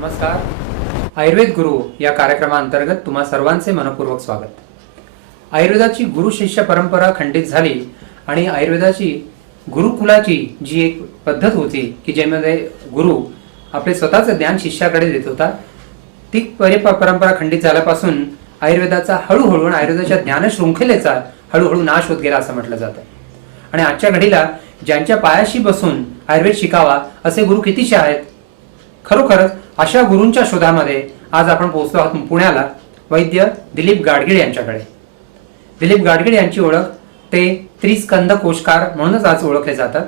नमस्कार. आयुर्वेद गुरु या कार्यक्रमाअंतर्गत तुम्हा सर्वांचे मनपूर्वक स्वागत. आयुर्वेदाची गुरु शिष्य परंपरा खंडित झाली आणि आयुर्वेदाची गुरुकुलाची जी एक पद्धत होती की ज्यामध्ये गुरु आपले स्वतःचं ज्ञान शिष्याकडे देत होता, ती परंपरा खंडित झाल्यापासून आयुर्वेदाचा हळूहळू आयुर्वेदाच्या ज्ञान शृंखलेचा हळूहळू नाश होत गेला असं म्हटलं जातं. आणि आजच्या घडीला ज्यांच्या पायाशी बसून आयुर्वेद शिकावा असे गुरु कितीशे आहेत. खरोखरच अशा गुरूंच्या शोधामध्ये आज आपण पोहोचलो आहोत पुण्याला वैद्य दिलीप गाडगीळ यांच्याकडे. दिलीप गाडगीळ यांची ओळख ते त्रिस्कंद कोशकार म्हणूनच आज ओळखले जातात.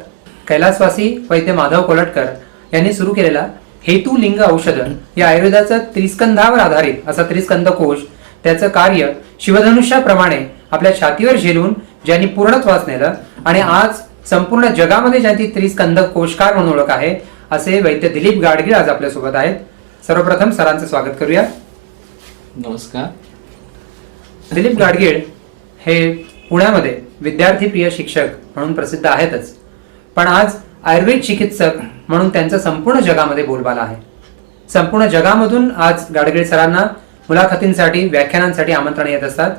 कैलासवासी वैद्य माधव कोलटकर यांनी सुरू केलेला हेतू लिंग औषध या आयुर्वेदाचा त्रिस्कंधावर आधारित असा त्रिस्कंद कोश, त्याचं कार्य शिवधनुष्याप्रमाणे आपल्या छातीवर झेलून ज्यांनी पूर्णत्वास नेलं आणि आज संपूर्ण जगामध्ये ज्यांची त्रिस्कंद कोशकार म्हणून ओळख आहे असे वैद्य दिलीप गाडगीळ आज आपल्यासोबत आहेत. सर्वप्रथम सरांचं स्वागत करूया. नमस्कार. दिलीप गाडगीळ हे पुण्यामध्ये विद्यार्थी प्रिय शिक्षक म्हणून प्रसिद्ध आहेतच, पण आज आयुर्वेद चिकित्सक म्हणून त्यांचं संपूर्ण जगामध्ये बोलबाला आहे. संपूर्ण जगामधून आज गाडगीळ सरांना मुलाखतींसाठी व्याख्यानांसाठी आमंत्रण येत असतात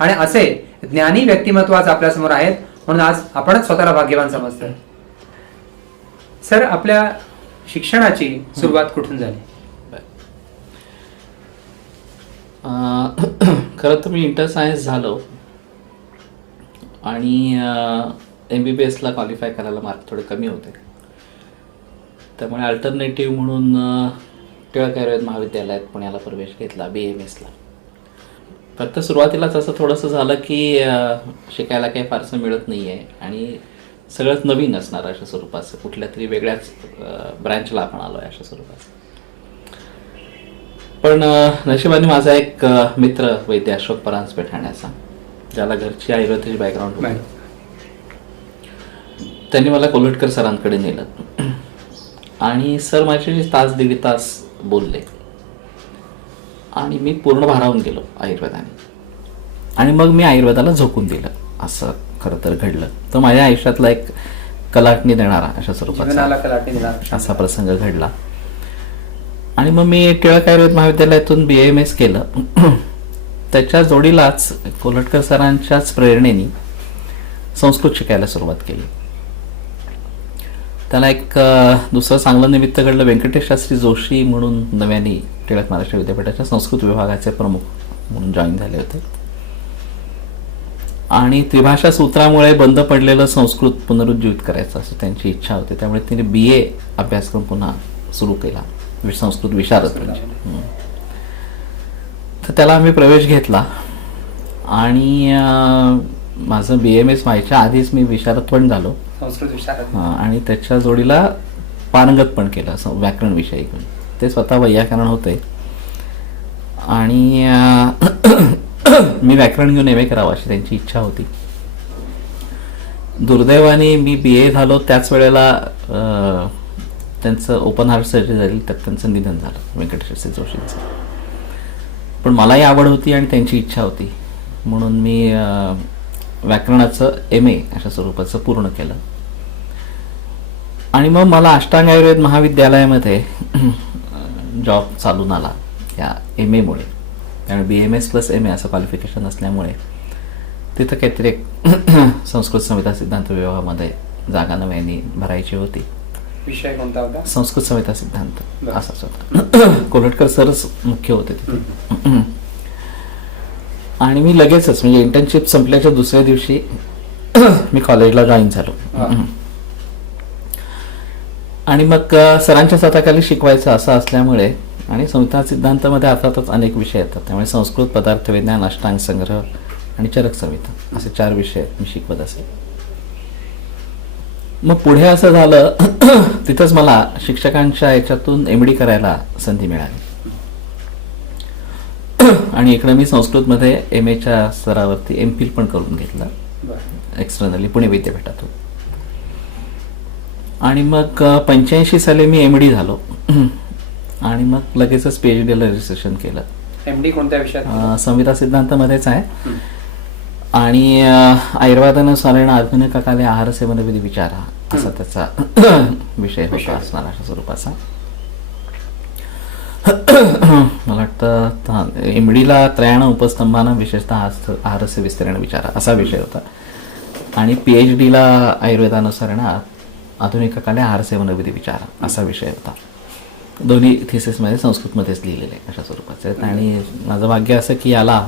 आणि असे ज्ञानी व्यक्तिमत्व आज आपल्यासमोर आहेत, म्हणून आज आपणच स्वतःला भाग्यवान समजतो. सर, आपल्या शिक्षणाची सुरुवात कुठून झाली? खरं तर मी इंटर सायन्स झालो आणि MBBSला क्वालिफाय करायला मार्क थोडे कमी होते, त्यामुळे अल्टरनेटिव्ह म्हणून टिळक आयुर्वेद महाविद्यालयात पुण्याला प्रवेश घेतला BAMSला. फक्त सुरुवातीलाच असं थोडंसं झालं की शिकायला काही फारसं मिळत नाही आहे आणि सगळंच नवीन असणार अशा स्वरूपाचं, कुठल्या तरी वेगळ्याच ब्रँचला आपण आलो आहे अशा स्वरूपाचं. पण नशिबाने माझा एक मित्र वैद्य अशोक परांजपे ठाण्याचा, ज्याला घरची आयुर्वेदाची बॅकग्राऊंड होती, त्यांनी मला कोलटकर सरांकडे नेलं आणि सर माझ्याशी तास दीड तास बोलले आणि मी पूर्ण भारावून गेलो आयुर्वेदाने. आणि मग मी आयुर्वेदाला झोकून दिलं. असं खरं तर घडलं. तर माझ्या आयुष्यातला एक कलाटणी देणारा अशा स्वरूपाचा असा प्रसंग घडला. आणि मग मी टिळक आयुर्वेद महाविद्यालयातून BAMS केलं. त्याच्या जोडीलाच कोलटकर सरांच्याच प्रेरणेने संस्कृत शिकायला सुरुवात केली. त्याला एक दुसरं चांगलं निमित्त घडलं. व्यंकटेश शास्त्री जोशी म्हणून नव्याने टिळक महाराष्ट्र विद्यापीठाच्या संस्कृत विभागाचे प्रमुख म्हणून जॉईन झाले होते आणि त्रिभाषा सूत्रामुळे बंद पडलेलं संस्कृत पुनरुज्जीवित करायचं असं त्यांची इच्छा होती. त्यामुळे तिने BA अभ्यासक्रम पुन्हा सुरू केला, संस्कृत विशारद म्हणजे. तर त्याला आम्ही प्रवेश घेतला आणि माझं BAMS व्हायच्या आधीच मी विशारद पण झालो संस्कृत विशारद आणि त्याच्या जोडीला पारंगत पण केलं व्याकरण विषयी. ते स्वतः वैयाकरण होते आणि मी व्याकरण घेऊन MA करावं अशी त्यांची इच्छा होती. दुर्दैवाने मी BA झालो त्याच वेळेला त्यांचं ओपन हार्ट सर्जरी झाली, त्यात त्यांचं निधन झालं, व्यंकटेश जोशींचं. पण मलाही आवड होती आणि त्यांची इच्छा होती, म्हणून मी व्याकरणाचं MA अशा स्वरूपाचं पूर्ण केलं. आणि मग मला अष्टांग आयुर्वेद महाविद्यालयामध्ये जॉब चालून आला या MA मुळे. त्यामुळे BAMS + MA असं क्वालिफिकेशन असल्यामुळे तिथं काहीतरी एक संस्कृत संहिता सिद्धांत विभागामध्ये जागा नव्याने भरायची होती. विषय कोणता होता? संस्कृत संहिता सिद्धांत असाच होता. कोलटकर सरच मुख्य होते तिथे. आणि मी लगेचच म्हणजे इंटर्नशिप संपल्याच्या दुसऱ्या दिवशी मी कॉलेजला जॉईन झालो. आणि मग सरांच्या हाताखाली शिकवायचं असं असल्यामुळे आणि संहिता सिद्धांतामध्ये अर्थातच अनेक विषय येतात, त्यामुळे संस्कृत, पदार्थ विज्ञान, अष्टांग संग्रह आणि चरक संहिता असे 4 विषय मी शिकवत असे. मग पुढे असं झालं तिथंच मला शिक्षकांच्या याच्यातून MD करायला संधी मिळाली आणि इकडे मी संस्कृतमध्ये MAच्या स्तरावरती MPhil पण करून घेतलं एक्सटर्नली पुणे विद्यापीठातून. आणि मग 85 साली मी MD झालो आणि मग लगेचच PhDला रजिस्ट्रेशन केलं. MD कोणत्या विषयात? संहिता सिद्धांतामध्येच आहे आणि आयुर्वेदानुसारेण आधुनिक काले आहार सेवन विधी विचारा असा त्याचा विषय होता असणार अशा स्वरूपाचा. मला वाटतं एमडीला त्रयाण उपस्तंभानं विशेषतः आहारस्य विस्तरण विचारा असा विषय होता. आणि PhDला आयुर्वेदानुसार ना आधुनिक काळे आहारसेवन विधी विचारा असा विषय होता. दोन्ही थिसिसमध्ये संस्कृतमध्येच लिहिलेले अशा स्वरूपाचे आहेत. आणि माझं भाग्य असं की याला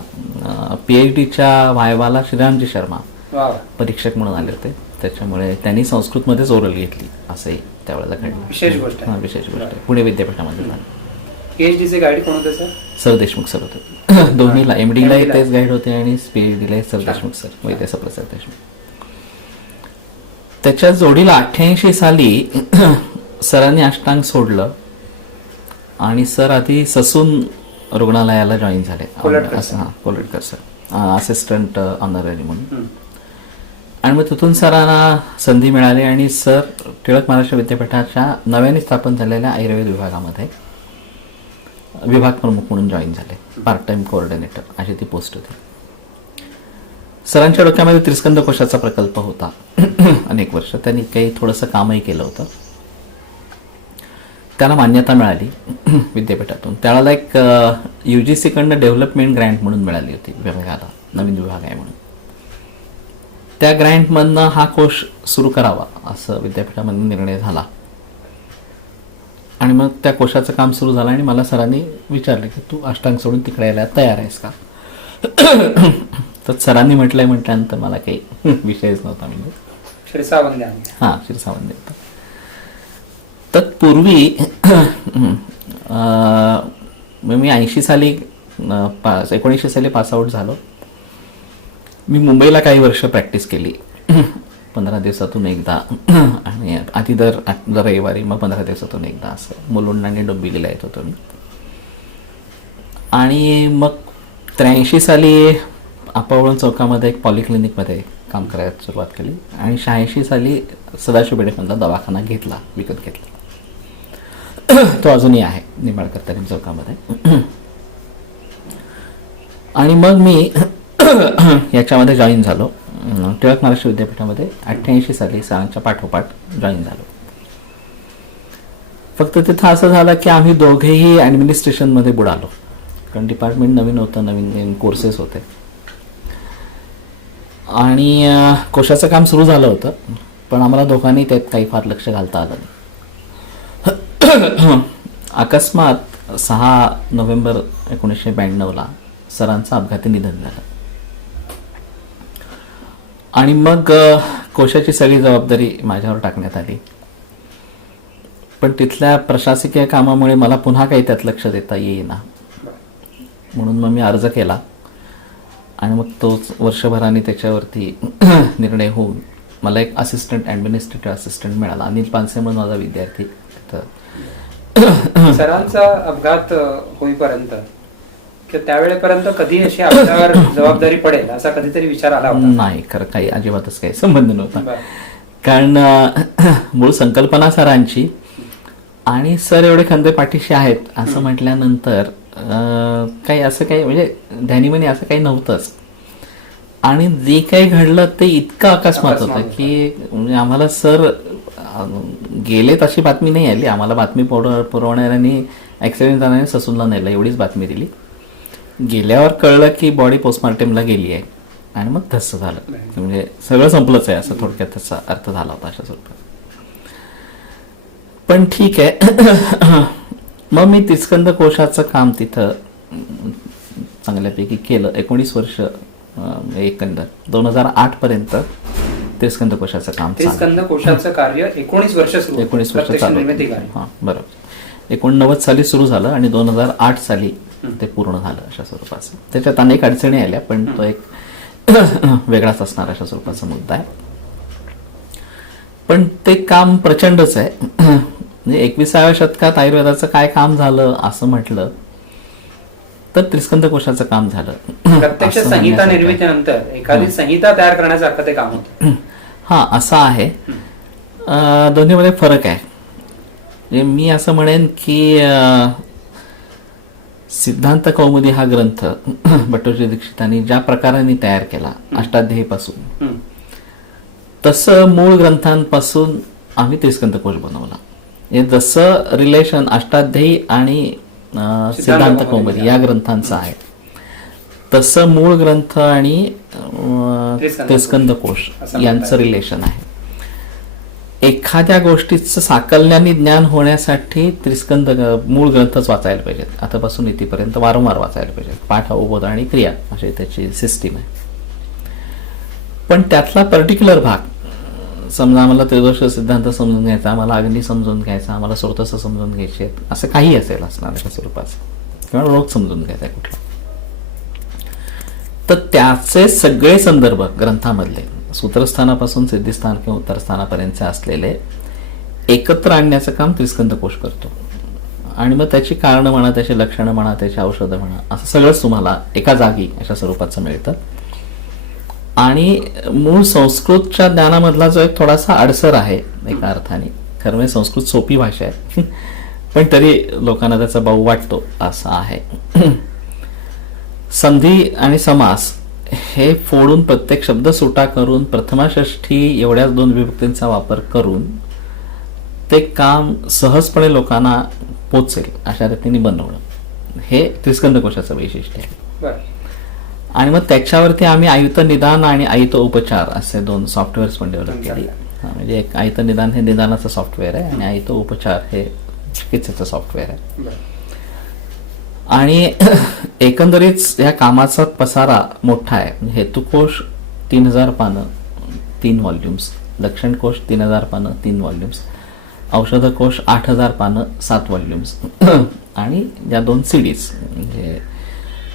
PhDच्या वायवाला श्रीरामजी शर्मा वा परीक्षक म्हणून आले होते. त्याच्यामुळे त्यांनी संस्कृतमध्येच ओरल घेतली असंही त्यावेळेला घडलं. विशेष गोष्ट आहे. हां, विशेष गोष्ट आहे. पुणे विद्यापीठामध्ये झालं. PhDचे गाईड कोण होते सर? सर देशमुख सर होते. दोन्हीला एमडीलाही MD तेच गाईड होते आणि PhDलाही सर देशमुख सर, वैद्य प्रसाद देशमुख. त्याच्या जोडीला 88 साली सरांनी अष्टांग सोडलं आणि सर आधी ससून रुग्णालयाला जॉईन झाले. कोल्हटकर असं हां, कोल्हटकर सर असिस्टंट ऑनररी म्हणून. हं. आणि मग तिथून सरांना संधी मिळाली आणि सर टिळक महाराष्ट्र विद्यापीठाच्या नव्याने स्थापन झालेल्या आयुर्वेद विभागामध्ये विभाग प्रमुख म्हणून जॉईन झाले. पार्ट टाइम कोऑर्डिनेटर अशी ती पोस्ट होती. सरांच्या डोक्यामध्ये त्रिस्कंद कोशाचा प्रकल्प होता अनेक वर्ष. त्यांनी काही थोडंसं कामही केलं होतं. त्याला मान्यता मिळाली विद्यापीठातून. त्यावेळेला एक UGC कडनं डेव्हलपमेंट ग्रँट म्हणून मिळाली होती विभागाला, नवीन विभाग आहे म्हणून. त्या ग्रँटमधनं हा कोश सुरू करावा असं विद्यापीठामध्ये निर्णय झाला. आणि मग त्या कोशाचं काम सुरू झालं आणि मला सरांनी विचारलं की तू अष्टांग सोडून तिकडे यायला तयार आहेस का? तर सरांनी म्हटल्यानंतर मला काही विषयच नव्हता. म्हणजे शिरसावंदे हां, शिरसावंदे होता. तत्पूर्वी मी 80 साली 1900 साली पासआउट झालो. मी मुंबईला काही वर्ष प्रॅक्टिस केली 15 दिवसातून एकदा. आणि आधी दर रविवारी, मग 15 दिवसातून एकदा असं मुलुंड आणि डोंबिवलीला येत होतो मी. आणि मग 83 साली आपावळण चौकामध्ये एक पॉलिक्लिनिकमध्ये काम करायला सुरुवात केली. आणि 86 साली सदाशिव पेठेमधला दवाखाना घेतला, विकत घेतला. तो अजूनही आहे निंबाळकर तालीम चौकामध्ये. आणि मग मी याच्यामध्ये जॉईन झालो टिळक महाराष्ट्र विद्यापीठामध्ये 88 साली सरांच्या पाठोपाठ जॉईन झालो. फक्त तिथं असं झालं की आम्ही दोघेही ॲडमिनिस्ट्रेशनमध्ये बुडालो. कारण डिपार्टमेंट नवीन होतं, नवीन कोर्सेस होते. आणि कोशाचं काम सुरू झालं होतं, पण आम्हाला दोघांनी त्यात काही फार लक्ष घालता आलं नाही. अकस्मात 6 नोव्हेंबर 1992ला सरांचं अपघाती निधन झालं. आणि मग कोशाची सगळी जबाबदारी माझ्यावर टाकण्यात आली. पण तिथल्या प्रशासकीय कामामुळे मला पुन्हा काही त्यात लक्ष देता येईना. म्हणून मग मी अर्ज केला आणि मग तोच वर्षभराने त्याच्यावरती निर्णय होऊन मला एक असिस्टंट ॲडमिनिस्ट्रेटिव्ह असिस्टंट मिळाला. अनिल पानसे म्हणून माझा विद्यार्थी. सरांचा अपघात होईपर्यंत किंवा त्यावेळेपर्यंत कधी अशी आपल्यावर जबाबदारी पडेल असा कधीतरी विचार आला होता? नाही, खरं काही अजिबातच काही संबंध नव्हता. बरं. कारण मूळ संकल्पना सरांची आणि सर एवढे खंदे पाठीशी आहेत असं म्हटल्यानंतर काही असं काही म्हणजे ध्यानीमनी असं काही नव्हतंच. आणि जे काही घडलं ते इतकं अकस्मात होतं की म्हणजे आम्हाला सर गेलेत अशी बातमी नाही आली. आम्हाला बातमी पुरवणाऱ्यांनी ॲक्सिडेंट झाल्याने ससूनला नेलं एवढीच बातमी दिली. गेल्यावर कळलं की बॉडी पोस्टमार्टमला गेली आहे आणि मग धस्स झालं. म्हणजे सगळं संपलंच आहे असं थोडक्यात त्याचा अर्थ झाला होता अशा स्वरूपात. पण ठीक आहे. मग मी तिस्कंद कोशाचं काम तिथं चांगल्यापैकी केलं. 19 वर्ष एकंदर 2008 पर्यंत त्रिस्कंद कोशाचं काम. त्रिस्कंद कोशाचं कार्य 19 वर्ष सुरू 19 वर्ष चालू. निर्मिती कार्य. हां, बरोबर. 89 साली सुरू झालं आणि 2008 साली ते पूर्ण झालं अशा स्वरूपाचं. त्याच्यात अनेक अडचणी आल्या, पण तो एक वेगळाच असणार अशा स्वरूपाचा मुद्दा आहे. पण ते काम प्रचंडच आहे. म्हणजे 21व्या शतकात आयुर्वेदाचं काय काम झालं असं म्हटलं तर त्रिस्कंद कोशाचं काम झालं. प्रत्यक्ष संहिता निर्मितीनंतर एखादी संहिता तयार करण्यासारखं ते काम होतं. हा, असं आहे. दोन्हीमध्ये फरक आहे. म्हणजे मी असं म्हणेन की सिद्धांत कौमुदी हा ग्रंथ भट्टोजी दीक्षितांनी ज्या प्रकाराने तयार केला अष्टाध्यायीपासून, तसं मूळ ग्रंथांपासून आम्ही त्रिस्कंद कोश बनवला. हे जसं रिलेशन अष्टाध्यायी आणि सिद्धांत कौमुदी या ग्रंथांचं आहे, तसं मूळ ग्रंथ आणि त्रिस्कंद कोश यांचं रिलेशन आहे. एखाद्या गोष्टीचं साकल्याने ज्ञान होण्यासाठी मूळ ग्रंथच वाचायला पाहिजेत, आतापासून इथेपर्यंत वारंवार वाचायला पाहिजेत. पाठ, अवबोध आणि क्रिया अशी त्याची सिस्टीम आहे. पण त्यातला पर्टिक्युलर भाग, समजा आम्हाला त्रिदोष सिद्धांत समजून घ्यायचा, आम्हाला अग्नी समजून घ्यायचा, आम्हाला स्रोतस समजून घ्यायचे, असं काही असेल असणार अशा स्वरूपाचं, किंवा रोग समजून घ्यायचा कुठला, तर त्याचे सगळे संदर्भ ग्रंथामधले सूत्रस्थानापासून सिद्धिस्थान किंवा उत्तरस्थानापर्यंतचे असलेले एकत्र आणण्याचं काम त्रिस्कंद कोश करतो. आणि मग त्याची कारणं म्हणा, त्याची लक्षणं म्हणा, त्याची औषधं म्हणा, असं सगळंच तुम्हाला एका जागी अशा स्वरूपाचं मिळतं. आणि मूळ संस्कृतच्या ज्ञानामधला जो एक थोडासा अडसर आहे एका अर्थाने, खरं म्हणजे संस्कृत सोपी भाषा आहे पण तरी लोकांना त्याचा बाऊ वाटतो असं आहे. संधी आणि समास हे फोडून प्रत्येक शब्द सुटा करून प्रथमाषष्ठी एवढ्याच 2 विभक्तींचा वापर करून ते काम सहजपणे लोकांना पोचेल अशा रीतीने बनवणं हे त्रिस्कंद कोशाचं वैशिष्ट्य आहे. आणि मग त्याच्यावरती आम्ही आयुत निदान आणि आयुत उपचार असे 2 सॉफ्टवेअर्स पण डेव्हलप केले. म्हणजे एक आयुत निदान हे निदानाचं सॉफ्टवेअर आहे आणि आयुत उपचार हे चिकित्सेचं सॉफ्टवेअर आहे. आणि एकंदरीत या कामाचा पसारा मोठा आहे. हेतुकोश 3000 पानं 3 व्हॉल्यूम्स, लक्षणकोश 3000 पानं 3 व्हॉल्यूम्स, औषधकोश 8000 पानं 7 व्हॉल्यूम्स आणि या 2 सीडीज म्हणजे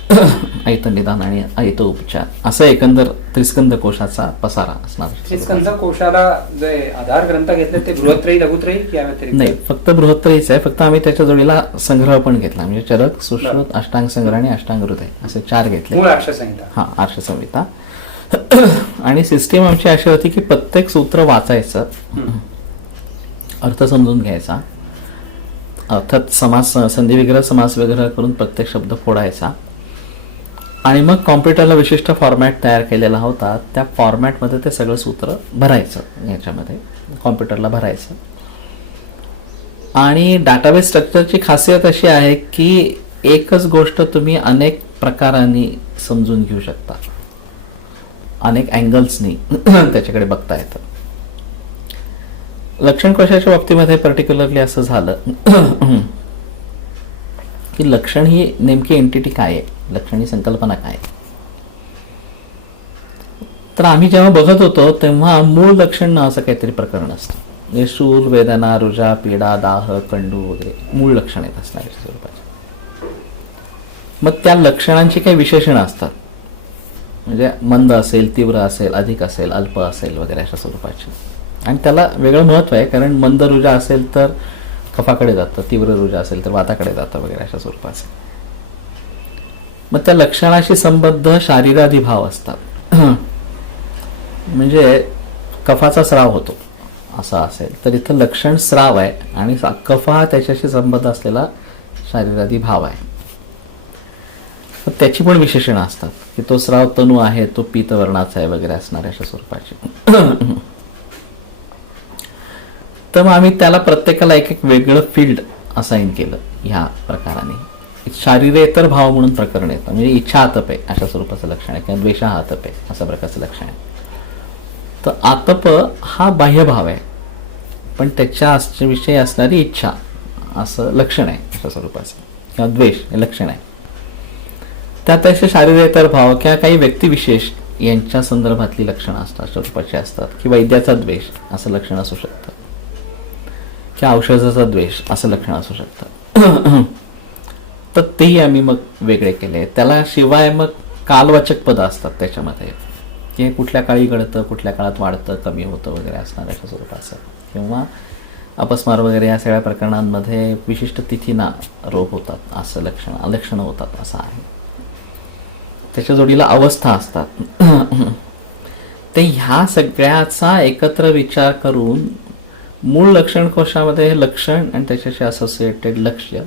आयत निदान आणि आयत उपचार, असं एकंदर त्रिस्कंद कोशाचा पसारा असणार. त्रिस्कंद कोशाला जे आधार ग्रंथ घेतले ते बृहत्त्रयी, लघुत्रयी या व्यतिरिक्त नाही, फक्त बृहत्त्रयीच आहे. फक्त आम्ही त्याच्या जोडीला संग्रह पण घेतला, म्हणजे चरक, सुश्रुत, अष्टांग संग्रह आणि अष्टांग हृदय असे 4 घेतले. मूळ आर्षसंहिता. हा, आर्षसंहिता. आणि सिस्टीम आमची अशी होती की प्रत्येक सूत्र वाचायचं, अर्थ समजून घ्यायचा, अर्थात समास, संधी विग्रह, समास विग्रह करून प्रत्येक शब्द फोडायचा, आणि मग कॉम्प्युटरला विशिष्ट फॉर्मॅट तयार केलेला होता, त्या फॉर्मॅटमध्ये ते सगळं सूत्र भरायचं, याच्यामध्ये कॉम्प्युटरला भरायचं. आणि डाटाबेस स्ट्रक्चरची खासियत अशी आहे की एकच गोष्ट तुम्ही अनेक प्रकारांनी समजून घेऊ शकता, अनेक अँगल्सनी त्याच्याकडे बघता येतं. लक्षणकोशाच्या बाबतीमध्ये पर्टिक्युलरली असं झालं की लक्षण ही नेमकी एंटिटी काय आहे, लक्षण ही संकल्पना काय आहे. तर आम्ही जेव्हा बघत होतो तेव्हा मूळ लक्षण असं काहीतरी प्रकरण असतं, म्हणजे शूल, वेदना, रुजा, पीडा, दाह, कंडू वगैरे मूळ लक्षण येत असणारे स्वरूपाचे. मग त्या लक्षणांची काही विशेषणं असतात, म्हणजे मंद असेल, तीव्र असेल, अधिक असेल, अल्प असेल वगैरे अशा स्वरूपाची. आणि त्याला वेगळं महत्व आहे, कारण मंद रुजा असेल तर कफाकडे जातं, तीव्र रुजा असेल तर वाताकडे जातं वगैरे अशा स्वरूपाचं. मग त्या लक्षणाशी संबद्ध शारीरादिभाव असतात, म्हणजे कफाचा स्राव होतो असा असेल तर इथं लक्षण स्राव आहे आणि कफ हा त्याच्याशी संबंध असलेला शारीरादिभाव आहे. त्याची पण विशेषणं असतात की तो स्राव तनू आहे, तो पीतवर्णाचा आहे वगैरे असणाऱ्या अशा स्वरूपाची. तर मग आम्ही त्याला प्रत्येकाला एक एक वेगळं फील्ड असाइन केलं ह्या प्रकाराने. शारीरेतर भाव म्हणून प्रकरण येतं, म्हणजे इच्छा आतप आहे अशा स्वरूपाचं लक्षण आहे, किंवा द्वेषा आतप आहे अशा प्रकारचं लक्षण आहे. तर आतप हा बाह्यभाव आहे, पण त्याच्या विषयी असणारी इच्छा असं लक्षण आहे अशा स्वरूपाचं, किंवा द्वेष हे लक्षण आहे. त्यात असे शारीरेतर भाव किंवा काही व्यक्तिविशेष यांच्या संदर्भातली लक्षणं असतात, स्वरूपाची असतात, की वैद्याचा द्वेष असं लक्षण असू शकतं, किंवा औषधाचा द्वेष असं लक्षण असू शकतं. तर तेही आम्ही मग वेगळे केले. त्याला शिवाय मग कालवाचक पदं असतात त्याच्यामध्ये, की कुठल्या काळी घडतं, कुठल्या काळात वाढतं, कमी होतं वगैरे असणार अशा स्वरूपाचं, किंवा अपस्मार वगैरे या सगळ्या प्रकरणांमध्ये विशिष्ट तिथींना रोग होतात असं लक्षणं होतात असं आहे. त्याच्या जोडीला अवस्था असतात. ते ह्या सगळ्याचा एकत्र विचार करून मूळ लक्षणकोशामध्ये हे लक्षण आणि त्याच्याशी असोसिएटेड लक्ष्य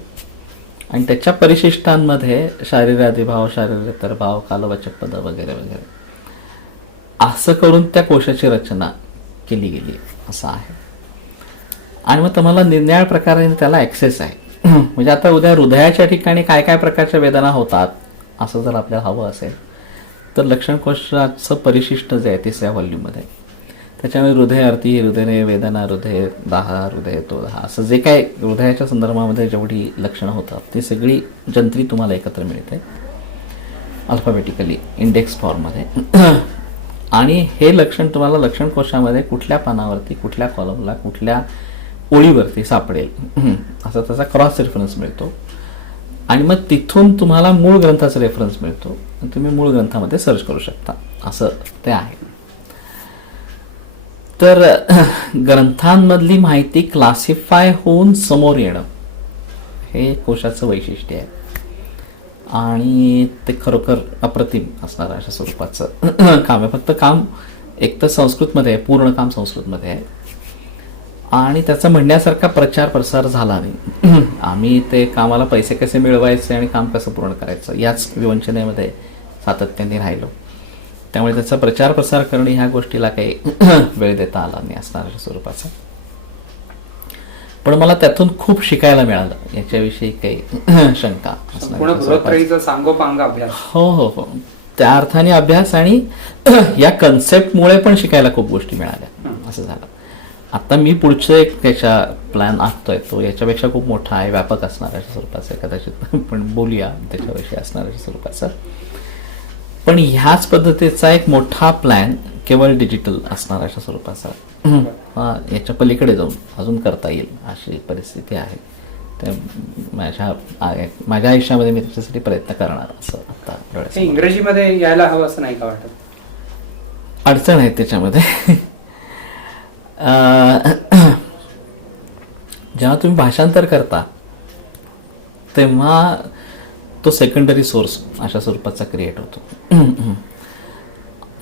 आणि त्याच्या परिशिष्टांमध्ये शारीरादिभाव, शारीरेतर भाव, कालवाचक पदं वगैरे वगैरे असं करून त्या कोशाची रचना केली गेली असं आहे. आणि मग तुम्हाला निरनिराळ्या प्रकारे त्याला ॲक्सेस आहे, म्हणजे आता उद्या हृदयाच्या ठिकाणी काय काय प्रकारच्या वेदना होतात असं जर आपल्याला हवं असेल तर लक्षणकोशाचं परिशिष्ट जे आहे 3ऱ्या व्हॉल्यूममध्ये, त्याच्यामध्ये हृदय आरती, हृदय वेदना, हृदय दाहा, हृदय तो दाहा, असं जे काय हृदयाच्या संदर्भामध्ये जेवढी लक्षणं होतात ती सगळी जंत्री तुम्हाला एकत्र मिळते अल्फाबेटिकली इंडेक्स फॉर्ममध्ये. आणि हे लक्षण तुम्हाला लक्षणकोशामध्ये कुठल्या पानावरती, कुठल्या कॉलमला, कुठल्या ओळीवरती सापडेल असा त्याचा क्रॉस रेफरन्स मिळतो. आणि मग तिथून तुम्हाला मूळ ग्रंथाचा रेफरन्स मिळतो, तुम्ही मूळ ग्रंथामध्ये सर्च करू शकता, असं ते आहे. तर ग्रंथांमधली माहिती क्लासिफाय होऊन समोर येणं हे कोशाचं वैशिष्ट्य आहे. आणि ते खरोखर अप्रतिम असणार अशा स्वरूपाचं काम आहे. फक्त काम एक तर संस्कृतमध्ये आहे, पूर्ण काम संस्कृतमध्ये आहे. आणि त्याचा म्हणण्यासारखा प्रचार प्रसार झाला नाही. आम्ही ते कामाला पैसे कसे मिळवायचे आणि काम कसं पूर्ण करायचं याच विवंचनेमध्ये सातत्याने राहिलो. त्यामुळे त्याचा प्रचार प्रसार करणे ह्या गोष्टीला काही वेळ देता आला नाही असणार अशा स्वरूपाचा. पण मला त्यातून खूप शिकायला मिळालं, याच्याविषयी काही शंका असणार. सांगोपांग अभ्यास. हो हो हो, त्या अर्थाने अभ्यास आणि या कन्सेप्टमुळे पण शिकायला खूप गोष्टी मिळाल्या असं झालं. आता मी पुढचं एक त्याच्या प्लॅन आखतोय, तो याच्यापेक्षा खूप मोठा आहे, व्यापक असणार अशा स्वरूपाचा आहे कदाचित, पण बोलूया त्याच्याविषयी असणार अशा स्वरूपाचा. पण ह्याच पद्धतीचा एक मोठा प्लॅन केवळ डिजिटल असणार अशा स्वरूपाचा, याच्या पलीकडे जाऊन अजून करता येईल अशी परिस्थिती आहे. ते माझ्या आयुष्यामध्ये मी त्याच्यासाठी प्रयत्न करणार असं आता डोळ्यासमोर. इंग्रजीमध्ये यायला हवं असं नाही का वाटत? अडचण आहे त्याच्यामध्ये. जेव्हा तुम्ही भाषांतर करता तेव्हा तो सेकंडरी सोर्स अशा स्वरूपाचा क्रिएट होतो.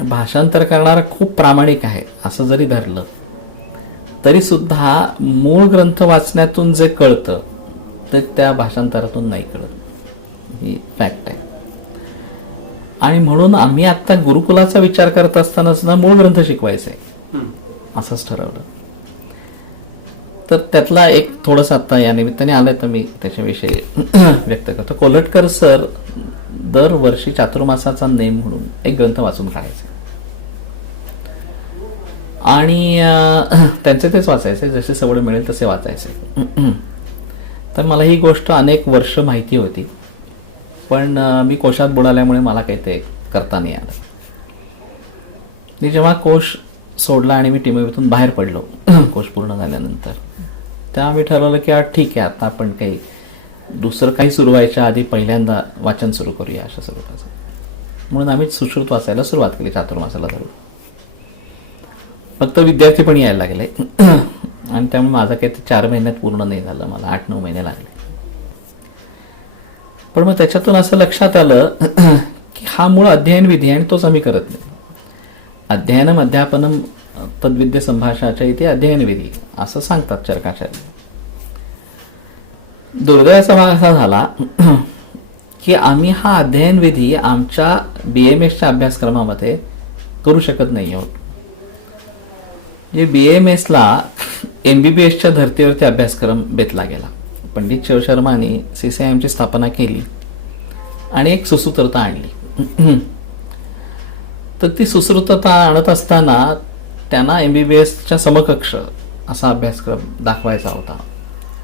भाषांतर करणारा खूप प्रामाणिक आहे असं जरी धरलं तरी सुद्धा मूळ ग्रंथ वाचण्यातून जे कळतं ते त्या भाषांतरातून नाही कळत, ही फॅक्ट आहे. आणि म्हणून आम्ही आता गुरुकुलाचा विचार करत असताना सुद्धा मूळ ग्रंथ शिकवायचा आहे असंच ठरवलं. तर त्यातला एक थोडंसं आता या निमित्ताने आलंय तर मी त्याच्याविषयी व्यक्त करतो. कोल्हटकर सर दरवर्षी चातुर्मासाचा नेम म्हणून एक ग्रंथ वाचून काढायचे आणि त्यांचे तेच वाचायचे, जसे सवड मिळेल तसे वाचायचे. तर मला ही गोष्ट अनेक वर्ष माहिती होती, पण मी कोशात बुडाल्यामुळे मला काही ते करता नाही आलं. मी जेव्हा कोश सोडला आणि मी टीमतून बाहेर पडलो कोर्स पूर्ण झाल्यानंतर, तेव्हा मी ठरवलं की ठीक आहे, आता आपण काही दुसरं काही सुरू व्हायच्या आधी पहिल्यांदा वाचन सुरू करूया अशा स्वरूपाचं. म्हणून आम्ही सुश्रुत वाचायला सुरुवात केली चातुर्मासाला धरून. फक्त विद्यार्थी पण यायला लागले आणि त्यामुळे माझं काही ते 4 महिन्यात पूर्ण नाही झालं, मला 8-9 महिने लागले. पण मग त्याच्यातून असं लक्षात आलं की हा मूळ अध्ययन विधी आणि तोच आम्ही करत नाही. अध्ययनम अध्यापनम तद्विद्य संभाषणाच्या इथे अध्ययन विधी असं सांगतात चरकाचार्य. दुर्दैवाचा भाग असा झाला की आम्ही हा अध्ययन विधी आमच्या BMSच्या अभ्यासक्रमामध्ये करू शकत नाही आहोत. BMSला MBBSच्या धर्तीवरती अभ्यासक्रम बेतला गेला. पंडित शिवशर्मांनी CCIMची स्थापना केली आणि एक सुसूत्रता आणली. तर ती सुश्रुतता आणत असताना त्यांना MBBSच्या समकक्ष असा अभ्यासक्रम दाखवायचा होता.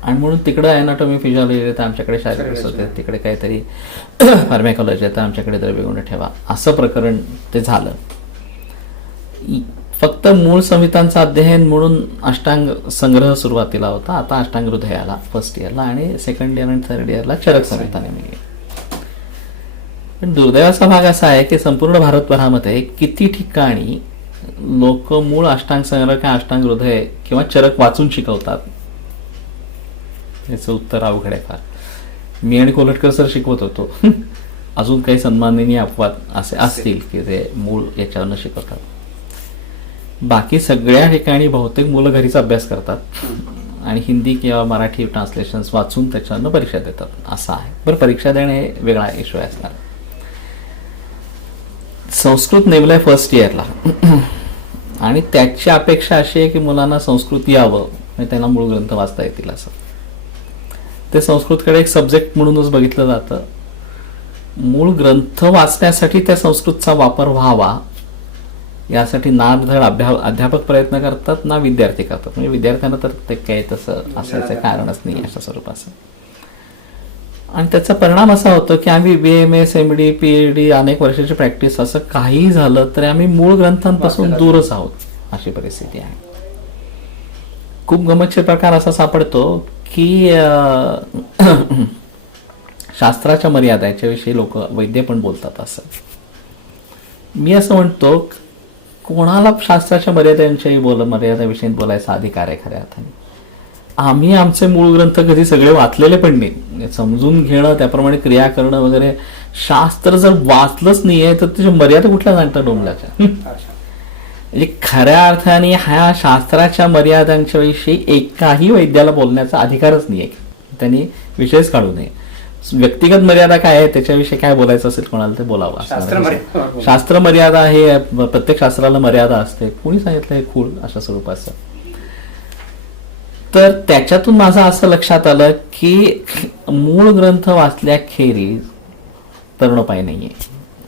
आणि म्हणून तिकडं ॲनाटॉमी फिजिओलॉजी तर आमच्याकडे शारीरिक होते, तिकडे काहीतरी फार्मॅकॉलॉजी तर आमच्याकडे द्रव्यगुण ठेवा, असं प्रकरण ते झालं. फक्त मूळ संहितांचं अध्ययन म्हणून अष्टांग संग्रह सुरुवातीला होता, आता अष्टांग हृदयाला फर्स्ट इयरला आणि सेकंड इयर आणि थर्ड इयरला चरक संहिता नेमली. पण दुर्दैवाचा भाग असा आहे की संपूर्ण भारतभरामध्ये किती ठिकाणी लोक मूळ अष्टांग संग्रह किंवा अष्टांग हृदय किंवा चरक वाचून शिकवतात, याचं उत्तर अवघड आहे फार. मी आणि कोल्हटकर सर शिकवत होतो. अजून काही सन्माननीय अपवाद असे असतील की ते मूळ याच्यावरनं शिकवतात. बाकी सगळ्या ठिकाणी बहुतेक मुलं घरीच अभ्यास करतात आणि हिंदी किंवा मराठी ट्रान्सलेशन्स वाचून त्याच्यावरनं परीक्षा देतात, असं आहे. बरं, परीक्षा देणे वेगळा इश्यू असणार. संस्कृत नेमलंय फर्स्ट इयरला आणि त्याची अपेक्षा अशी आहे की मुलांना संस्कृत यावं आणि त्यांना मूळ ग्रंथ वाचता येतील असं. ते संस्कृतकडे एक सब्जेक्ट म्हणूनच बघितलं जातं. मूळ ग्रंथ वाचण्यासाठी त्या संस्कृतचा वापर व्हावा यासाठी ना धड अध्यापक प्रयत्न करतात ना विद्यार्थी करतात. म्हणजे विद्यार्थ्यांना तर ते काही तसं असायचं कारणच नाही अशा स्वरूपाचं. आणि त्याचा परिणाम असा होतो की आम्ही BA, MD, PhD अनेक वर्षाची प्रॅक्टिस असं काही झालं तरी आम्ही मूळ ग्रंथांपासून दूरच आहोत अशी परिस्थिती आहे. खूप गमतशीर प्रकार असा सापडतो की शास्त्राच्या मर्यादा याच्याविषयी लोक वैद्य पण बोलतात. असं मी असं म्हणतो, कोणाला शास्त्राच्या मर्यादेविषयी बोलायचा अधिकार आहे खऱ्या अर्थाने? आम्ही आमचे मूळ ग्रंथ कधी सगळे वाचलेले पण नाही. समजून घेणं, त्याप्रमाणे क्रिया करणं वगैरे. शास्त्र जर वाचलंच नाहीये तर त्याची मर्यादा कुठल्या जाणतात डोंबल्याच्या? म्हणजे खऱ्या अर्थाने ह्या शास्त्राच्या मर्यादांच्या विषयी एकाही वैद्याला बोलण्याचा अधिकारच नाहीये. त्यांनी विषयच काढू नये. व्यक्तिगत मर्यादा काय आहे त्याच्याविषयी काय बोलायचं असेल कोणाला ते बोलावं. शास्त्र मर्यादा आहे, प्रत्येक शास्त्राला मर्यादा असते. कोणी सांगितलं हे खूळ अशा स्वरूपाचं? तर त्याच्यातून माझं असं लक्षात आलं की मूळ ग्रंथ वाचल्याखेरीज तरणोपाय नाहीये.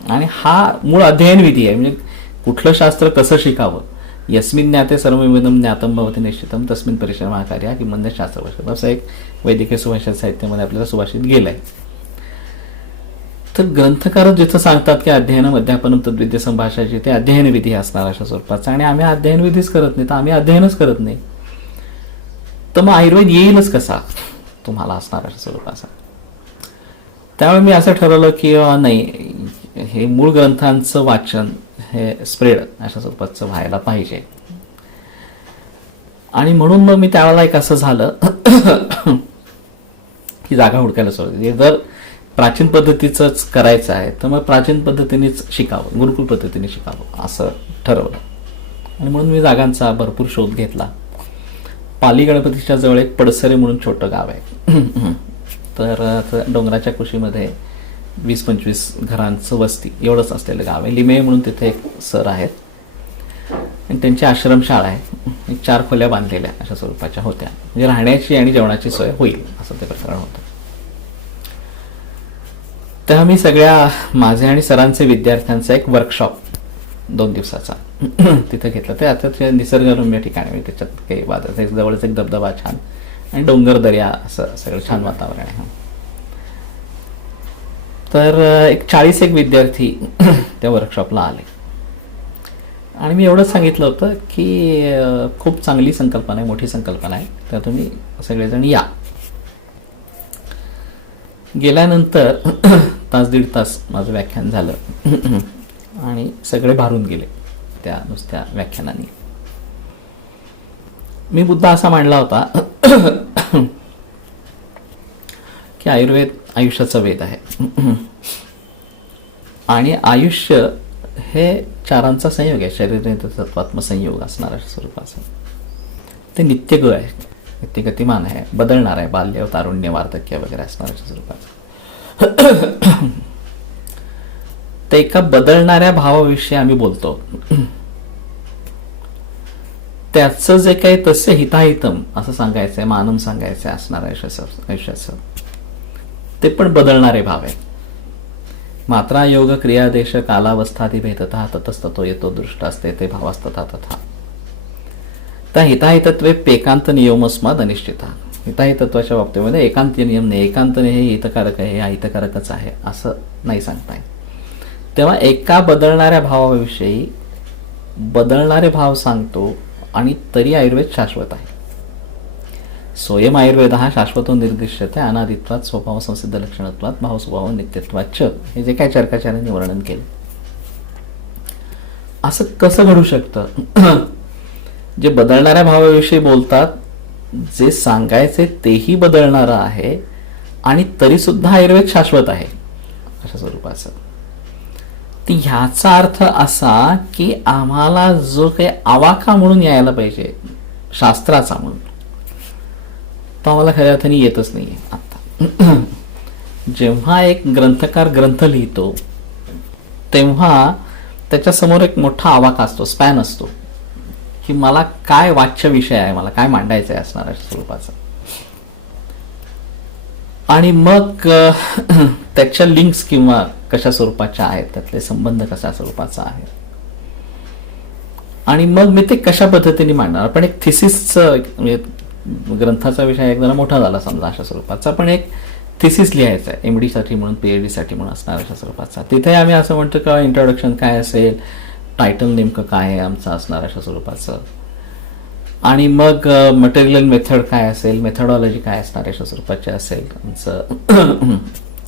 आणि हा मूळ अध्ययन विधी आहे. म्हणजे कुठलं शास्त्र कसं शिकावं. यस्मिन् ज्ञाते सर्वमिदं ज्ञातं भवति निश्चितं तस्मिन् परिश्रमः कार्या किंमन्य शास्त्रभाषेत, असं एक वैद्यकीय सुभाषित साहित्यामध्ये आपल्याला सुभाषित गेलंय. तर ग्रंथकार जिथं सांगतात की अध्ययनम अध्यापनम तद्विद्या संभाषाची, ते अध्ययन विधी असणार अशा स्वरूपाचा. आणि आम्ही अध्ययन विधीच करत नाही, तर आम्ही अध्ययनच करत नाही, तर मग आयुर्वेद येईलच कसा तुम्हाला असणार अशा स्वरूपाचा. त्यामुळे मी असं ठरवलं की नाही, हे मूळ ग्रंथांचं वाचन हे स्प्रेड अशा स्वरूपाचं व्हायला पाहिजे. आणि म्हणून मग मी त्यावेळेला एक असं झालं की जागा हुडकायला सुरुवात केली. जर प्राचीन पद्धतीचंच करायचं आहे तर मग प्राचीन पद्धतीनेच शिकावं, गुरुकुल पद्धतीने शिकावं असं ठरवलं. आणि म्हणून मी जागांचा भरपूर शोध घेतला. पाली गणपतीच्या जवळ एक पडसरे म्हणून छोटं गाव आहे. तर डोंगराच्या कुशीमध्ये 20-25 घरांचं वस्ती एवढंच असलेलं गाव आहे. लिमे म्हणून तिथे एक सर आहेत आणि त्यांची आश्रमशाळा आहे. एक 4 खोल्या बांधलेल्या अशा स्वरूपाच्या होत्या. म्हणजे राहण्याची आणि जेवणाची सोय होईल असं ते प्रकरण होतं. तर मी सगळ्या माझे आणि सरांचे विद्यार्थ्यांचा एक वर्कशॉप 2 दिवसाचा तिथं घेतलं. ते आता निसर्गरम्य ठिकाणी, म्हणजे त्याच्यात काही वादळ, जवळच एक धबधबा छान आणि डोंगर दर्या असं सगळं छान वातावरण आहे. तर एक 40 विद्यार्थी त्या वर्कशॉपला आले. आणि मी एवढंच सांगितलं होतं की खूप चांगली संकल्पना आहे, मोठी संकल्पना आहे, तर तुम्ही सगळेजण या. गेल्यानंतर 1-1.5 तास माझं व्याख्यान झालं आणि सगळे भारून गेले त्या नुसत्या व्याख्यानाने. मी मुद्दा असा मांडला होता की आयुर्वेद आयुष्याचा वेद आहे आणि आयुष्य हे 4 संयोग आहे. शरीर तत्वात्म संयोग असणाऱ्या स्वरूपाचं. ते नित्यग आहे, नित्यगतिमान आहे, बदलणार आहे, बाल्य तारुण्य वार्धक्य वगैरे असणाऱ्या स्वरूपाचं. ते एका बदलणाऱ्या भावाविषयी आम्ही बोलतो. त्याचं जे काही तस्य हिताहितम असं सांगायचंय, मानम सांगायचंय असणार आयुष्याचं, ते पण बदलणारे भाव आहे. मात्रा योग क्रिया देश कालावस्थादी भेदतः ततस्ततो येतो दृष्ट असते ते भावास्तथा तथा. त्या हिताहितत्वे पेकांत नियमस्माद अनिश्चिता. हिताहितत्वाच्या बाबतीमध्ये एकांत नियम नाही. एकांतने हे हितकारक आहे, हा हितकारकच आहे असं नाही सांगता येत. तेव्हा एका बदलणाऱ्या भावाविषयी बदलणारे भाव सांगतो आणि तरी आयुर्वेद शाश्वत आहे. स्वयं आयुर्वेद हा शाश्वतो निर्दिश्यते अनादित्वात स्वभाव संसिद्ध लक्षणत्वात भाव स्वभाव नित्यत्वाच, हे जे काय चरकाचार्यांनी वर्णन केलं. असं कसं घडू शकतं? जे बदलणाऱ्या भावाविषयी बोलतात, जे सांगायचे तेही बदलणारं आहे आणि तरी सुद्धा आयुर्वेद शाश्वत आहे अशा स्वरूपाचं. ती ह्याचा अर्थ असा की आम्हाला जो काही आवाका म्हणून यायला पाहिजे शास्त्राचा म्हणून, तो आम्हाला खऱ्या अर्थाने येतच नाहीये. आता जेव्हा एक ग्रंथकार ग्रंथ लिहितो तेव्हा त्याच्यासमोर एक मोठा आवाका असतो, स्पॅन असतो की मला काय वाच्य विषय आहे, मला काय मांडायचं आहे असणाऱ्या स्वरूपाचा. आणि मग त्याच्या लिंक्स किंवा कशा स्वरूपाच्या आहेत, त्यातले संबंध कशा स्वरूपाचा आहे, आणि मग मी ते कशा पद्धतीने मांडणार. पण एक थिसिसचं म्हणजे ग्रंथाचा विषय एक जरा मोठा झाला समजा अशा स्वरूपाचा, पण एक थिसिस लिहायचा आहे MD साठी म्हणून PhD साठी म्हणून असणार अशा स्वरूपाचा. तिथे आम्ही असं म्हणतो का इंट्रोडक्शन काय असेल, टायटल नेमकं काय आहे आमचं असणार अशा स्वरूपाचं, आणि मग मटेरियल मेथड काय असेल, मेथडॉलॉजी काय असणार अशा स्वरूपाचे असेल, आमचं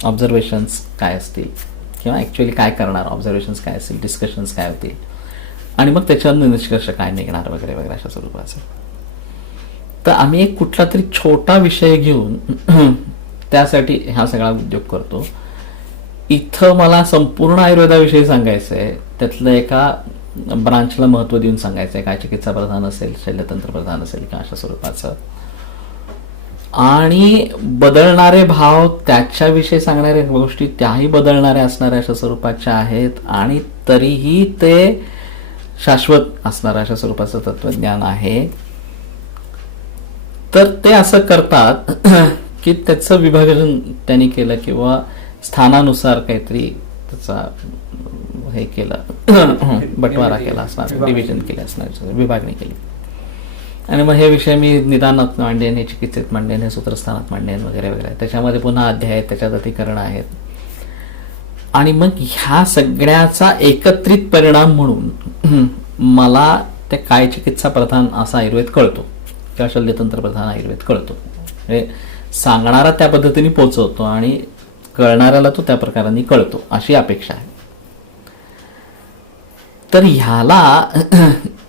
ऑब्झर्वेशन्स काय असतील किंवा ॲक्च्युअली काय करणार, ऑब्झर्वेशन्स काय असतील, डिस्कशन्स काय होतील, आणि मग त्याच्यावर निष्कर्ष काय निघणार वगैरे वगैरे अशा स्वरूपाचं. तर आम्ही एक कुठला तरी छोटा विषय घेऊन त्यासाठी हा सगळा उद्योग करतो. इथं मला संपूर्ण आयुर्वेदाविषयी सांगायचं आहे, त्यातलं एका ब्रांचला महत्त्व देऊन सांगायचं आहे, काय चिकित्सा प्रधान असेल, शल्यतंत्र प्रधान असेल किंवा अशा स्वरूपाचं, आणि बदलणारे भाव त्याच्याविषयी सांगणाऱ्या गोष्टी त्याही बदलणाऱ्या असणाऱ्या अशा स्वरूपाच्या आहेत, आणि तरीही ते शाश्वत असणाऱ्या अशा स्वरूपाचं तत्वज्ञान आहे. तर ते असं करतात की त्याचं विभाजन त्यांनी केलं किंवा स्थानानुसार काहीतरी त्याचा हे केलं, बंटवारा केला असणार, डिव्हिजन केलं असणार, विभागणी केली. आणि मग हे विषय मी निदानात मांडेन, हे चिकित्सेत मांडेन, हे सूत्रस्थानात मांडेन वगैरे वगैरे. त्याच्यामध्ये पुन्हा अध्याय आहेत, त्याच्यात अधिकरण आहेत, आणि मग ह्या सगळ्याचा एकत्रित परिणाम म्हणून मला ते काय चिकित्सा प्रधान असा आयुर्वेद कळतो किंवा शल्यतंत्र प्रधान आयुर्वेद कळतो. म्हणजे सांगणारा त्या पद्धतीने पोचवतो आणि कळणाऱ्याला तो त्या प्रकाराने कळतो अशी अपेक्षा आहे. तर ह्याला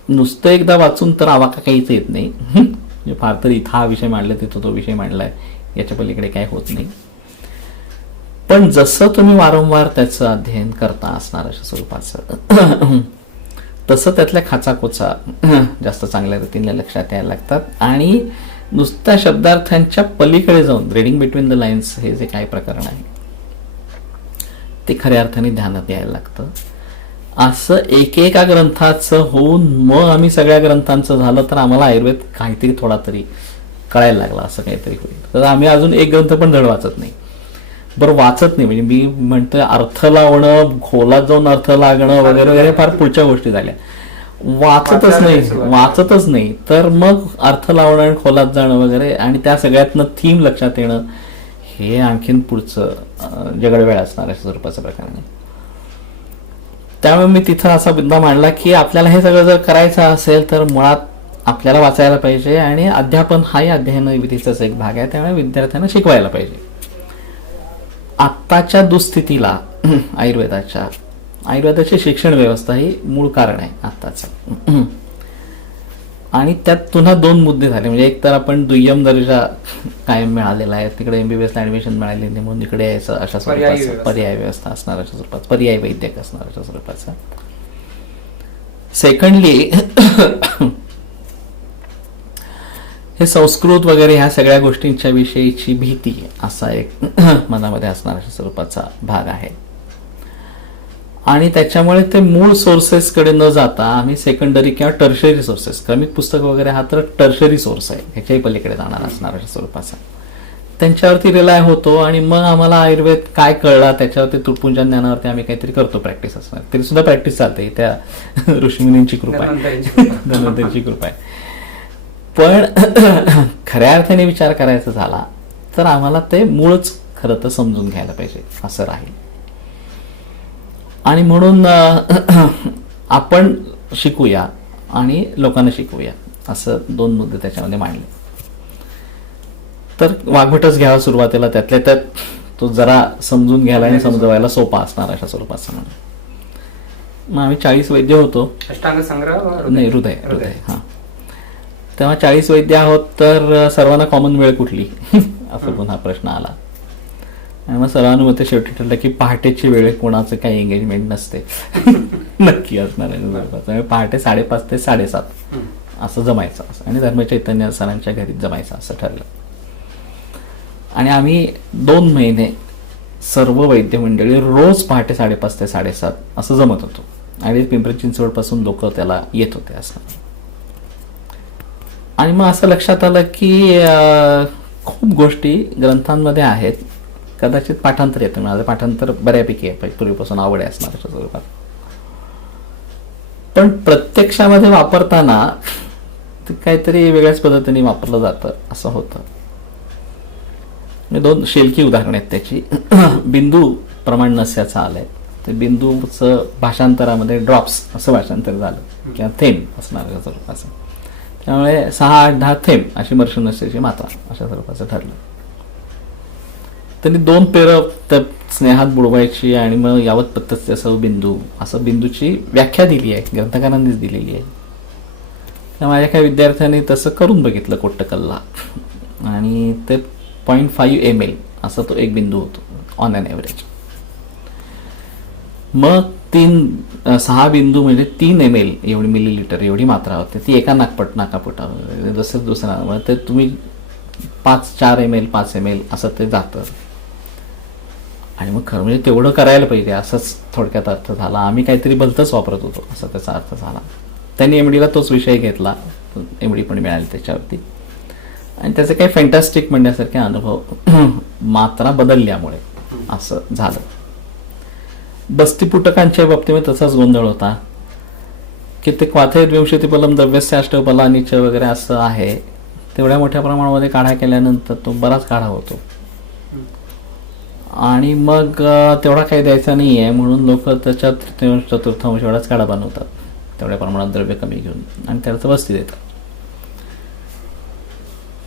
नुसतं एकदा वाचून तर आवाका काहीच येत नाही. म्हणजे फार तर इथं हा विषय मांडला, तिथं तो विषय मांडलाय, याच्या पलीकडे काय होत नाही. पण जसं तुम्ही वारंवार त्याचं अध्ययन करता असणार अशा स्वरूपाचं, तसं त्यातल्या खाचाकोचा जास्त चांगल्या रीतीने लक्षात यायला लागतात, आणि नुसत्या शब्दार्थांच्या पलीकडे जाऊन रिडिंग बिटवीन द लाईन्स हे जे काही प्रकरण आहे ते खऱ्या अर्थाने ध्यानात यायला लागतं. असं एकेका ग्रंथाचं होऊन मग आम्ही सगळ्या ग्रंथांचं झालं तर आम्हाला आयुर्वेद काहीतरी थोडा तरी कळायला लागला, असं काहीतरी होईल. तर आम्ही अजून एक ग्रंथ पण धड वाचत नाही. बरं वाचत नाही म्हणजे मी म्हणतोय अर्थ लावणं, खोलात जाऊन अर्थ लागणं वगैरे वगैरे फार पुढच्या गोष्टी झाल्या. वाचतच नाही तर मग अर्थ लावणं आणि खोलात जाणं वगैरे, आणि त्या सगळ्यातनं थीम लक्षात येणं, हे आणखीन पुढचं जगडवेळ असणार अशा स्वरूपाचं प्रकरण आहे. त्यामुळे मी तिथं असा मुद्दा मांडला की आपल्याला हे सगळं जर करायचं असेल तर मुळात आपल्याला वाचायला पाहिजे, आणि अध्यापन हाही अध्ययन विधीचाच एक भाग आहे, त्यामुळे विद्यार्थ्यांना शिकवायला पाहिजे. आत्ताच्या दुःस्थितीला आयुर्वेदाची शिक्षण व्यवस्था ही मूळ कारण आहे आत्ताचं. आणि त्यात पुन्हा दोन मुद्दे झाले. म्हणजे एक तर आपण दुय्यम दर्जा कायम मिळालेला आहे, तिकडे MBBSला ऍडमिशन मिळालेली नाही म्हणून इकडे यायचं अशा स्वरूपाचं पर्याय व्यवस्था असणार अशा स्वरूपाचं, पर्याय वैद्यक असणार अशा स्वरूपाचं. सेकंडली हे संस्कृत वगैरे ह्या सगळ्या गोष्टींच्या विषयीची भीती असा एक मनामध्ये असणार अशा स्वरूपाचा भाग आहे. आणि त्याच्यामुळे ते मूळ सोर्सेसकडे न जाता आम्ही सेकंडरी किंवा टर्शरी सोर्सेस, क्रमिक पुस्तक वगैरे हा तर टर्शरी सोर्स आहे, ह्याच्याही पलीकडे जाणार असणार अशा स्वरूपाचा, त्यांच्यावरती रिलाय होतो. आणि मग आम्हाला आयुर्वेद काय कळला त्याच्यावरती तुटपुंजन ज्ञानावरती आम्ही काहीतरी करतो, प्रॅक्टिस असणार. तरी सुद्धा प्रॅक्टिस चालते, त्या ऋषीमुनींची कृपा आहे, धन्वंतरीची कृपा आहे. पण खऱ्या अर्थाने विचार करायचा झाला तर आम्हाला ते मूळच खरं तर समजून घ्यायला पाहिजे असं राहील. आणि म्हणून आपण शिकूया आणि लोकांना शिकवूया असं दोन मुद्दे त्याच्यामध्ये मांडले. तर वाघभटच घ्यावा सुरुवातीला, त्यातल्या त्यात तो जरा समजून घ्यायला आणि समजवायला सोपा असणार अशा स्वरूपाचा. म्हणून मग आम्ही 40 वैद्य होतो. अष्टांग संग्रह नाही, हृदय हा. तेव्हा 40 वैद्य आहोत, तर सर्वांना कॉमन वेळ कुठली असा पुन्हा प्रश्न आला. आणि मग सर्वांनुमते शेवटी ठरलं की पहाटेची वेळ कोणाचं काही एंगेजमेंट नसते, नक्की असणार आहे. पहाटे 5:30 ते 7:30 असं जमायचं असं, आणि धर्मचैतन्य सरांच्या घरी जमायचं असं ठरलं. आणि आम्ही 2 महिने सर्व वैद्य मंडळी रोज पहाटे 5:30 ते 7:30 असं जमत होतो, आणि पिंपरी चिंचवड पासून लोक त्याला येत होते असं. आणि मग असं लक्षात आलं की खूप गोष्टी ग्रंथांमध्ये आहेत. कदाचित पाठांतर येतं, माझं पाठांतर बऱ्यापैकी आहे, पूर्वीपासून आवड आहे असणार अशा स्वरूपात. पण प्रत्यक्षामध्ये वापरताना ते काहीतरी वेगळ्याच पद्धतीने वापरलं जातं असं होतं. मी 2 शेलकी उदाहरण आहेत त्याची. बिंदू प्रमाण नस्याचं आलंय, ते बिंदूचं भाषांतरामध्ये ड्रॉप्स असं भाषांतर झालं किंवा थेंब असणार अशा स्वरूपाचं. त्यामुळे 6, 8, 10 थेंब अशी मर्ष नस्याची मात्रा अशा स्वरूपाचं ठरलं. त्यांनी 2 पेरं त्या स्नेहात बुडवायची आणि मग यावत पत्तस्य असं बिंदू, असं बिंदूची व्याख्या दिली आहे, ग्रंथकारांनीच दिलेली आहे. तर माझ्या काही विद्यार्थ्यांनी तसं करून बघितलं कोट्टकलला, आणि ते 0.5 ml असा तो एक बिंदू होतो ऑन अन ॲव्हरेज. मग 6 बिंदू म्हणजे 3 ml एवढी मिलीलिटर एवढी मात्रा होते, ती एका नाकापुटावर. जसं दुसरा ते तुम्ही 4 ml 5 ml असं ते जातं. आणि मग खरं म्हणजे तेवढं करायला पाहिजे असंच थोडक्यात अर्थ झाला. आम्ही काहीतरी भलतंच वापरत होतो असा त्याचा अर्थ झाला. त्यांनी MD ला तोच विषय घेतला, MD पण मिळाली त्याच्यावरती, आणि त्याचे काही फॅन्टॅस्टिक म्हणण्यासारखे अनुभव मात्रा बदलल्यामुळे असं झालं. बस्तीपुटकांच्या बाबतीमध्ये तसाच गोंधळ होता की ते क्वाथयेत विंशतिपलम द्रव्यस्य अष्टफलानीच वगैरे असं आहे. तेवढ्या मोठ्या प्रमाणामध्ये काढा केल्यानंतर तो बराच काढा होतो, आणि मग तेवढा काही द्यायचा नाही आहे म्हणून लोक त्याच्यात तृतीयांश चतुर्थांश एवढाच काढा बनवतात तेवढ्या प्रमाणात द्रव्य कमी घेऊन, आणि त्याचं बस्ती देतात.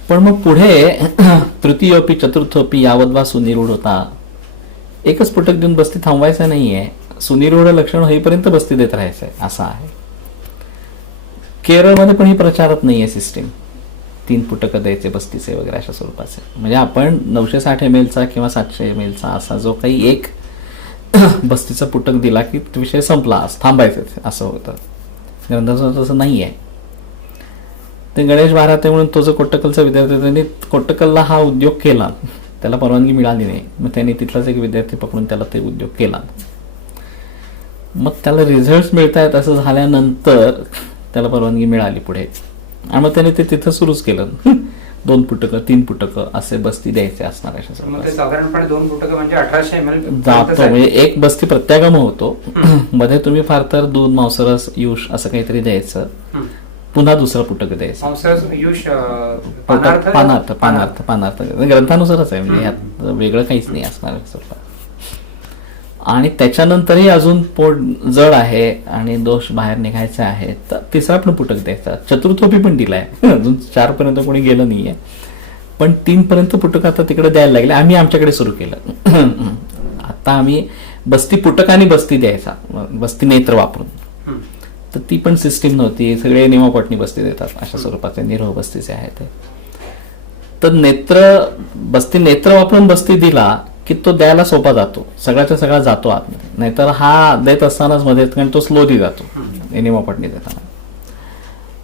पण मग पुढे तृतीयोपी चतुर्थोपी यावद्वा सुनिरूढ होता. एकच पुटक देऊन बस्ती थांबवायचं नाहीये, सुनिरूढ लक्षण होईपर्यंत बस्ती देत राहायचंय असं आहे. केरळमध्ये पण ही प्रचारात नाहीये सिस्टीम 3 पुटकं द्यायचे बस्तीचे वगैरे अशा स्वरूपाचे. म्हणजे आपण 960 ml चा किंवा 700 ml चा असा जो काही एक बस्तीचा पुटक दिला की विषय संपला, थांबायचं असं होतं. ग्रंथाचं तसं नाही आहे. ते गणेश महाराज म्हणून तो जो कोट्टकलचा विद्यार्थी, त्यांनी कोट्टकलला हा उद्योग केला, त्याला परवानगी मिळाली नाही. मग त्यांनी तिथलाच एक विद्यार्थी पकडून त्याला ते उद्योग केला. मग त्याला रिझल्ट मिळत आहेत असं झाल्यानंतर त्याला परवानगी मिळाली पुढे, आणि मग त्याने ते तिथं सुरूच केलं. 2 पुटकं 3 पुटकं असे बस्ती द्यायचे असणार अशा साधारणपणे 2 पुटकं म्हणजे 1800 ml जातो. म्हणजे एक बस्ती प्रत्यागम होतो. मध्ये तुम्ही फार तर दूध, मांसरस, युष असं काहीतरी द्यायचं, पुन्हा दुसरं पुटक द्यायचं. पानार्थ ग्रंथानुसारच आहे, म्हणजे यात वेगळं काहीच नाही असणार. आणि त्याच्यानंतरही अजून पोट जड आहे आणि दोष बाहेर निघायचे आहे तर 3रा पण पुटक द्यायचा. चतुर्थोपी पण दिलाय, अजून 4 पर्यंत कोणी गेलं नाहीये, पण 3 पर्यंत पुटक आता तिकडे द्यायला लागले. आम्ही आमच्याकडे सुरू केलं. आता आम्ही बस्ती पुटक आणि बस्ती द्यायचा, बस्ती नेत्र वापरून. तर ती पण सिस्टीम नव्हती, सगळे नियमापटणी बस्ती देतात अशा स्वरूपाचे निरोह बस्तीचे आहेत ते. तर बस्ती नेत्र वापरून बस्ती दिला की तो द्यायला सोपा जातो, सगळ्याच्या सगळा जातो आतमध्ये. नाहीतर हा देत असतानाच मध्ये, कारण तो स्लोली जातो नियमापटणी देताना,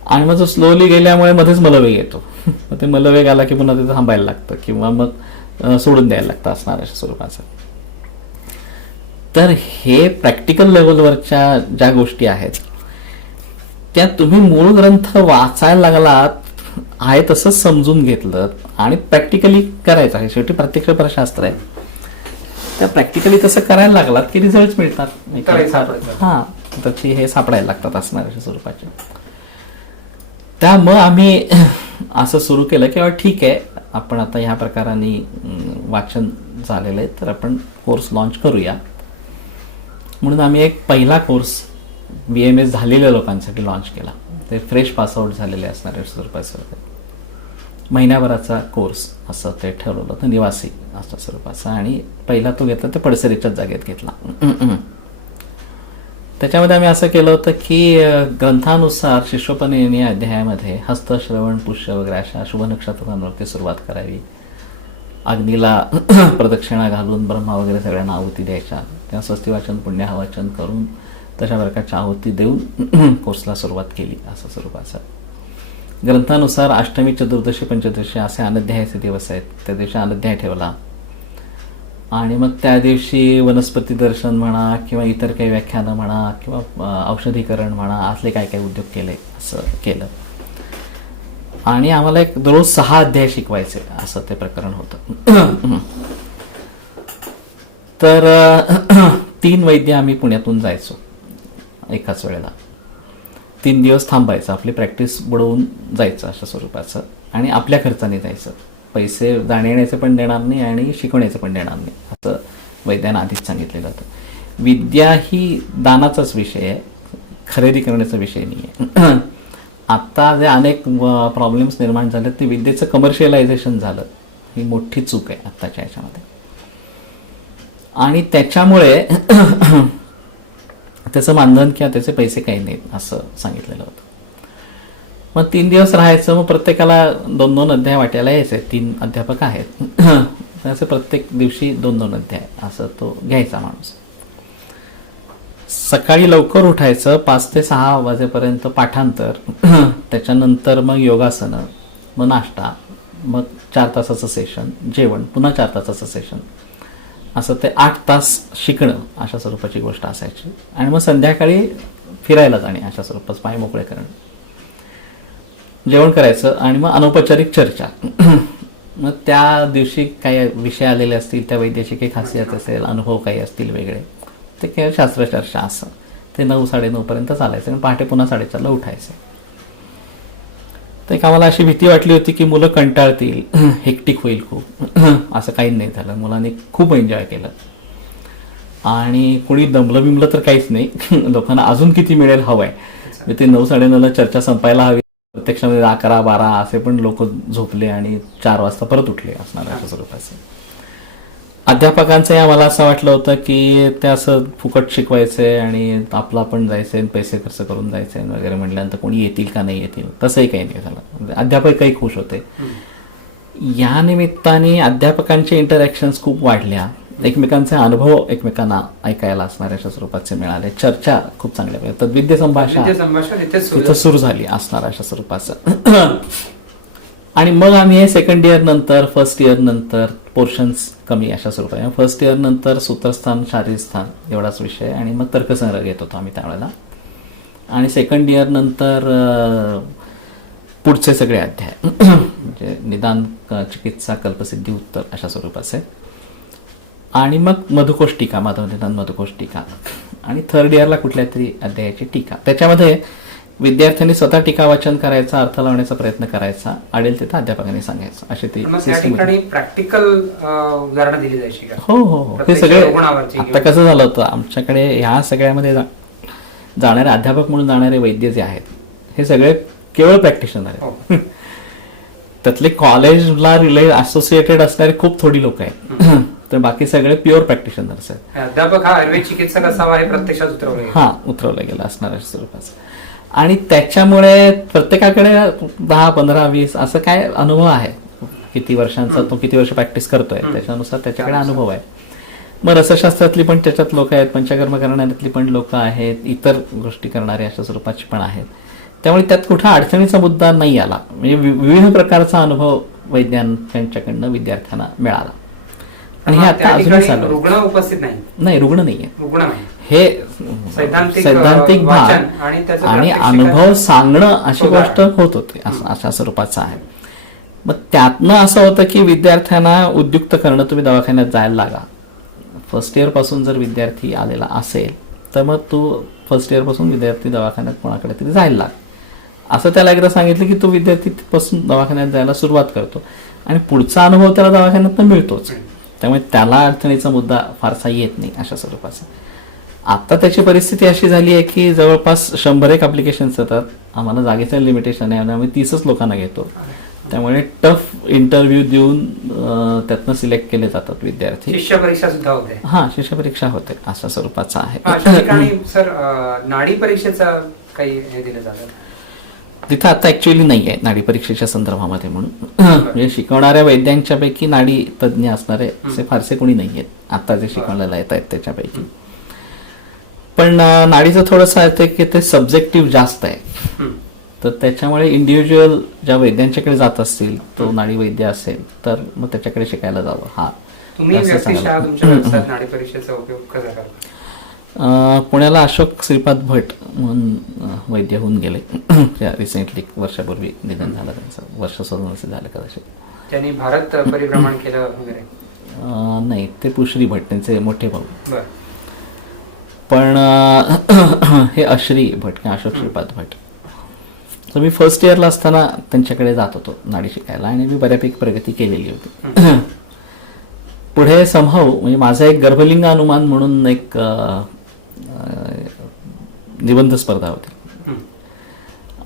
आणि मग तो स्लोली गेल्यामुळे मध्येच मलवेग येतो. मग ते मलवेग आला की पुन्हा तिथं थांबायला लागतं किंवा मग सोडून द्यायला लागतं असणार अशा स्वरूपाचं. तर हे प्रॅक्टिकल लेवलवरच्या ज्या गोष्टी आहेत त्या तुम्ही मूळ ग्रंथ वाचायला लागलात, आहे तसंच समजून घेतलं आणि प्रॅक्टिकली करायचं आहे. शेवटी प्रत्यक्ष परशास्त्र आहे, त्या प्रॅक्टिकली तसं करायला लागलात की रिझल्ट मिळतात. हा, त्याची हे सापडायला लागतात असणार अशा स्वरूपाचे. त्यामुळं आम्ही असं सुरू केलं की ठीक आहे, आपण आता ह्या प्रकाराने वाचन झालेलं आहे तर आपण कोर्स लॉन्च करूया. म्हणून आम्ही एक पहिला कोर्स BMS झालेल्या लोकांसाठी लॉन्च केला. ते फ्रेश पासआउट झालेले असणारे स्वरूपाचं महिन्याभराचा कोर्स असं ते ठरवलं होतं, निवासी अशा स्वरूपाचा. आणि पहिला तो घेतला ते पडसरीच्याच जागेत घेतला. त्याच्यामध्ये आम्ही असं केलं होतं की ग्रंथानुसार शिष्योपनयनी अध्यायामध्ये हस्त, श्रवण, पुष्य वगैरे अशा शुभ नक्षत्रांवरती सुरुवात करावी. अग्नीला प्रदक्षिणा घालून ब्रह्मा वगैरे सगळ्यांना आहुती द्यायच्या, तेव्हा स्वस्ती वाचन, पुण्याहवाचन करून तशा प्रकारच्या आहुती देऊन कोर्सला सुरुवात केली असं स्वरूपाचं. ग्रंथानुसार अष्टमी, चतुर्दशी, पंचदशी असे अनध्यायाचे दिवस आहेत, त्या दिवशी अनध्याय ठेवला. आणि मग त्या दिवशी वनस्पती दर्शन म्हणा किंवा इतर काही व्याख्यानं म्हणा किंवा औषधीकरण म्हणा असले काय काय उद्योग केले असं केलं. आणि आम्हाला एक दररोज 6 अध्याय शिकवायचे, असं ते प्रकरण होतं. तर 3 वैद्य आम्ही पुण्यातून जायचो एकाच वेळेला. 3 दिवस थांबायचं, आपली प्रॅक्टिस बुडवून जायचं अशा स्वरूपाचं, आणि आपल्या खर्चाने जायचं. पैसे जाण्या येण्याचे पण देणार नाही आणि शिकवण्याचे पण देणार नाही, असं वैद्यांना आधीच सांगितलेलं होतं. विद्या ही दानाचाच विषय आहे, खरेदी करण्याचा विषय नाही आहे. आत्ता जे अनेक प्रॉब्लेम्स निर्माण झाले ते विद्येचं कमर्शियलायझेशन झालं, ही मोठी चूक आहे आत्ताच्या ह्याच्यामध्ये. आणि त्याच्यामुळे त्याचं मानधन किंवा त्याचे पैसे काही नाहीत असं सांगितलेलं होतं. मग 3 दिवस राहायचं, मग प्रत्येकाला 2-2 अध्याय वाटायला यायचे. 3 अध्यापक आहेत, त्याचे प्रत्येक दिवशी 2-2 अध्याय असं तो घ्यायचा माणूस. सकाळी लवकर उठायचं, 5 ते 6 वाजेपर्यंत पाठांतर, त्याच्यानंतर मग योगासनं, मग नाश्ता, मग 4 तासाचं सेशन, जेवण, पुन्हा 4 तासाचं सेशन, असं ते 8 तास शिकणं अशा स्वरूपाची गोष्ट असायची. आणि मग संध्याकाळी फिरायला जाणे अशा स्वरूपाचं, पाय मोकळे करणं, जेवण करायचं, आणि मग अनौपचारिक चर्चा. मग त्या दिवशी काही विषय आलेले असतील, त्या वैद्याची काही खासियत असेल, अनुभव काही असतील वेगळे, ते काय शास्त्रचर्चा, असं ते 9-9:30 पर्यंत चालायचं, आणि पहाटे पुन्हा 4:30ला उठायचं. तर एक आम्हाला अशी भीती वाटली होती की मुलं कंटाळतील, हेक्टिक होईल खूप. असं काही नाही झालं, मुलांनी खूप एन्जॉय केलं, आणि कोणी दमलं बिमलं तर काहीच नाही. लोकांना अजून किती मिळेल हवं आहे, ते 9-9:30ला चर्चा संपायला हवी, प्रत्यक्षामध्ये 11-12 असे पण लोक झोपले आणि 4 वाजता परत उठले असणार अशा स्वरूपाचे. अध्यापकांचंही आम्हाला असं वाटलं होतं की ते असं फुकट शिकवायचे आणि आपलं आपण जायचे, पैसे खर्च करून जायचे वगैरे, म्हटल्यानंतर कोणी येतील का नाही येतील, तसंही काही नाही झालं. अध्यापकही खुश होते. या निमित्ताने अध्यापकांचे इंटरॅक्शन्स खूप वाढल्या, एकमेकांचे अनुभव एकमेकांना ऐकायला असणाऱ्या अशा स्वरूपाचे मिळाले, चर्चा खूप चांगल्या, तद्विद्य संभाषण तिथं सुरू झाली असणार अशा स्वरूपाचं. आणि मग आम्ही हे 2nd इयर नंतर, 1st इयर नंतर पोर्शन्स कमी अशा स्वरूपात. 1st इयर नंतर सूत्रस्थान, शारीरस्थान एवढाच विषय, आणि मग तर्कसंग्रह घेत होतो आम्ही त्यावेळेला. आणि 2nd इयर नंतर पुढचे सगळे अध्याय, म्हणजे निदान, चिकित्सा, कल्पसिद्धी, उत्तर अशा स्वरूपाचे. आणि मग मधुकोश टीका, माधवनिदान मधुकोश टीका, आणि 3rd इयरला कुठल्या तरी अध्यायाची टीका. त्याच्यामध्ये विद्यार्थ्यांनी स्वतः टीका वाचन करायचा, अर्थ लावण्याचा प्रयत्न करायचा, अडेल तिथं अध्यापकांनी सांगायचं, अशी ती प्रॅक्टिकल उदाहरणं दिली जायची का? हो हो हो. हे सगळे आता कसं झालं होतं, आमच्याकडे ह्या सगळ्यामध्ये जाणारे अध्यापक म्हणून जाणारे वैद्य जे आहेत, हे सगळे केवळ प्रॅक्टिशनर आहेत. त्यातले कॉलेजला असोसिएटेड असणारे खूप थोडी लोक आहेत, तर बाकी सगळे प्युअर प्रॅक्टिशनर्स आहेत. अध्यापक हा आयुर्वेद चिकित्सक असावा हे प्रत्यक्षात उतरवलं गेलं असणार स्वरूपाचं. आणि त्याच्यामुळे प्रत्येकाकडे 10, 15, 20 असं काय अनुभव आहे, किती वर्षांचा तो किती वर्ष प्रॅक्टिस करतोय त्याच्यानुसार त्याच्याकडे अनुभव आहे. मग रसशास्त्रातली पण त्याच्यात लोक आहेत, पंचकर्म करणाऱ्यातली पण लोक आहेत, इतर गोष्टी करणारे अशा स्वरूपाची पण आहेत. त्यामुळे त्यात कुठला अडचणीचा मुद्दा नाही आला. म्हणजे विविध प्रकारचा अनुभव वैद्यांच्याकडनं विद्यार्थ्यांना मिळाला. आणि हे आता अजूनही चालू. रुग्ण उपस्थित नाही, रुग्ण नाहीये, रुग्ण नाही, हे सैद्धांतिक भाग आणि अनुभव सांगणं अशी गोष्ट होत होती, अशा स्वरूपाचं आहे. मग त्यातनं असं होतं की विद्यार्थ्यांना उद्युक्त करणं, तुम्ही दवाखान्यात जायला लागा. 1st इयर पासून जर विद्यार्थी आलेला असेल तर मग तू 1st इयर पासून विद्यार्थी दवाखान्यात कोणाकडे तरी जायला लाग, असं त्याला एकदा सांगितलं की तो विद्यार्थी पासून दवाखान्यात जायला सुरुवात करतो, आणि पुढचा अनुभव त्याला दवाखान्यात मिळतोच. त्यामुळे त्याला अडचणीचा मुद्दा फारसा येत नाही अशा स्वरूपाचा. आता त्याची परिस्थिती अशी झाली आहे की जवळपास 100 ॲप्लिकेशन्स येतात. आम्हाला जागेचं लिमिटेशन आहे, आम्ही 30च लोकांना घेतो. त्यामुळे टफ इंटरव्ह्यू देऊन त्यातनं सिलेक्ट केले जातात विद्यार्थी. शिष्यपरीक्षा सुद्धा होते. शिष्यपरीक्षा होते अशा स्वरूपाचा आहे. सर, नाडी परीक्षेचा काही हे दिलं जातं तिथं आता ऍक्च्युअली नाही आहे नाडी परीक्षेच्या संदर्भामध्ये म्हणून. म्हणजे शिकवणाऱ्या वैद्यांच्या पैकी नाडी तज्ज्ञ असणारे असे फारसे कोणी नाही आहेत आता जे शिकवण्याला येत आहेत त्याच्यापैकी. पण नाडीचं थोडंसं आहे की ते सब्जेक्टिव्ह जास्त आहे, तर त्याच्यामुळे इंडिव्हिज्युअल ज्या वैद्यांच्याकडे जात असतील, तो नाडी वैद्य असेल तर मग त्याच्याकडे शिकायला जावं. तुम्ही नाडी परीक्षेचा उपयोग कसा करता? पुण्याला अशोक श्रीपाद भट म्हणून वैद्य होऊन गेले. रिसेंटली वर्षापूर्वी निधन झालं त्यांचं, वर्ष 2 वर्ष झालं कदाचित. त्यांनी भारत परिभ्रमण केलं वगैरे? नाही, ते पुश्री भट त्यांचे मोठे भाऊ. बरं. पण हे अश्री भट किंवा अशोक श्रीपाद भट. तर मी फर्स्ट इयरला असताना त्यांच्याकडे जात होतो नाडी शिकायला आणि मी बऱ्यापैकी प्रगती केलेली होती. पुढे संभव म्हणजे माझा एक गर्भलिंग अनुमान म्हणून एक निबंध स्पर्धा होती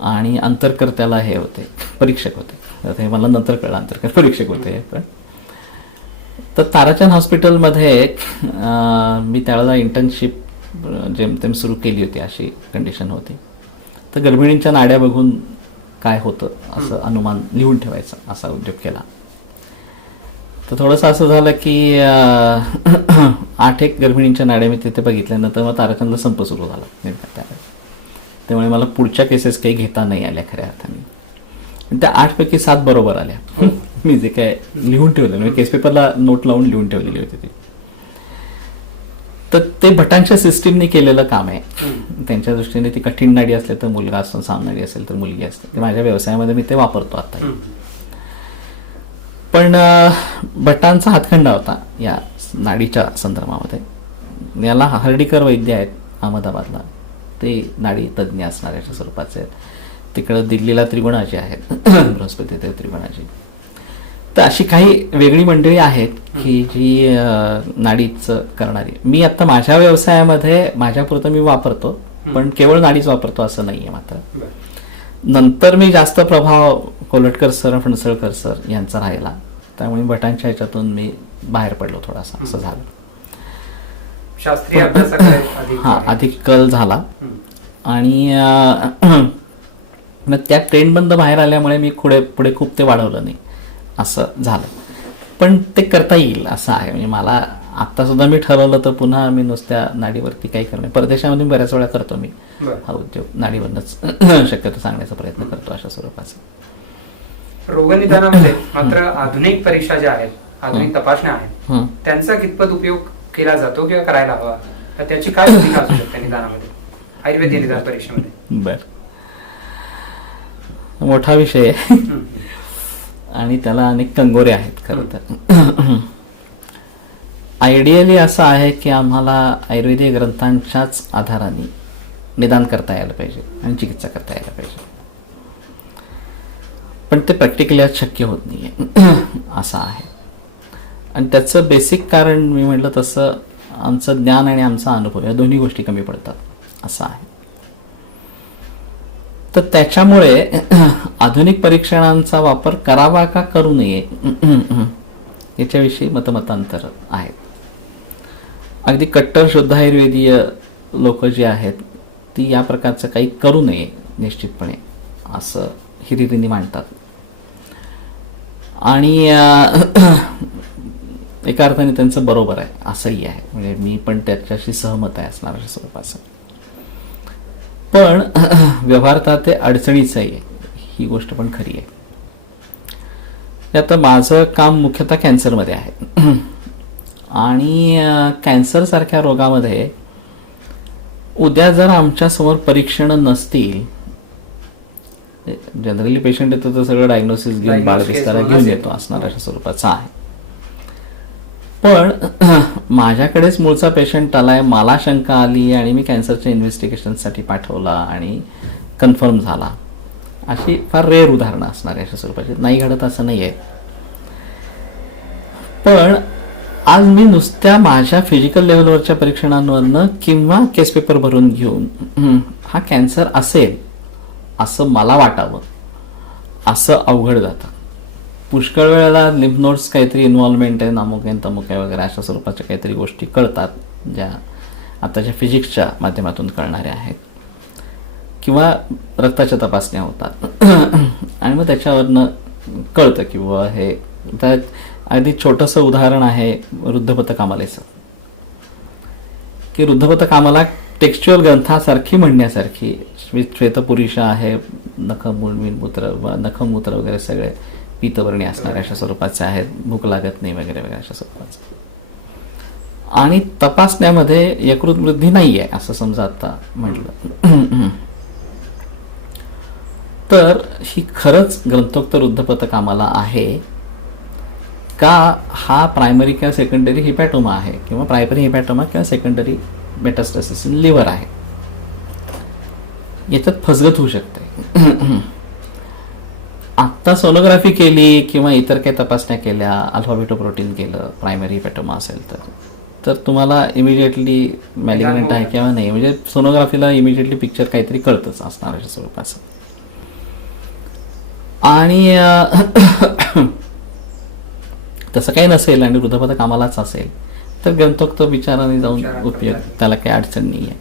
आणि अंतरकर्त्याला हे होते, परीक्षक होते. आता हे मला नंतर कळलं अंतर्गत परीक्षक होते. पण तर ताराचंद हॉस्पिटलमध्ये मी त्यावेळेला इंटर्नशिप जेमतेम सुरू केली होती, अशी कंडिशन होती. तर गर्भिणींच्या नाड्या बघून काय होतं असं अनुमान लिहून ठेवायचं असा उद्योग केला. तर थोडंसं असं झालं की 8 गर्भिणींच्या नाड्या मी तिथे बघितल्यानंतर मग ताराचंदला संप सुरू झाला नेमका त्यावेळेस. त्यामुळे मला पुढच्या केसेस काही घेता नाही आल्या खऱ्या अर्थाने. त्या 8 पैकी 7 बरोबर आल्या. मी जे काय लिहून ठेवलं म्हणजे केस पेपरला नोट लावून लिहून ठेवलेली होती ती. तर ते भटांच्या सिस्टीमने केलेलं काम आहे. त्यांच्या दृष्टीने ती कठीण नाडी असले तर मुलगा असतो, साम नाडी असेल तर मुलगी असते. ते माझ्या व्यवसायामध्ये मी ते वापरतो आता. पण भटांचा हातखंडा होता या नाडीच्या संदर्भामध्ये. याला हर्डीकर वैद्य आहेत अहमदाबादला, ते नाडी तज्ज्ञ असणाऱ्याच्या स्वरूपाचे आहेत. तिकडं दिल्लीला त्रिगुणाजी आहेत, बृहस्पती ते त्रिगुणाजी. तर अशी काही वेगळी मंडळी आहेत की जी नाडीचं करणारी. मी आता माझ्या व्यवसायामध्ये माझ्यापुरतं मी वापरतो, पण केवळ नाडीच वापरतो असं नाहीये. मात्र नंतर मी जास्त प्रभाव कोलटकर सर, फणसळकर सर यांचा राहिला. त्यामुळे भटांच्या ह्याच्यातून मी बाहेर पडलो थोडासा, असं झालं. शास्त्रीय अभ्यासाकडे अधिक कल झाला. आणि मग त्या ट्रेंडमधनं बाहेर आल्यामुळे मी पुढे खूप ते वाढवलं नाही असं झालं. पण ते करता येईल असं आहे. म्हणजे मला आता सुद्धा मी ठरवलं तर पुन्हा मी नुसत्या नाडीवरती काही करणे. परदेशामध्ये बऱ्याच वेळा करतो मी हा उद्योग, नाडीवरनच शक्यतो सांगण्याचा प्रयत्न करतो अशा स्वरूपाचा. रोगनिदानामध्ये मात्र आधुनिक परीक्षा ज्या आहेत, आधुनिक तपासण्या आहेत, त्यांचा कितपत उपयोग केला जातो किंवा करायला हवा, तर त्याची काय भूमिका असू शकते निदानामध्ये, आयुर्वेद निदान परीक्षेमध्ये? बर, मोठा विषय आहे आणि त्याला अनेक कंगोरे आहेत खरं तर. आयडियली असं आहे की आम्हाला आयुर्वेदिक ग्रंथांच्याच आधाराने निदान करता यायला पाहिजे आणि चिकित्सा करता यायला पाहिजे. पण ते प्रॅक्टिकली आज शक्य होत नाहीये असं आहे. आणि त्याचं बेसिक कारण मी म्हटलं तसं आमचं ज्ञान आणि आमचा अनुभव या दोन्ही गोष्टी कमी पडतात असं आहे. तर त्याच्यामुळे आधुनिक परीक्षणांचा वापर करावा का करू नये याच्याविषयी मतमतांतर आहेत. अगदी कट्टर शुद्ध आयुर्वेदीय लोक जी आहेत ती या प्रकारचं काही करू नये निश्चितपणे असं हिरिरींनी मांडतात. आणि एका अर्थाने त्यांचं बरोबर आहे असंही आहे. म्हणजे मी पण त्याच्याशी सहमत आहे असणाऱ्या स्वरूपाचं. पण व्यवहारात ते अडचणीचं आहे, ही गोष्ट पण खरी आहे. आता माझं काम मुख्यतः कॅन्सरमध्ये आहे आणि कॅन्सर सारख्या रोगामध्ये उद्या जर आमच्या समोर परीक्षण नसतील, जनरली पेशंट येतो तर सगळं डायग्नोसिस घेऊन बाळविस्तारा घेऊन येतो असणाऱ्या स्वरूपाचा आहे. पण माझ्याकडेच मूळचा पेशंट आलाय, मला शंका आली आणि मी कॅन्सरच्या इन्व्हेस्टिगेशनसाठी पाठवला आणि कन्फर्म झाला, अशी फार रेअर उदाहरणं असणारी अशा स्वरूपाची. नाही घडत असं नाही आहे. पण आज मी नुसत्या माझ्या फिजिकल लेवलवरच्या परीक्षणांवरनं किंवा केस पेपर भरून घेऊन हा कॅन्सर असेल असं मला वाटावं असं अवघड जातं. पुष्कळ वेळेला लिम्फ नोड्स काहीतरी इन्व्हॉल्वमेंट आहे, नामुक आहे, तमुक आहे वगैरे अशा स्वरूपाच्या काहीतरी गोष्टी कळतात ज्या आताच्या फिजिक्सच्या माध्यमातून कळणाऱ्या आहेत. किंवा रक्ताच्या तपासण्या होतात आणि मग त्याच्यावरनं कळतं की बाबा हे. त्यात अगदी छोटंसं उदाहरण आहे वृद्धपत कामालेचं, की वृद्धपत कामाला टेक्स्च्युअल ग्रंथासारखी म्हणण्यासारखी श्वेतपुरुषा आहे, नखमूत्र वगैरे सगळे पीतवर्णी असणारे अशा स्वरूपाचे आहेत, भूक लागत नाही वगैरे वगैरे अशा स्वरूपाचे. आणि तपासण्यामध्ये यकृत वृद्धी नाही आहे असं समजा आता म्हटलं तर ही खरंच ग्रंथोक्त वृद्धपथ कामाला आहे का हा प्रायमरी किंवा सेकंडरी हिपॅटोमा आहे किंवा प्रायमरी हिपॅटोमा किंवा सेकंडरी मेटास्टॅसिस इन लिव्हर आहे, याच्यात फसगत होऊ शकते. आत्ता सोनोग्राफी केली किंवा इतर काही तपासण्या केल्या, अल्फा बीटा प्रोटीन केलं, प्रायमरी हिपॅटोमा असेल तर तुम्हाला इमिडिएटली मॅलिग्नंट आहे किंवा नाही, म्हणजे सोनोग्राफीला इमिडिएटली पिक्चर काहीतरी कळतच असणार अशा स्वरूपाचं. आणि तसं काही नसेल आणि वृद्धपथ कामालाच असेल तर ग्रंथोक्त विचाराने जाऊन उपयोग, त्याला काही अडचण नाही आहे.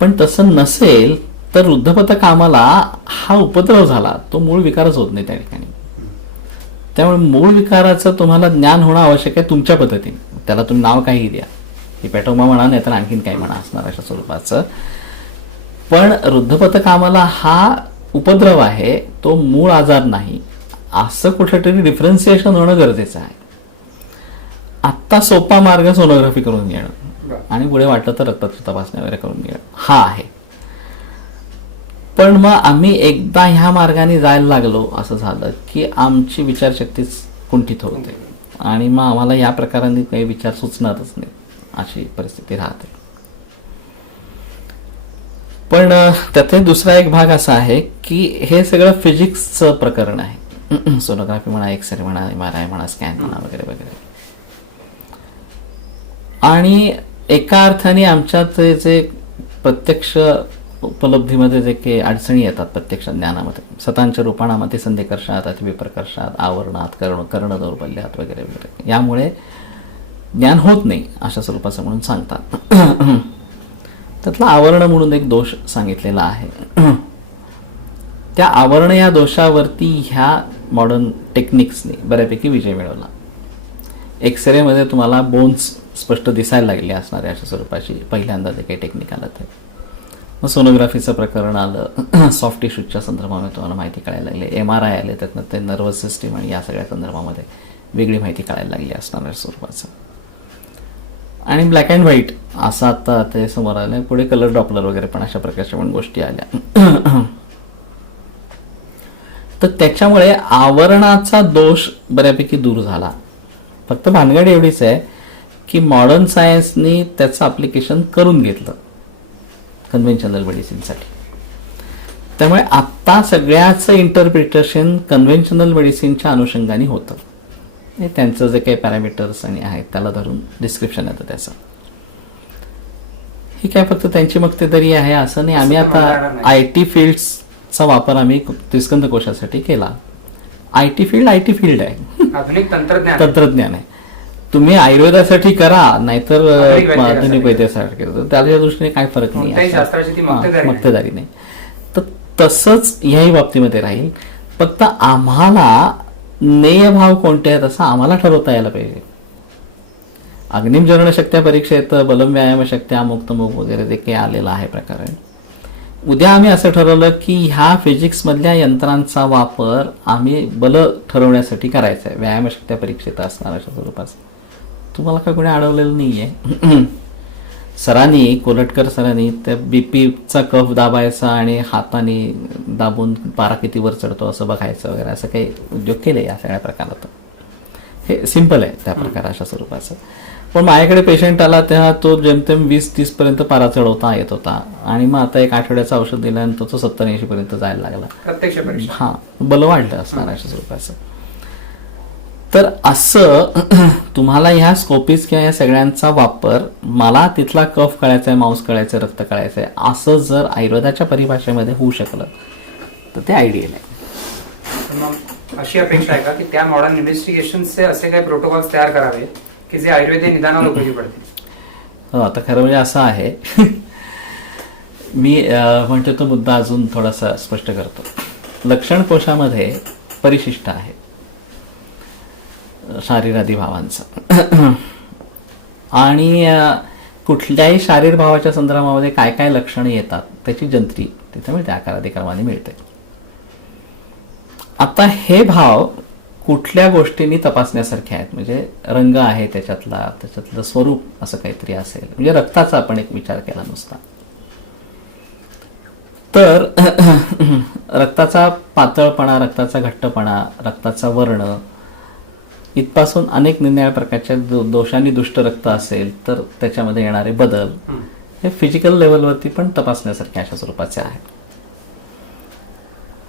पण तसं नसेल तर वृद्धपथ कामाला हा उपद्रव झाला, तो मूळ विकारच होत नाही त्या ठिकाणी. त्यामुळे मूळ विकाराचं तुम्हाला ज्ञान होणं आवश्यक आहे तुमच्या पद्धतीने. त्याला तुम्ही नाव काही द्या, हिपॅटोमा म्हणा नाही तर आणखीन काही म्हणा असणार अशा स्वरूपाचं. पण वृद्धपथ कामाला हा उपद्रव आहे, तो मूळ आजार नाही, असं कुठेतरी डिफरन्सिएशन होणं गरजेचं आहे. आत्ता सोपा मार्ग सोनोग्राफी करून घेणं आणि पुढे वाटलं तर रक्ताच्या तपासण्या वगैरे करून घेणं हा आहे. पण मग आम्ही एकदा ह्या मार्गाने जायला लागलो असं झालं की आमची विचारशक्तीच कुंठित होते आणि मग आम्हाला या प्रकाराने काही विचार सुचणारच नाही, अशी परिस्थिती राहते. पण त्यात दुसरा एक भाग असा आहे की हे सगळं फिजिक्सचं प्रकरण आहे. सोनोग्राफी म्हणा, एक्सरे म्हणा, MRI म्हणा, स्कॅन म्हणा वगैरे वगैरे. आणि एका अर्थाने आमच्यात जे प्रत्यक्ष उपलब्धीमध्ये जे काही अडचणी येतात प्रत्यक्ष ज्ञानामध्ये, सतांच्या रूपाणामध्ये संधिकर्षात, अतिविप्रकर्षात, आवरणात, कर्ण दौर्बल्यात वगैरे वगैरे, यामुळे ज्ञान होत नाही अशा स्वरूपाचं म्हणून सांगतात. त्यातला आवरण म्हणून एक दोष सांगितलेला आहे. त्या आवरण या दोषावरती ह्या मॉडर्न टेक्निक्सने बऱ्यापैकी विजय मिळवला. एक्सरे मध्ये तुम्हाला बोन्स स्पष्ट दिसायला लागले असणारे अशा स्वरूपाची पहिल्यांदा जे काही टेक्निक आलं ते. मग सोनोग्राफीचं प्रकरण आलं, सॉफ्ट टिश्यूच्या संदर्भामध्ये तुम्हाला माहिती कळायला लागली, MRI आले, त्यातनं ते नर्वस सिस्टीम आणि या सगळ्या संदर्भामध्ये वेगळी माहिती कळायला लागली असणाऱ्या स्वरूपाचं. आणि ब्लॅक अँड व्हाईट असं आता ते समोर आलं, पुढे कलर डॉपलर वगैरे पण अशा प्रकारच्या पण गोष्टी आल्या. तर त्याच्यामुळे आवरणाचा दोष बऱ्यापैकी दूर झाला. फक्त भानगड एवढीच आहे की मॉडर्न सायन्सनी त्याचं ॲप्लिकेशन करून घेतलं कन्व्हेन्शनल मेडिसिनसाठी. त्यामुळे आत्ता सगळ्याचं इंटरप्रिटेशन कन्व्हेन्शनल मेडिसिनच्या अनुषंगाने होतं. त्यांचं जे काही पॅरामीटर्स आणि आहेत त्याला धरून डिस्क्रिप्शन येतं त्याचं. ही काय फक्त त्यांची मक्तेदारी आहे असं नाही. आम्ही आता IT फील्ड्सचा वापर आम्ही त्रिस्कंद कोशासाठी केला. IT फील्ड आहे, आधुनिक तंत्रज्ञान आहे. तुम्ही आयुर्वेदासाठी करा नाहीतर आधुनिक वैद्यासाठी करा, त्याच्या दृष्टीने काय फरक नाही, मक्तेदारी नाही. तर तसंच ह्याही बाबतीमध्ये राहील. फक्त आम्हाला नेय भाव कोणते आहेत असं आम्हाला ठरवता यायला पाहिजे. अग्निम जननशक्त्या परीक्षेत बलम व्यायाम शक्त्या मुक्तमुख वगैरे जे काही आलेला आहे प्रकारे, उद्या आम्ही असं ठरवलं की ह्या फिजिक्समधल्या यंत्रांचा वापर आम्ही बल ठरवण्यासाठी करायचा आहे, व्यायामशक्त्या परीक्षेत असणार अशा स्वरूपाचं. तुम्हाला काय कोणी अडवलेलं नाही आहे. सरांनी, कोलटकर सरांनी त्या BPचा कफ दाबायचा आणि हाताने दाबून पारा किती वर चढतो असं बघायचं वगैरे असं काही उद्योग केले या सगळ्या प्रकारात. हे सिम्पल आहे त्या प्रकार अशा स्वरूपाचं. पण माझ्याकडे पेशंट आला तेव्हा तो जेमतेम 20-30 पर्यंत पारा चढवता येत होता आणि मग आता एक आठवड्याचं औषध दिल्यानंतर तो 70-80 पर्यंत जायला लागला. हा, बल वाढलं असणार अशा स्वरूपाचं. तर असं तुम्हाला ह्या स्कोपीज किंवा या सगळ्यांचा वापर, मला तिथला कफ कळायचा आहे, मांस कळायचं आहे, रक्त कळायचं आहे, असं जर आयुर्वेदाच्या परिभाषेमध्ये होऊ शकलं तर ते आयडियल आहे. मग अशी अपेक्षा आहे का की त्या मॉडर्न इन्व्हेस्टिगेशनचे असे काही प्रोटोकॉल्स तयार करावे की जे आयुर्वेदीय निदानाला उपयोगी पडतील? हो, आता खरं म्हणजे असं आहे, मी म्हणतो तो मुद्दा अजून थोडासा स्पष्ट करतो. लक्षण कोशामध्ये परिशिष्ट आहे शारीरादी भावांचं, आणि कुठल्याही शारीर भावाच्या संदर्भामध्ये काय काय लक्षणे येतात त्याची जंत्री तिथे मिळते, आकारादी क्रमाने मिळते. आता हे भाव कुठल्या गोष्टींनी तपासण्यासारख्या आहेत, म्हणजे रंग आहे त्याच्यातलं स्वरूप असं काहीतरी असेल, म्हणजे रक्ताचा आपण एक विचार केला नुसता तर रक्ताचा पातळपणा, रक्ताचा घट्टपणा, रक्ताचा वर्ण इथपासून अनेक निरनिराळ्या प्रकारच्या दोषांनी दुष्ट रक्त असेल तर त्याच्यामध्ये येणारे बदल हे फिजिकल लेवलवरती पण तपासण्यासारखे अशा स्वरूपाचे आहेत.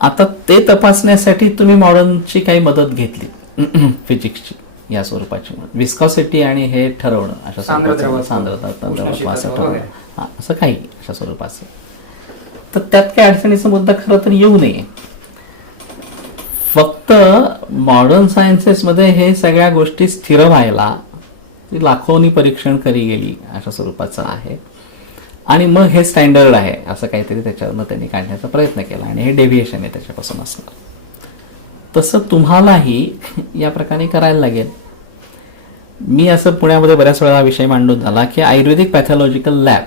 आता ते तपासण्यासाठी तुम्ही मॉडर्नची काही मदत घेतली फिजिक्सची या स्वरूपाची, विस्कॉसिटी आणि हे ठरवणं अशा स्वरूपाचं, सांद्रता द्रवत्व असं ठरवणं, असं काही अशा स्वरूपाचं. तर त्यात काही अडचणीचा मुद्दा खरं तर येऊ नये. फक्त मॉडर्न सायन्सेसमध्ये हे सगळ्या गोष्टी स्थिर व्हायला लाखोनी परीक्षण करी गेली अशा स्वरूपाचं आहे आणि मग हे स्टँडर्ड आहे असं काहीतरी त्याच्यावरनं त्यांनी काढण्याचा प्रयत्न केला आणि हे डेव्हिएशन आहे त्याच्यापासून असणार. तसं तुम्हालाही या प्रकारे करायला लागेल. मी असं पुण्यामध्ये बऱ्याच वेळा विषय मांडून झाला की आयुर्वेदिक पॅथॉलॉजिकल लॅब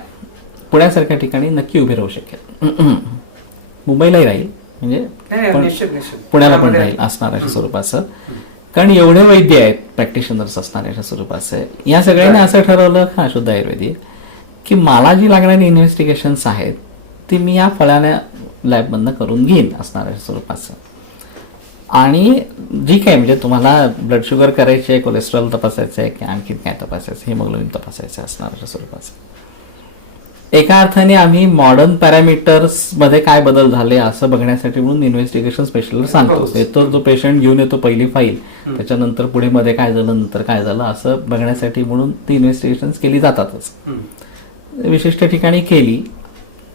पुण्यासारख्या ठिकाणी नक्की उभी राहू शकेल. मुंबईलाही राहील, म्हणजे पुण्याला पण राहील असणार अशा स्वरूपाचं, कारण एवढे वैद्य आहेत, प्रॅक्टिशनर्स असणार अशा स्वरूपाचं. या सगळ्यांनी असं ठरवलं हा शुद्ध आयुर्वेदिक की मला जी लागणारी इन्व्हेस्टिगेशन्स आहेत ती मी या फळाण्या लॅबमधनं करून घेईन असणार अशा स्वरूपाचं. आणि जी काय म्हणजे तुम्हाला ब्लड शुगर करायची आहे, कोलेस्ट्रॉल तपासायचं आहे, की आणखीन काय तपासायचं, हिमोग्लोबिन तपासायचं असणार अशा स्वरूपाचं. एका अर्थाने आम्ही मॉडर्न पॅरामीटर्स मध्ये काय बदल झाले असं बघण्यासाठी म्हणून इन्व्हेस्टिगेशन स्पेशलिस्ट सांगतो. येतो जो पेशंट घेऊन येतो पहिली फाईल, त्याच्यानंतर पुढे मध्ये काय झालं, नंतर काय झालं असं बघण्यासाठी म्हणून ती इन्व्हेस्टिगेशन केली जातातच. विशिष्ट ठिकाणी केली,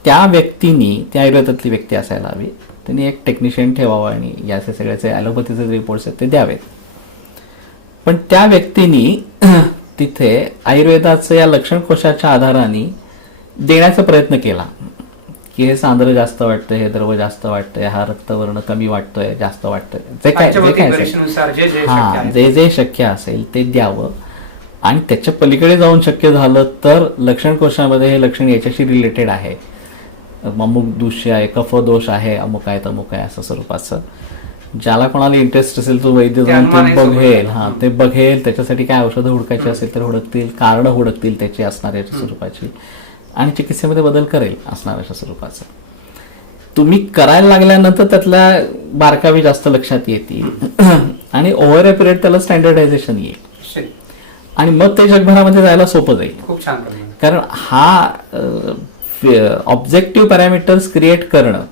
त्या व्यक्तीनी, त्या आयुर्वेदातली व्यक्ती असायला हवी, त्यांनी एक टेक्निशियन ठेवावं आणि याचे सगळ्याचे ॲलोपॅथीचे रिपोर्ट्स आहेत ते द्यावेत. पण त्या व्यक्तीनी तिथे आयुर्वेदाचं या लक्षणकोशाच्या आधाराने देण्याचा प्रयत्न केला की हे सांद्र जास्त वाटतंय, हे द्रव जास्त वाटतंय, हा रक्तवर्ण कमी वाटतोय, जास्त वाटतंय, जे काय जे शक्य असेल ते द्यावं. आणि त्याच्या पलीकडे जाऊन शक्य झालं तर लक्षणकोशामध्ये हे लक्षण याच्याशी रिलेटेड आहे, अमुक दूष्य आहे, कफदोष आहे, अमुक आहे तमुक आहे असं स्वरूपाचं. ज्याला कोणाला इंटरेस्ट असेल तो वैद्य जाऊन ते बघेल, ते बघेल, त्याच्यासाठी काय औषधं हुडकायची असेल तर हुडकतील, कारणं हुडकतील त्याची असणार याच्या स्वरूपाची आणि चिकित्सेमध्ये बदल करेल असणार अशा स्वरूपाचं. तुम्ही करायला लागल्यानंतर त्यातल्या बारकावी जास्त लक्षात येतील आणि ओव्हर अ पिरियड त्याला स्टँडर्डायझेशन येईल आणि मग ते जगभरामध्ये जायला सोपं जाईल. खूप छान. कारण हा ऑब्जेक्टिव्ह पॅरामीटर्स क्रिएट करणं,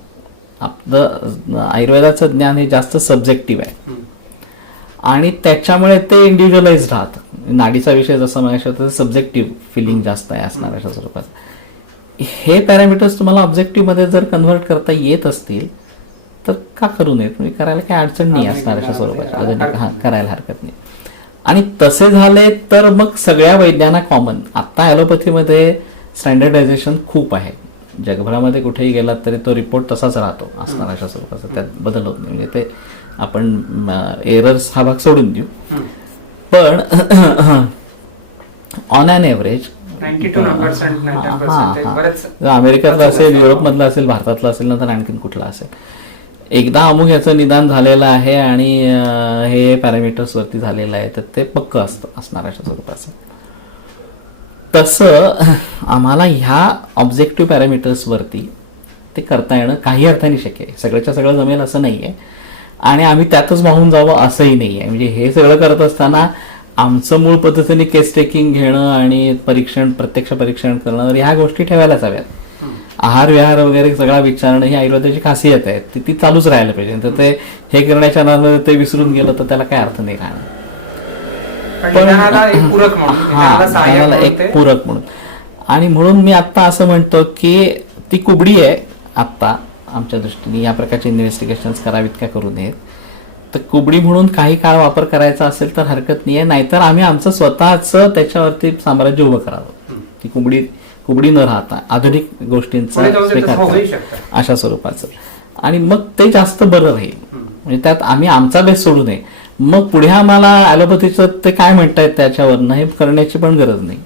आपलं आयुर्वेदाचं ज्ञान हे जास्त सब्जेक्टिव्ह आहे आणि त्याच्यामुळे ते इंडिव्हिज्युअलाइज राहतं. नाडीचा विषय जसा म्हणायचा सब्जेक्टिव्ह फिलिंग जास्त आहे असणार अशा स्वरूपात. हे पॅरामीटर्स तुम्हाला ऑब्जेक्टिव्ह मध्ये जर कन्व्हर्ट करता येत असतील तर का करू नये, तुम्ही करायला काही अडचण नाही असणार अशा स्वरूपाच्या, करायला हरकत नाही. आणि तसे झाले तर मग सगळ्या वैद्यांना कॉमन. आता ॲलोपॅथीमध्ये स्टँडर्डायझेशन खूप आहे, जगभरामध्ये कुठेही गेलात तरी तो रिपोर्ट तसाच राहतो असणार अशा स्वरूपाचा, त्यात बदल होत नाही. म्हणजे ते आपण एरर्स हा भाग सोडून देऊ. पण ऑन ॲन एव्हरेज अमेरिकेतला असेल, युरोपमधला असेल, भारतातला असेल, नंतर आणखीन कुठला असेल, एकदा अमुक याचं निदान झालेलं आहे आणि हे पॅरामीटर्स वरती झालेलं आहे तर ते पक्क असणार अशा स्वरूपाचं. तसं आम्हाला ह्या ऑब्जेक्टिव्ह पॅरामीटर्स वरती ते करता येणं काही अर्थाने शक्य आहे. सगळ्याच्या सगळं जमेल असं नाही आहे आणि आम्ही त्यातच वाहून जावं असंही नाही आहे. म्हणजे हे सगळं करत असताना आमचं मूळ पद्धतीने केस टेकिंग घेणं आणि प्रत्यक्ष परीक्षण करणं ह्या गोष्टी ठेवायलाच हव्यात. आहार विहार वगैरे सगळा विचारणं ही आयुर्वेदाची खासियत आहे, ती चालूच राहायला पाहिजे. तर ते हे करण्याच्या नादाने ते विसरून गेलं तर त्याला काय अर्थ नाही राहणार. पण एक पूरक म्हणून आणि म्हणून मी आता असं म्हणतो की ती कुबडी आहे आत्ता आमच्या दृष्टीने या प्रकारचे इन्व्हेस्टिगेशन्स करावीत का करू नयेत. तर कुबडी म्हणून काही काळ वापर करायचा असेल तर हरकत नाही आहे, नाहीतर आम्ही आमचं स्वतःच त्याच्यावरती साम्राज्य उभं करावं. ती कुबडी न राहता आधुनिक गोष्टींचा अशा स्वरूपाचं आणि मग ते जास्त बरं राहील. म्हणजे त्यात आम्ही आमचा बेस सोडू नये. मग पुढे आम्हाला ॲलोपॅथीचं ते काय म्हणतायत त्याच्यावरनं हे करण्याची पण गरज नाही.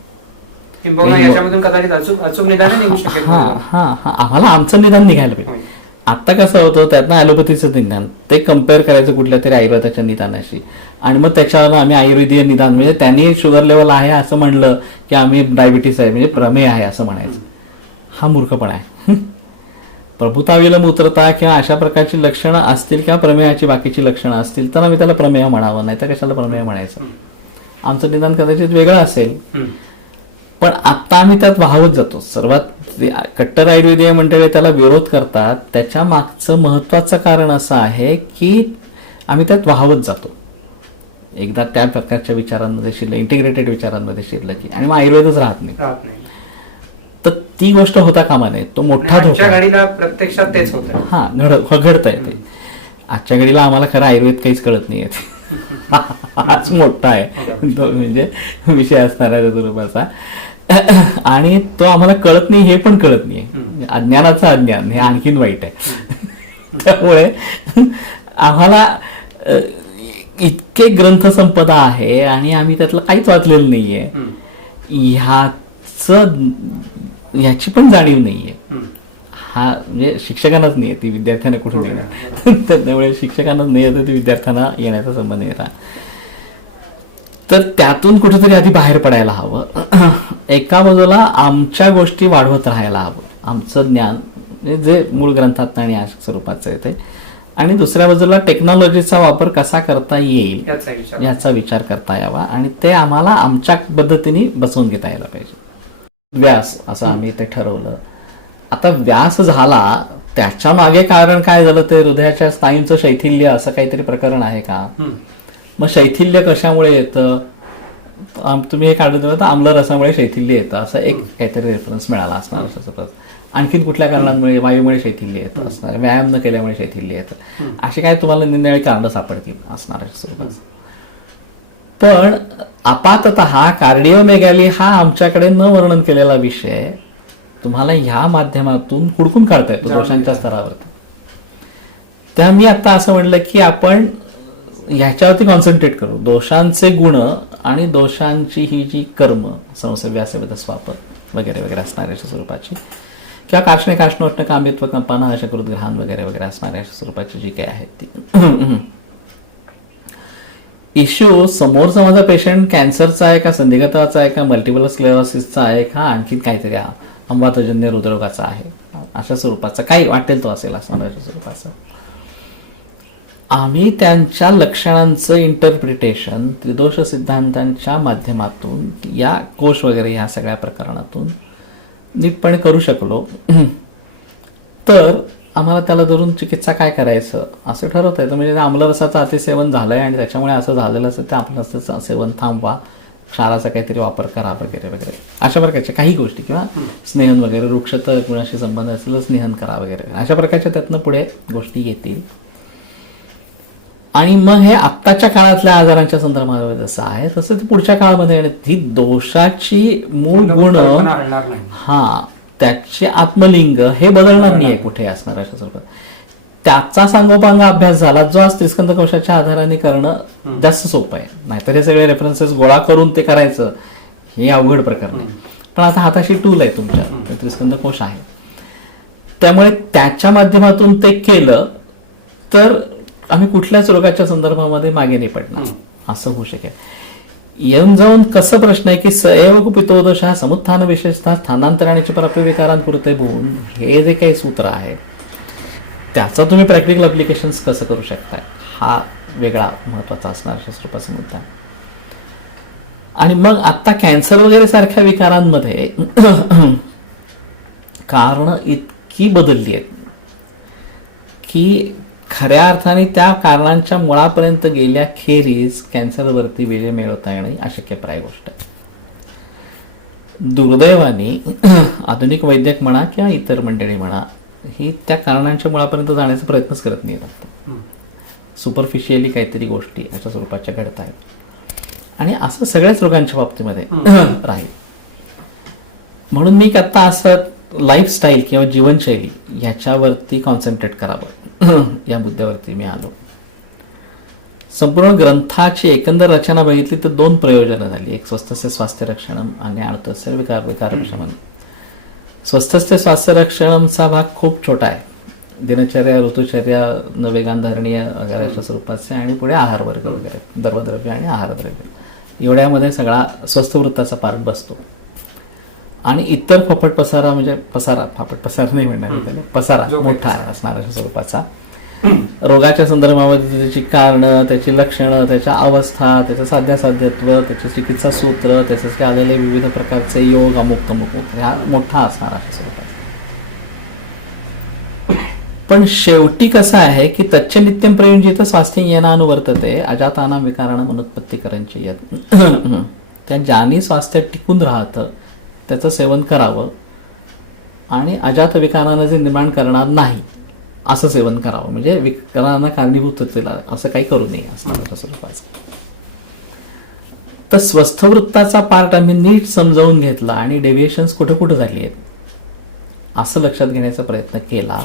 आम्हाला आमचं निदान निघायला पाहिजे. आता कसं होतं त्यातनं ॲलोपॅथीचं निदान ते कम्पेअर करायचं कुठल्या तरी आयुर्वेदाच्या निदानाशी आणि मग त्याच्यावर आम्ही आयुर्वेदीय निदान म्हणजे त्यांनी शुगर लेवल आहे असं म्हणलं की आम्ही डायबिटीस आहे म्हणजे प्रमेय आहे असं म्हणायचं. हा मूर्खपणा आहे. प्रभुता विलमूत्रता किंवा अशा प्रकारची लक्षणं असतील किंवा प्रमेयाची बाकीची लक्षणं असतील तर आम्ही त्याला प्रमेय म्हणावं, नाही तर कशाला प्रमेय म्हणायचं. आमचं निदान कदाचित वेगळं असेल, पण आता आम्ही त्यात वाहवत जातो. सर्वात कट्टर आयुर्वेदीय मंडळी त्याला विरोध करतात, त्याच्या मागचं महत्वाचं कारण असं आहे की आम्ही त्यात वाहवत जातो. एकदा त्या प्रकारच्या विचारांमध्ये शिरलं, इंटिग्रेटेड विचारांमध्ये शिरलं की आणि मग आयुर्वेदच राहत नाही. तर ती गोष्ट होता कामा नये. तो मोठा धोका घडीला प्रत्यक्षात तेच होतं. हा घडतंय ते. आजच्या घडीला आम्हाला खरं आयुर्वेद काहीच कळत नाहीये. हाच मोठा आहे तो म्हणजे विषय असणार आहे स्वरूपाचा. आणि तो आम्हाला कळत नाही हे पण कळत नाहीये. अज्ञानाचं अज्ञान हे आणखीन वाईट आहे. त्यामुळे आम्हाला इतके ग्रंथसंपदा आहे आणि आम्ही त्यातलं काहीच वाचलेलं नाहीये, ह्याची पण जाणीव नाहीये. हा म्हणजे शिक्षकांनाच नाही, ती विद्यार्थ्यांना कुठून येणार. त्यामुळे शिक्षकांनाच नाही येतं, ती विद्यार्थ्यांना येण्याचा संबंध येतात. तर त्यातून कुठेतरी आधी बाहेर पडायला हवं. एका बाजूला आमच्या गोष्टी वाढवत राहायला हवं, आमचं ज्ञान जे मूळ ग्रंथात आणि अशा स्वरूपाचं आहे ते, आणि दुसऱ्या बाजूला टेक्नॉलॉजीचा वापर कसा करता येईल याचा विचार करता यावा आणि ते आम्हाला आमच्या पद्धतीने बसवून घेता यायला पाहिजे. व्यास असं आम्ही ते ठरवलं. आता व्यास झाला त्याच्या मागे कारण काय झालं, ते हृदयाच्या स्नायूंचं शैथिल्य असं काहीतरी प्रकरण आहे का. मग शैथिल्य कशामुळे येतं, तुम्ही हे काढून दिलं तर आम्लरसामुळे शैथिल्य येतं असं एक काहीतरी रेफरन्स मिळाला असणार. असं आणखीन कुठल्या कारणांमुळे, वायूमुळे शैथिल्य येतं असणार, व्यायाम न केल्यामुळे शैथिल्य येतं, अशी काय तुम्हाला निरनिराळी कारणं सापडतील असणार स्वरूपाचं. पण आपाततः कार्डिओमेगॅली हा आमच्याकडे न वर्णन केलेला विषय तुम्हाला ह्या माध्यमातून हुडकून काढता येतो दोषांच्या स्तरावरती. त्या मी आता असं म्हणलं की आपण ह्याच्यावरती कॉन्सन्ट्रेट करू, दोषांचे गुण आणि दोषांची ही जी कर्म संसव्यासवेद स्वाप वगैरे वगैरे असणाऱ्या स्वरूपाची, किंवा कार्ष्णे कार्ष्णोष्ण कामित्व कंपाना अशकृत ग्रहान वगैरे वगैरे असणाऱ्या स्वरूपाची जी काही आहेत ती. इश्यू समोरचा माझा पेशंट कॅन्सरचा आहे का, संधिगताचा आहे का, मल्टिपल स्क्लेरोसिसचा आहे का, आणखीन काहीतरी अंबातजन्य हृदयरोगाचा आहे, अशा स्वरूपाचा काही वाटेल तो असेल असणार अशा स्वरूपाचा. आम्ही त्यांच्या लक्षणांचं इंटरप्रिटेशन त्रिदोष सिद्धांतांच्या माध्यमातून या कोश वगैरे ह्या सगळ्या प्रकरणातून नीटपणे करू शकलो तर आम्हाला त्याला धरून चिकित्सा काय करायचं असं ठरवता येतं. म्हणजे आम्लरसाचं अतिसेवन झालंय आणि त्याच्यामुळे असं झालेलं असतं, ते आम्लरसाचं सेवन थांबवा, क्षाराचा काहीतरी वापर करा वगैरे वगैरे अशा प्रकारच्या काही गोष्टी, किंवा स्नेहन वगैरे वृक्षत गुणाशी संबंध असेल स्नेहन करा वगैरे अशा प्रकारच्या त्यातनं पुढे गोष्टी येतील. आणि मग हे आत्ताच्या काळातल्या आजारांच्या संदर्भात जसं आहे तसं ते पुढच्या काळामध्ये ही दोषाची मूळ गुण हा त्याचे आत्मलिंग हे बदलणार नाहीये कुठे असणार अशा स्वरूपात. त्याचा सांगोपांग अभ्यास झाला जो आज त्रिस्कंद कोशाच्या आधाराने करणं जास्त सोपं आहे. नाहीतर हे सगळे रेफरन्सेस गोळा करून ते करायचं हे अवघड प्रकरण आहे. पण आता हाताशी टूल आहे तुमच्या, त्रिस्कंद कोश आहे, त्यामुळे त्याच्या माध्यमातून ते केलं तर आम्ही कुठल्याच रोगाच्या संदर्भामध्ये मागे नाही पडणार असं होऊ शकेल. येऊन जाऊन कसं प्रश्न आहे की सएव कुपितोदोष हा समुत्थान विशेषतः स्थानांतराण्याची प्राप्यविकारांपुरते भून हे जे काही सूत्र आहे त्याचं तुम्ही प्रॅक्टिकल अप्लिकेशन कसं करू शकताय हा वेगळा महत्वाचा असणार अशा स्वरूपाचा मुद्दा. आणि मग आता कॅन्सर वगैरे सारख्या विकारांमध्ये कारण इतकी बदलली आहेत की खऱ्या अर्थाने त्या कारणांच्या मुळापर्यंत गेल्याखेरीज कॅन्सरवरती विजय मिळवता येणे अशक्यप्राय गोष्ट आहे. दुर्दैवाने आधुनिक वैद्यक म्हणा किंवा इतर मंडळी म्हणा ही त्या कारणांच्या मुळापर्यंत जाण्याचा प्रयत्नच करत नाही. सुपरफिशियली काहीतरी गोष्टी अशा स्वरूपाच्या घडत आहेत आणि असं सगळ्याच रोगांच्या बाबतीमध्ये राहील. म्हणून मी आता असं लाईफस्टाईल किंवा जीवनशैली ह्याच्यावरती कॉन्सन्ट्रेट करावं या मुद्द्यावरती मी आलो. संपूर्ण ग्रंथाची एकंदर रचना बघितली तर दोन प्रयोजनं झाली. एक स्वस्थस्य स्वास्थ्य रक्षणम आणि अर्थस्य विकार विकारक्षमन. स्वस्थस्य स्वास्थ्य रक्षणमचा भाग खूप छोटा आहे. दिनचर्या, ऋतुचर्या, वेगान धरणीय वगैरे अशा स्वरूपाचे, आणि पुढे आहार वर्ग वगैरे, द्रवद्रव्य आणि आहारद्रव्य, एवढ्यामध्ये सगळा स्वस्थवृत्ताचा पार्ट बसतो. आणि इतर फापट पसारा, म्हणजे पसारा, फापट पसारा नाही म्हणणार त्याला, पसारा मोठा आहे असणार अशा स्वरूपाचा. रोगाच्या संदर्भामध्ये त्याची कारणं, त्याची लक्षणं, त्याच्या अवस्था, त्याचं साध्यासाध्यत्व, त्याचे चिकित्सा सूत्र, त्याचे आलेले विविध प्रकारचे योग, अमुक तमुक, हा मोठा असणार अशा स्वरूपाचा. पण शेवटी कसं आहे की तच्च नित्यम प्रयुंजित स्वास्थ्य येनानुवर्तते अजाताना विकारणं अनुत्पत्तीकरंची यत्. त्या ज्याने स्वास्थ्य टिकून राहतं त्याचं सेवन करावं, आणि अजात विकारांना जे निर्माण करणार नाही असं सेवन करावं, म्हणजे विकारांना कारणीभूत असं काही करू नये असं स्वरूपाचं. तर स्वस्थवृत्ताचा पार्ट आम्ही नीट समजावून घेतला आणि डेव्हिएशन्स कुठे कुठे झाली आहेत असं लक्षात घेण्याचा प्रयत्न केला,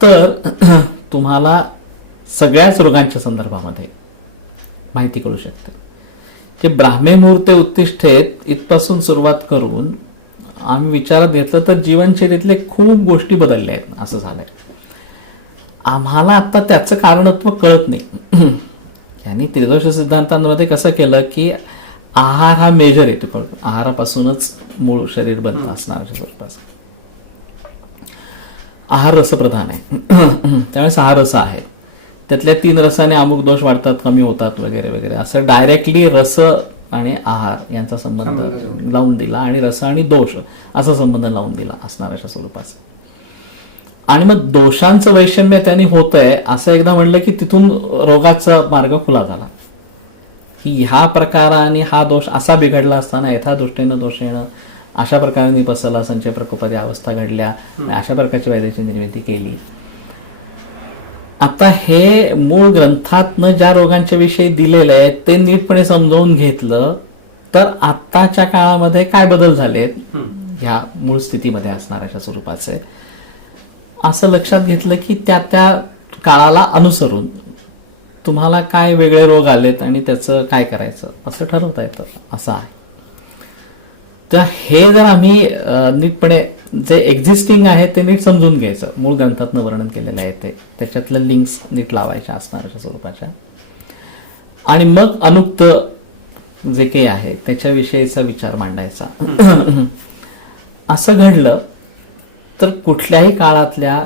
तर तुम्हाला सगळ्याच रोगांच्या संदर्भामध्ये माहिती कळू शकते. जे ब्राह्मे मुहूर्ते उत्तिष्ठेत इथपासून सुरुवात करून आम्ही विचारात घेतलं तर जीवनशैलीतले खूप गोष्टी बदलल्या आहेत असं झालंय. आम्हाला आता त्याचं कारणत्व कळत नाही. यांनी त्रिदोष सिद्धांतांमध्ये कसं केलं की आहार हा मेजर येतो, आहारापासूनच मूळ शरीर बनतं असणार स्वरूपाचं. आहार रसप्रधान आहे, त्यावेळेस आहार रस आहे, त्यातल्या 3 रसाने अमुक दोष वाढतात, कमी होतात वगैरे वगैरे, असं डायरेक्टली रस आणि आहार यांचा संबंध लावून दिला, आणि रस आणि दोष असा संबंध लावून दिला असणार अशा स्वरूपाचा. आणि मग दोषांचं वैषम्य त्यांनी होतंय असं एकदा म्हणलं की तिथून रोगाचा मार्ग खुला झाला, की ह्या प्रकाराने हा दोष असा बिघडला असताना यथा दृष्टीनं दोष येणं, अशा प्रकारे निपसला, संचय प्रकोपादी अवस्था घडल्या, अशा प्रकारची वैद्याची निर्मिती केली. आता हे मूळ ग्रंथातनं ज्या रोगांच्या विषयी दिलेलं आहे ते नीटपणे समजावून घेतलं तर आत्ताच्या काळामध्ये काय बदल झालेत ह्या मूळ स्थितीमध्ये असणार अशा स्वरूपाचे असं लक्षात घेतलं की त्या त्या काळाला अनुसरून तुम्हाला काय वेगळे रोग आलेत आणि त्याचं काय करायचं असं ठरवता येतं असं आहे. तर हे जर आम्ही नीटपणे जे एक्झिस्टिंग आहे ते नीट समजून घ्यायचं, मूळ ग्रंथातनं वर्णन केलेलं आहे ते, त्याच्यातल्या लिंक्स नीट लावायच्या असणाऱ्या स्वरूपाच्या, आणि मग अनुक्त जे काही आहे त्याच्याविषयीचा विचार मांडायचा. असं घडलं तर कुठल्याही काळातल्या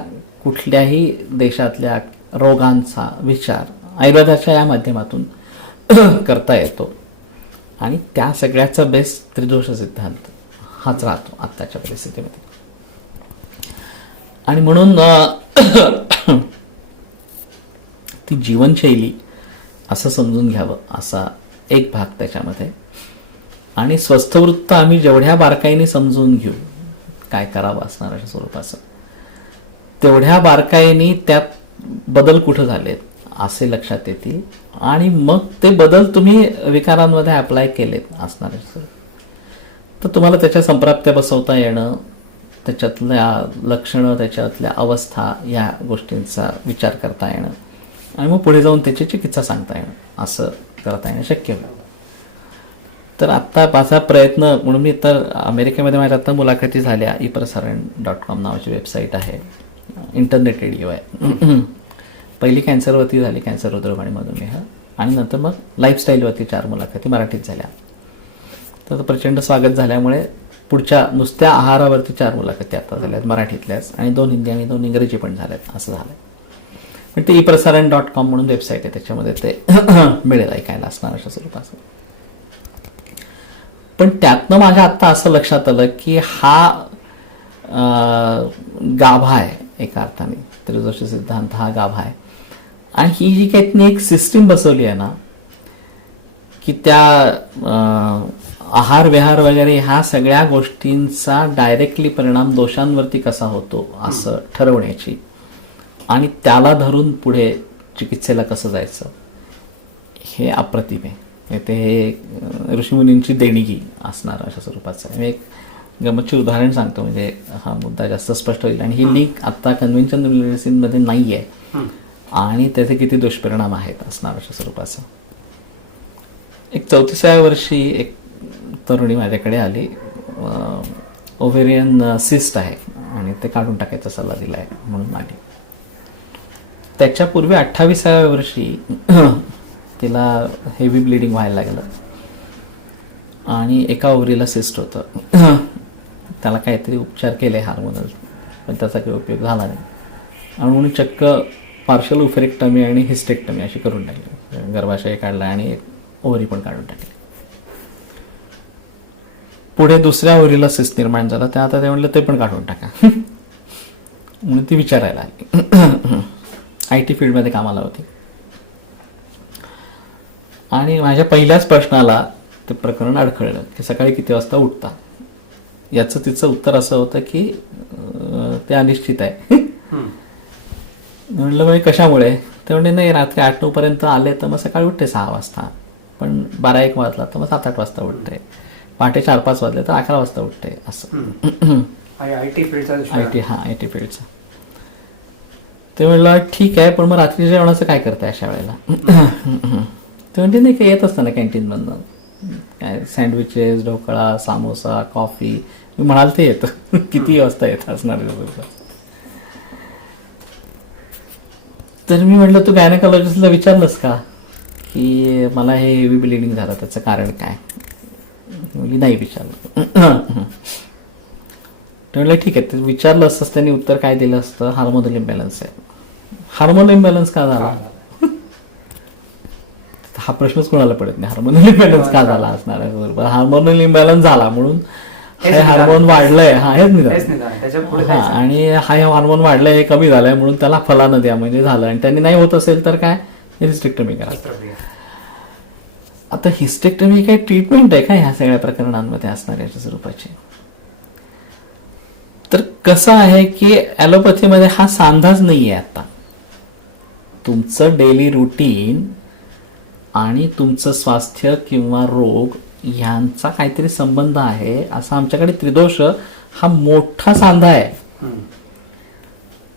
कुठल्याही देशातल्या रोगांचा विचार आयुर्वेदाच्या या माध्यमातून करता येतो, आणि त्या सगळ्याचा बेस त्रिदोष सिद्धांत हाच राहतो आत्ताच्या परिस्थितीमध्ये. आणि म्हणून ती जीवनशैली असं समजून घ्यावं असा एक भाग त्याच्यामध्ये. आणि स्वस्थवृत्त आम्ही जेवढ्या बारकाईने समजून घेऊ काय करावं असणार अशा स्वरूपाचं, तेवढ्या बारकाईने त्यात बदल कुठं झालेत असे लक्षात येतील, आणि मग ते बदल तुम्ही विकारांमध्ये अप्लाय केलेत असणार. तर तुम्हाला त्याच्या संप्राप्त्या बसवता येणं, त्याच्यातल्या लक्षणं, त्याच्यातल्या अवस्था या गोष्टींचा विचार करता येणं, आणि मग पुढे जाऊन त्याची चिकित्सा सांगता येणं असं करता येणं शक्य होईल. तर आत्ता माझा प्रयत्न म्हणून मी तर अमेरिकेमध्ये माझ्या आत्ता मुलाखती झाल्या, ePrasaran.com नावाची वेबसाईट आहे, इंटरनेट रेडिओ आहे. पहिली कॅन्सरवरती झाली, कॅन्सर, हृदयरोग आणि मधुमेह, आणि नंतर मग लाईफस्टाईलवरती 4 मुलाखती मराठीत झाल्या. तर प्रचंड स्वागत झाल्यामुळे पुढच्या नुसत्या आहारावरती 4 मुलाखती आता झाल्यात मराठीतल्याच, आणि 2 हिंदी आणि 2 इंग्रजी पण झाल्यात असं झालं. पण ते ePrasaran.com म्हणून वेबसाईट आहे, त्याच्यामध्ये ते मिळेल ऐकायला असणार अशा स्वरूपाचं. पण त्यातनं माझ्या आत्ता असं लक्षात आलं की हा गाभा आहे एका अर्थाने, त्रिदोष सिद्धांत हा गाभा आहे, आणि ही जी काही त्यांनी एक सिस्टीम बसवली आहे ना की त्या आहार विहार वगैरे ह्या सगळ्या गोष्टींचा डायरेक्टली परिणाम दोषांवरती कसा होतो असं ठरवण्याची, आणि त्याला धरून पुढे चिकित्सेला कसं जायचं हे अप्रतिम आहे. ते हे ऋषीमुनींची देणगी असणार अशा स्वरूपाचं. मी एक गमतशीर उदाहरण सांगतो म्हणजे हा मुद्दा जास्त स्पष्ट होईल, आणि ही लिंक आता कन्व्हेन्शनल मेडिसिनमध्ये नाही आहे, आणि त्याचे किती दुष्परिणाम आहेत असणार अशा स्वरूपाचं. एक 34व्या वर्षी एक तरुणी माझ्याकडे आली, ओव्हेरियन सिस्ट आहे आणि ते काढून टाकायचा सल्ला दिला आहे म्हणून आली. त्याच्यापूर्वी 28व्या वर्षी तिला हेवी ब्लिडिंग व्हायला लागलं आणि एका ओव्हरीला सिस्ट होतं. त्याला काहीतरी उपचार केले हार्मोनल, पण त्याचा काही उपयोग झाला नाही आणि म्हणून चक्क पार्शल उफेरेक्टमी आणि हिस्टेक्टमी अशी करून टाकली. गर्भाशय काढला आणि ओव्हरी पण काढून टाकली. पुढे दुसऱ्या ओव्हरीला सिस्ट निर्माण झाला, ते आता ते म्हणलं ते पण काढून टाका म्हणून ती विचारायला आली. IT फील्डमध्ये कामाला होती आणि माझ्या पहिल्याच प्रश्नाला ते प्रकरण अडखळलं की सकाळी किती वाजता उठता. याचं तिचं उत्तर असं होतं की ते अनिश्चित आहे. म्हणलं म्हणजे कशामुळे? ते म्हणजे नाही, रात्री 8-9 पर्यंत आले तर मग सकाळी उठते 6 वाजता, पण 12-1 वाजला तर मग 7-8 वाजता उठते, पहाटे 4-5 वाजले तर 11 वाजता उठते असं. IT फील्डचा IT फील्डचा. ते म्हणलं ठीक आहे, पण मग रात्रीच्या जेवणाचं काय करताय अशा वेळेला? ते म्हणते नाही काय येत असतं ना कॅन्टीनमधनं, काय सँडविचेस, ढोकळा, सामोसा, कॉफी. मी म्हणाल ते येतं. किती वाजता येत असणार? तर मी म्हटलं तू गायनेकॉलॉजिस्टला विचारलंस का की मला हे हेवी ब्लिडिंग झालं त्याचं कारण काय? मी नाही विचारलं. ते म्हटलं ठीक आहे, ते विचारलं असतं त्यांनी उत्तर काय दिलं असतं? हार्मोनल इम्बॅलन्स आहे. हार्मोनल इम्बॅलन्स का झाला? हा प्रश्नच कोणाला पडत नाही. हार्मोनल इम्बॅलन्स का झाला असणार आहे? हार्मोनल इम्बॅलन्स झाला म्हणून हे हार्मोन वाढलंय, हेच निदान. आणि हा हार्मोन वाढलंय, हे कमी झालंय म्हणून त्याला फलानं द्या म्हणजे झालं. आणि त्यांनी नाही होत असेल तर काय, हिस्टेक्टमी करा. आता हिस्टेक्टमी काय ट्रीटमेंट आहे का ह्या सगळ्या प्रकरणांमध्ये असणाऱ्या स्वरूपाची? तर कसं आहे की ॲलोपॅथीमध्ये हा सांधाच नाहीये. आता तुमचं डेली रुटीन आणि तुमचं स्वास्थ्य किंवा रोग यांचा काहीतरी संबंध आहे, असा आमच्याकडे त्रिदोष हा मोठा सांधा आहे.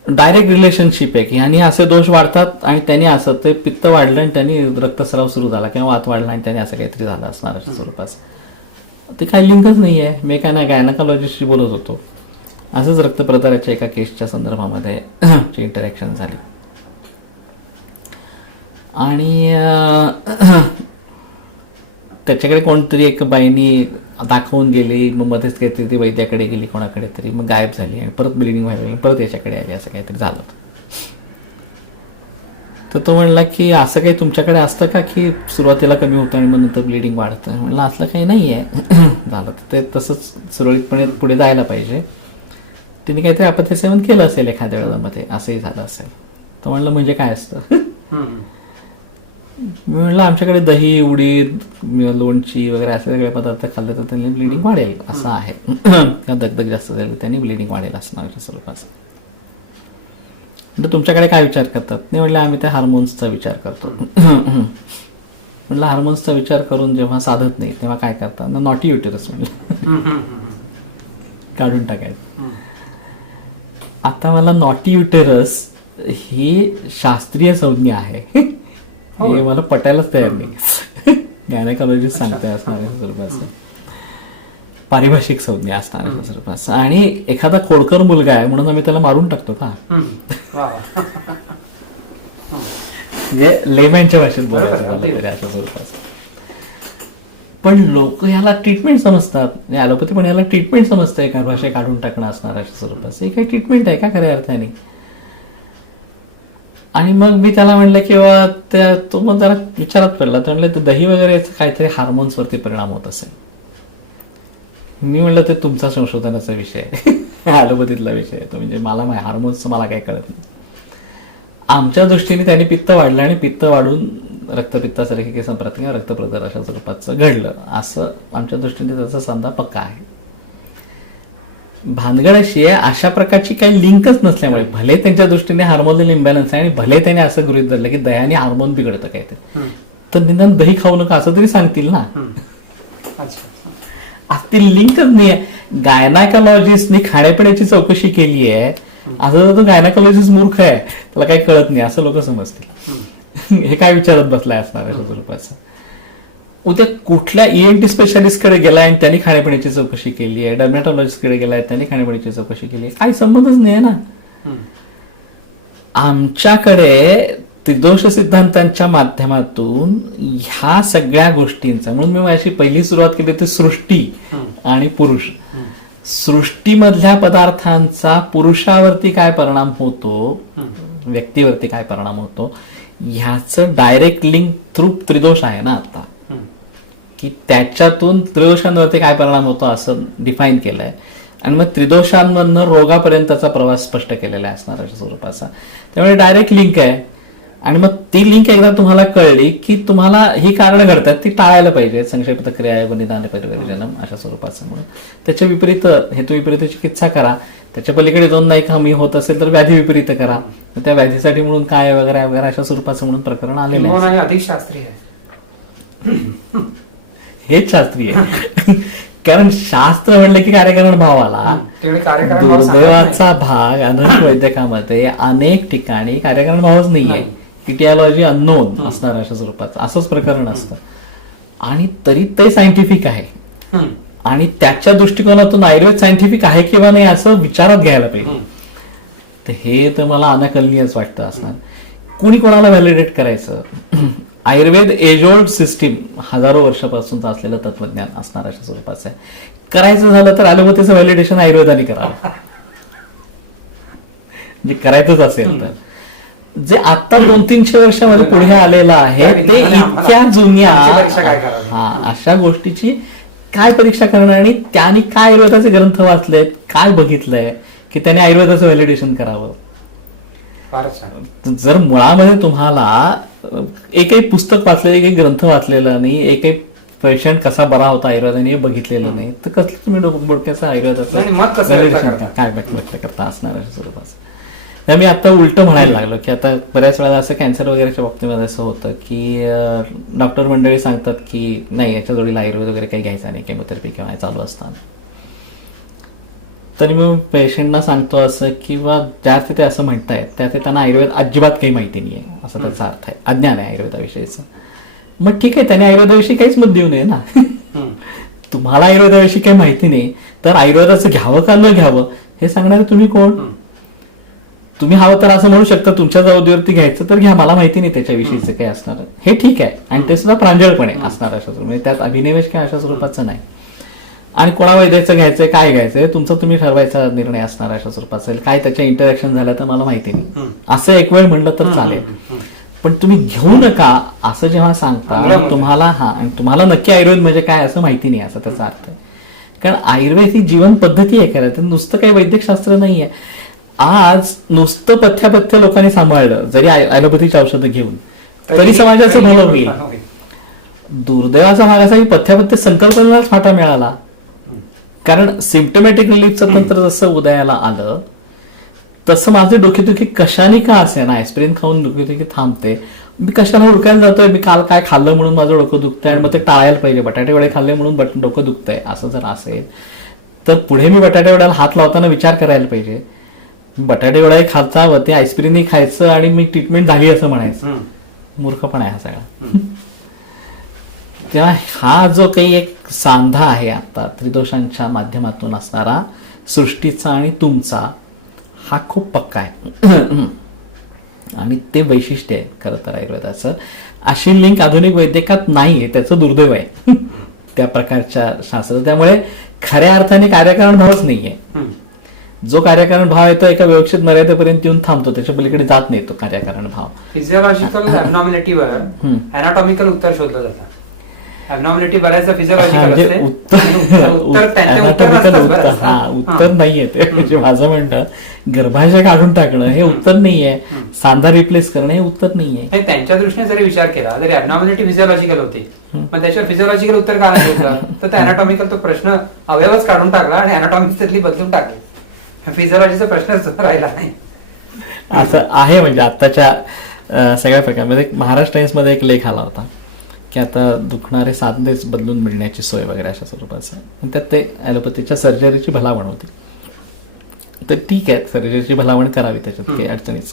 डायरेक्ट रिलेशनशिप आहे की ह्यानी असे दोष वाढतात आणि त्यांनी असं, ते पित्त वाढलं आणि त्यांनी रक्तस्राव सुरू झाला किंवा वात वाढला आणि त्यांनी असं काहीतरी झालं असणार अशा स्वरूपाचं. ते काही लिंकच नाही आहे. मी काय ना गायनाकॉलॉजिस्टशी बोलत होतो, असंच रक्तप्रदाराच्या एका केसच्या संदर्भामध्ये इंटरॅक्शन झाली आणि त्याच्याकडे कोणतरी एक बाईनी दाखवून गेली, मग मध्येच काहीतरी ती वैद्याकडे गेली कोणाकडे तरी, मग गायब झाली आणि परत ब्लिडिंग व्हायला लागली, परत याच्याकडे आली, असं काहीतरी झालं. तर तो म्हणला की असं काही तुमच्याकडे असतं का की सुरुवातीला कमी होतं आणि मग नंतर ब्लिडिंग वाढतं? म्हणलं असलं काही नाही आहे. झालं तर ते तसंच सुरळीतपणे पुढे जायला पाहिजे. तिने काहीतरी अपथ्य सेवन केलं असेल एखाद्या वेळामध्ये, असंही झालं असेल. तर म्हणलं म्हणजे काय असतं? मी म्हणलं आमच्याकडे दही, उडीद, लोणची वगैरे असे सगळे पदार्थ खाल्ले तर त्यांनी ब्लिडिंग वाढेल असं आहे. किंवा दगदग जास्त झाली त्यांनी ब्लिडिंग वाढेल असणार स्वरूपाचं. म्हणजे तुमच्याकडे काय विचार करतात? नाही म्हणलं आम्ही त्या हार्मोन्सचा विचार करतो. म्हणलं हार्मोन्सचा विचार करून जेव्हा साधत नाही तेव्हा काय करतात? नॉटी युटेरस म्हणलं काढून टाकायचं. आता मला नॉटी युटेरस ही शास्त्रीय संज्ञा आहे, हे मला पटायलाच तयार नाही. गायनेकॉलॉजिस्ट सांगते असणाऱ्या स्वरूपाचं, पारिभाषिक संज्ञा असणाऱ्या स्वरूपाचं. आणि एखादा खोडकर मुलगा आहे म्हणून आम्ही त्याला मारून टाकतो का? म्हणजे लेमॅनच्या भाषेत बोलायचं झालं तरी अशा स्वरूपाचं. पण लोक ह्याला ट्रीटमेंट समजतात, ॲलोपॅथी पण ह्याला ट्रीटमेंट समजतंय. गर्भाशय काढून टाकणं असणार अशा स्वरूपाचं हे काही ट्रीटमेंट आहे का खऱ्या अर्थाने? आणि मग मी त्याला म्हणलं किंवा त्या तो मग जरा विचारात पडला. तर म्हणलं दही वगैरे काहीतरी हार्मोन्सवरती परिणाम होत असेल. मी म्हणलं ते तुमचा संशोधनाचा विषय आहे, ॲलोपॅथीतला विषय आहे तो. म्हणजे मला हार्मोन्सचं मला काही कळत नाही. आमच्या दृष्टीने त्याने पित्त वाढलं आणि पित्त वाढून रक्तपित्तासारखे काही संप्रतिक्रिया रक्तप्रदार अशा स्वरूपाचं घडलं, असं आमच्या दृष्टीने त्याचा सांधा पक्का आहे. भानगड अशी आहे, अशा प्रकारची काही लिंकच नसल्यामुळे भले त्यांच्या दृष्टीने हार्मोनल इम्बॅलन्स आहे आणि भले त्याने असं गृहीत धरलं की दह्याने हार्मोन बिघडतं काय तर निदान दही खाऊ नका असं तरी सांगतील ना. ती लिंकच नाही आहे. गायनाकॉलॉजिस्टनी खाण्यापिण्याची चौकशी केली आहे असं तो गायनाकॉलॉजिस्ट मूर्ख आहे, त्याला काही कळत नाही असं लोक समजतील. हे काय विचारत बसलाय असणार अशा स्वरूपाचं. उद्या कुठल्या ENT स्पेशालिस्टकडे गेलाय आणि त्यांनी खाण्यापिण्याची चौकशी केली आहे, डर्मॅटॉलॉजिस्टकडे गेलाय त्यांनी खाण्यापिण्याची चौकशी केली आहे, काही संबंधच नाही आहे ना. आमच्याकडे त्रिदोष सिद्धांतांच्या माध्यमातून ह्या सगळ्या गोष्टींचा, म्हणून मी माझी पहिली सुरुवात केली ती सृष्टी आणि पुरुष. सृष्टीमधल्या पदार्थांचा पुरुषावरती काय परिणाम होतो, व्यक्तीवरती काय परिणाम होतो, ह्याचं डायरेक्ट लिंक थ्रू त्रिदोष आहे ना आता, की त्याच्यातून त्रिदोषांवरती काय परिणाम होतो असं डिफाईन केलंय. आणि मग त्रिदोषांमधनं रोगापर्यंतचा प्रवास स्पष्ट केलेला आहे असणार स्वरूपाचा. त्यामुळे डायरेक्ट लिंक आहे. आणि मग ती लिंक एकदा तुम्हाला कळली की तुम्हाला ही कारणं घडतात ती टाळायला पाहिजे. संक्षेपित क्रिया व निदान परिवर्जनम अशा स्वरूपाचं. म्हणून त्याच्या विपरीत हेतू विपरीत चिकित्सा करा. त्याच्या पलीकडे जाऊन नाही कमी होत असेल तर व्याधी विपरीत करा. त्या व्याधीसाठी म्हणून काय वगैरे वगैरे अशा स्वरूपाचं म्हणून प्रकरण आलेलं आहे. अधिक शास्त्रीय आहे, हेच शास्त्रीय आहे. कारण शास्त्र म्हणलं की कार्यकारण भावाला दुर्दैवाचा भाग अनेक वैद्यकामध्ये अनेक ठिकाणी कार्यकारण भावच नाहीये. इटिओलॉजी अननोन असणार अशा स्वरूपाचं असंच प्रकरण असतं. आणि तरी ते सायंटिफिक आहे. आणि त्याच्या दृष्टिकोनातून आयुर्वेद सायंटिफिक आहे किंवा नाही असं विचारात घ्यायला पाहिजे. तर हे तर मला अनाकलनीयच वाटतं असणार. कुणी कोणाला व्हॅलिडेट करायचं. आयुर्वेद एज ओल्ड सिस्टीम, हजारो वर्षापासूनच असलेलं तत्वज्ञान असणार अशा स्वरूपाचं आहे. करायचं झालं तर ॲलोपॅथीचं व्हॅलिडेशन आयुर्वेदाने करावं. जे करायचंच असेल तर. जे आता 200-300 वर्षामध्ये पुढे आलेलं आहे ते इतक्या जुन्या अशा गोष्टीची काय परीक्षा करणं आणि त्यांनी काय आयुर्वेदाचे ग्रंथ वाचलेत, काय बघितलंय की त्याने आयुर्वेदाचं व्हॅलिडेशन करावं. जर मुळामध्ये तुम्हाला एकही पुस्तक वाचलेलं, एकही ग्रंथ वाचलेला नाही, एकही पेशंट कसा बरा होता आयुर्वेदाने बघितलेलं नाही, तर कसलं तुम्ही बोडक्याचं आयुर्वेदाचं काय व्यक्त करता असणार अशा स्वरूपाचं. मी आता उलट म्हणायला लागलो की आता बऱ्याच वेळा असं कॅन्सर वगैरेच्या बाबतीमध्ये असं होतं की डॉक्टर मंडळी सांगतात की नाही याच्या जोडीला आयुर्वेद वगैरे काही घ्यायचा नाही, केमोथेरपी किंवा चालू असताना. तरी मग पेशंटना सांगतो असं किंवा ज्या तिथे असं म्हणतायत त्या त्यांना आयुर्वेद अजिबात काही माहिती नाही आहे असा त्याचा अर्थ आहे. अज्ञान आहे आयुर्वेदाविषयीचं. मग ठीक आहे, त्याने आयुर्वेदाविषयी काहीच मत देऊ नये ना. तुम्हाला आयुर्वेदाविषयी काही माहिती नाही तर आयुर्वेदाचं घ्यावं का न घ्यावं हे सांगणारे तुम्ही कोण. तुम्ही हवं तर असं म्हणू शकता तुमच्या जबाबदारीवरती घ्यायचं तर घ्या, मला माहिती नाही त्याच्याविषयीचं काय असणार हे ठीक आहे. आणि ते सुद्धा प्रांजळपणे असणार अशा स्वरूप, म्हणजे त्यात अभिनिवेश काय अशा स्वरूपाचं नाही. आणि कोणा वैद्याचं घ्यायचंय काय घ्यायचंय तुमचा तुम्ही ठरवायचा निर्णय असणार अशा स्वरूपाचा. काय त्याच्या इंटरॅक्शन झालं तर मला माहिती नाही असं एक वेळ म्हणलं तर चालेल. पण तुम्ही घेऊ नका असं जेव्हा सांगता तुम्हाला आणि तुम्हाला नक्की आयुर्वेद म्हणजे काय असं माहिती नाही असं त्याचा अर्थ आहे. कारण आयुर्वेद ही जीवन पद्धती आहे खरं तर, नुसतं काही वैद्यकशास्त्र नाहीये. आज नुसतं पथ्यापथ्य लोकांनी सांभाळलं जरी ॲलोपॅथीची औषधं घेऊन तरी समाजाचं भलं होईल. दुर्दैवाचा भाग असा की पथ्यापथ्य संकल्पनेलाच फाटा मिळाला. कारण सिम्पटमॅटिक रिलीफचं तंत्र जसं उदयाला आलं तसं माझे डोकेदुखी कशाने का असे ना, ऍस्पिरिन खाऊन डोकेदुखी थांबते. मी कशाला हुडकायला जातोय, मी काल काय खाल्लं म्हणून माझं डोकं दुखतंय आणि मग ते टाळायला पाहिजे. बटाटे वडे खाल्ले म्हणून डोकं दुखतंय असं जर असेल तर पुढे मी बटाटे वड्याला हात लावताना विचार करायला पाहिजे. बटाटे वडा खायचा व ते आईस्क्रीमही खायचं आणि मी ट्रीटमेंट झाली असं म्हणायचं. मूर्खपणा आहे हा सगळा. तेव्हा हा जो काही एक सांधा आहे आता त्रिदोषांच्या माध्यमातून असणारा सृष्टीचा आणि तुमचा, हा खूप पक्का आहे. आणि ते वैशिष्ट्य आहे खरं तर आयुर्वेदाचं. अशी लिंक आधुनिक वैद्यकात नाहीये, त्याचं दुर्दैव आहे त्या प्रकारच्या शास्त्र. त्यामुळे खऱ्या अर्थाने कार्यकारण भावच नाहीये. जो कार्यकारण भाव आहे तो एका व्यवस्थित मर्यादेपर्यंत येऊन थांबतो, त्याच्या पलीकडे जात नाही तो कार्यकारण भाव. फिजिओलॉजिकल ॲबनॉर्मॅलिटीवर अॅनाटॉमिकल उत्तर शोधलं जातं. ॲबनॉर्मॅलिटी बऱ्याचदा फिजिओलॉजिकल असते. उत्तर नाहीये ते. म्हणजे माझं म्हणणं गर्भाशय काढून टाकणं हे उत्तर नाहीये, सांधा रिप्लेस करणं हे उत्तर नाहीये. त्यांच्या दृष्टीने जरी विचार केला तरी ॲबनॉर्मॅलिटी फिजिओलॉजिकल होती, मग त्याच्यावर फिजिओलॉजिकल उत्तर का नाही शोधलं तर त्या अॅनाटॉमिकल तो प्रश्न अवयवच काढून टाकला आणि अॅनाटॉमिक्स त्यातली बदलून टाकली. फिजिओलॉजीचा प्रश्नच राहिला नाही असं आहे. म्हणजे आताच्या सगळ्या प्रकारमध्ये महाराष्ट्र टाइम्स मध्ये एक लेख आला होता की आता दुखणारे साधनेच बदलून मिळण्याची सोय वगैरे अशा स्वरूपाचं. त्यात ते ॲलोपॅथीच्या सर्जरीची भलावण होती. तर ठीक आहे, सर्जरीची भलावण करावी, त्याच्यात काही अडचणीच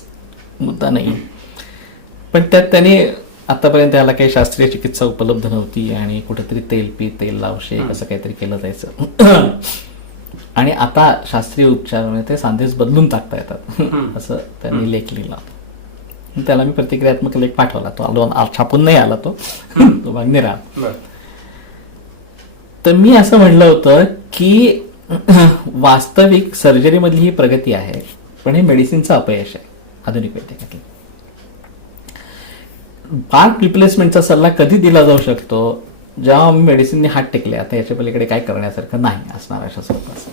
मुद्दा नाही. पण त्यात त्यांनी आतापर्यंत याला काही शास्त्रीय चिकित्सा उपलब्ध नव्हती आणि कुठेतरी तेल लावशे असं काहीतरी केलं जायचं. आणि आता शास्त्रीय उपचार म्हणजे ते सांधेच बदलून टाकता येतात असं त्यांनी लेख लिहिला. त्याला मी प्रतिक्रियात्मक लेख पाठवला. तो छापून नाही आला, तो मागणी राहा. तर मी असं म्हणलं होतं की वास्तविक सर्जरीमधली ही प्रगती आहे, पण हे मेडिसिनचं अपयश आहे आधुनिक वैद्यकातील. पार्ट रिप्लेसमेंटचा सल्ला कधी दिला जाऊ शकतो? जेव्हा आम्ही मेडिसिनने हात टेकले, आता याच्या पलीकडे काय करण्यासारखं नाही असणार अशा स्वरूपाचं.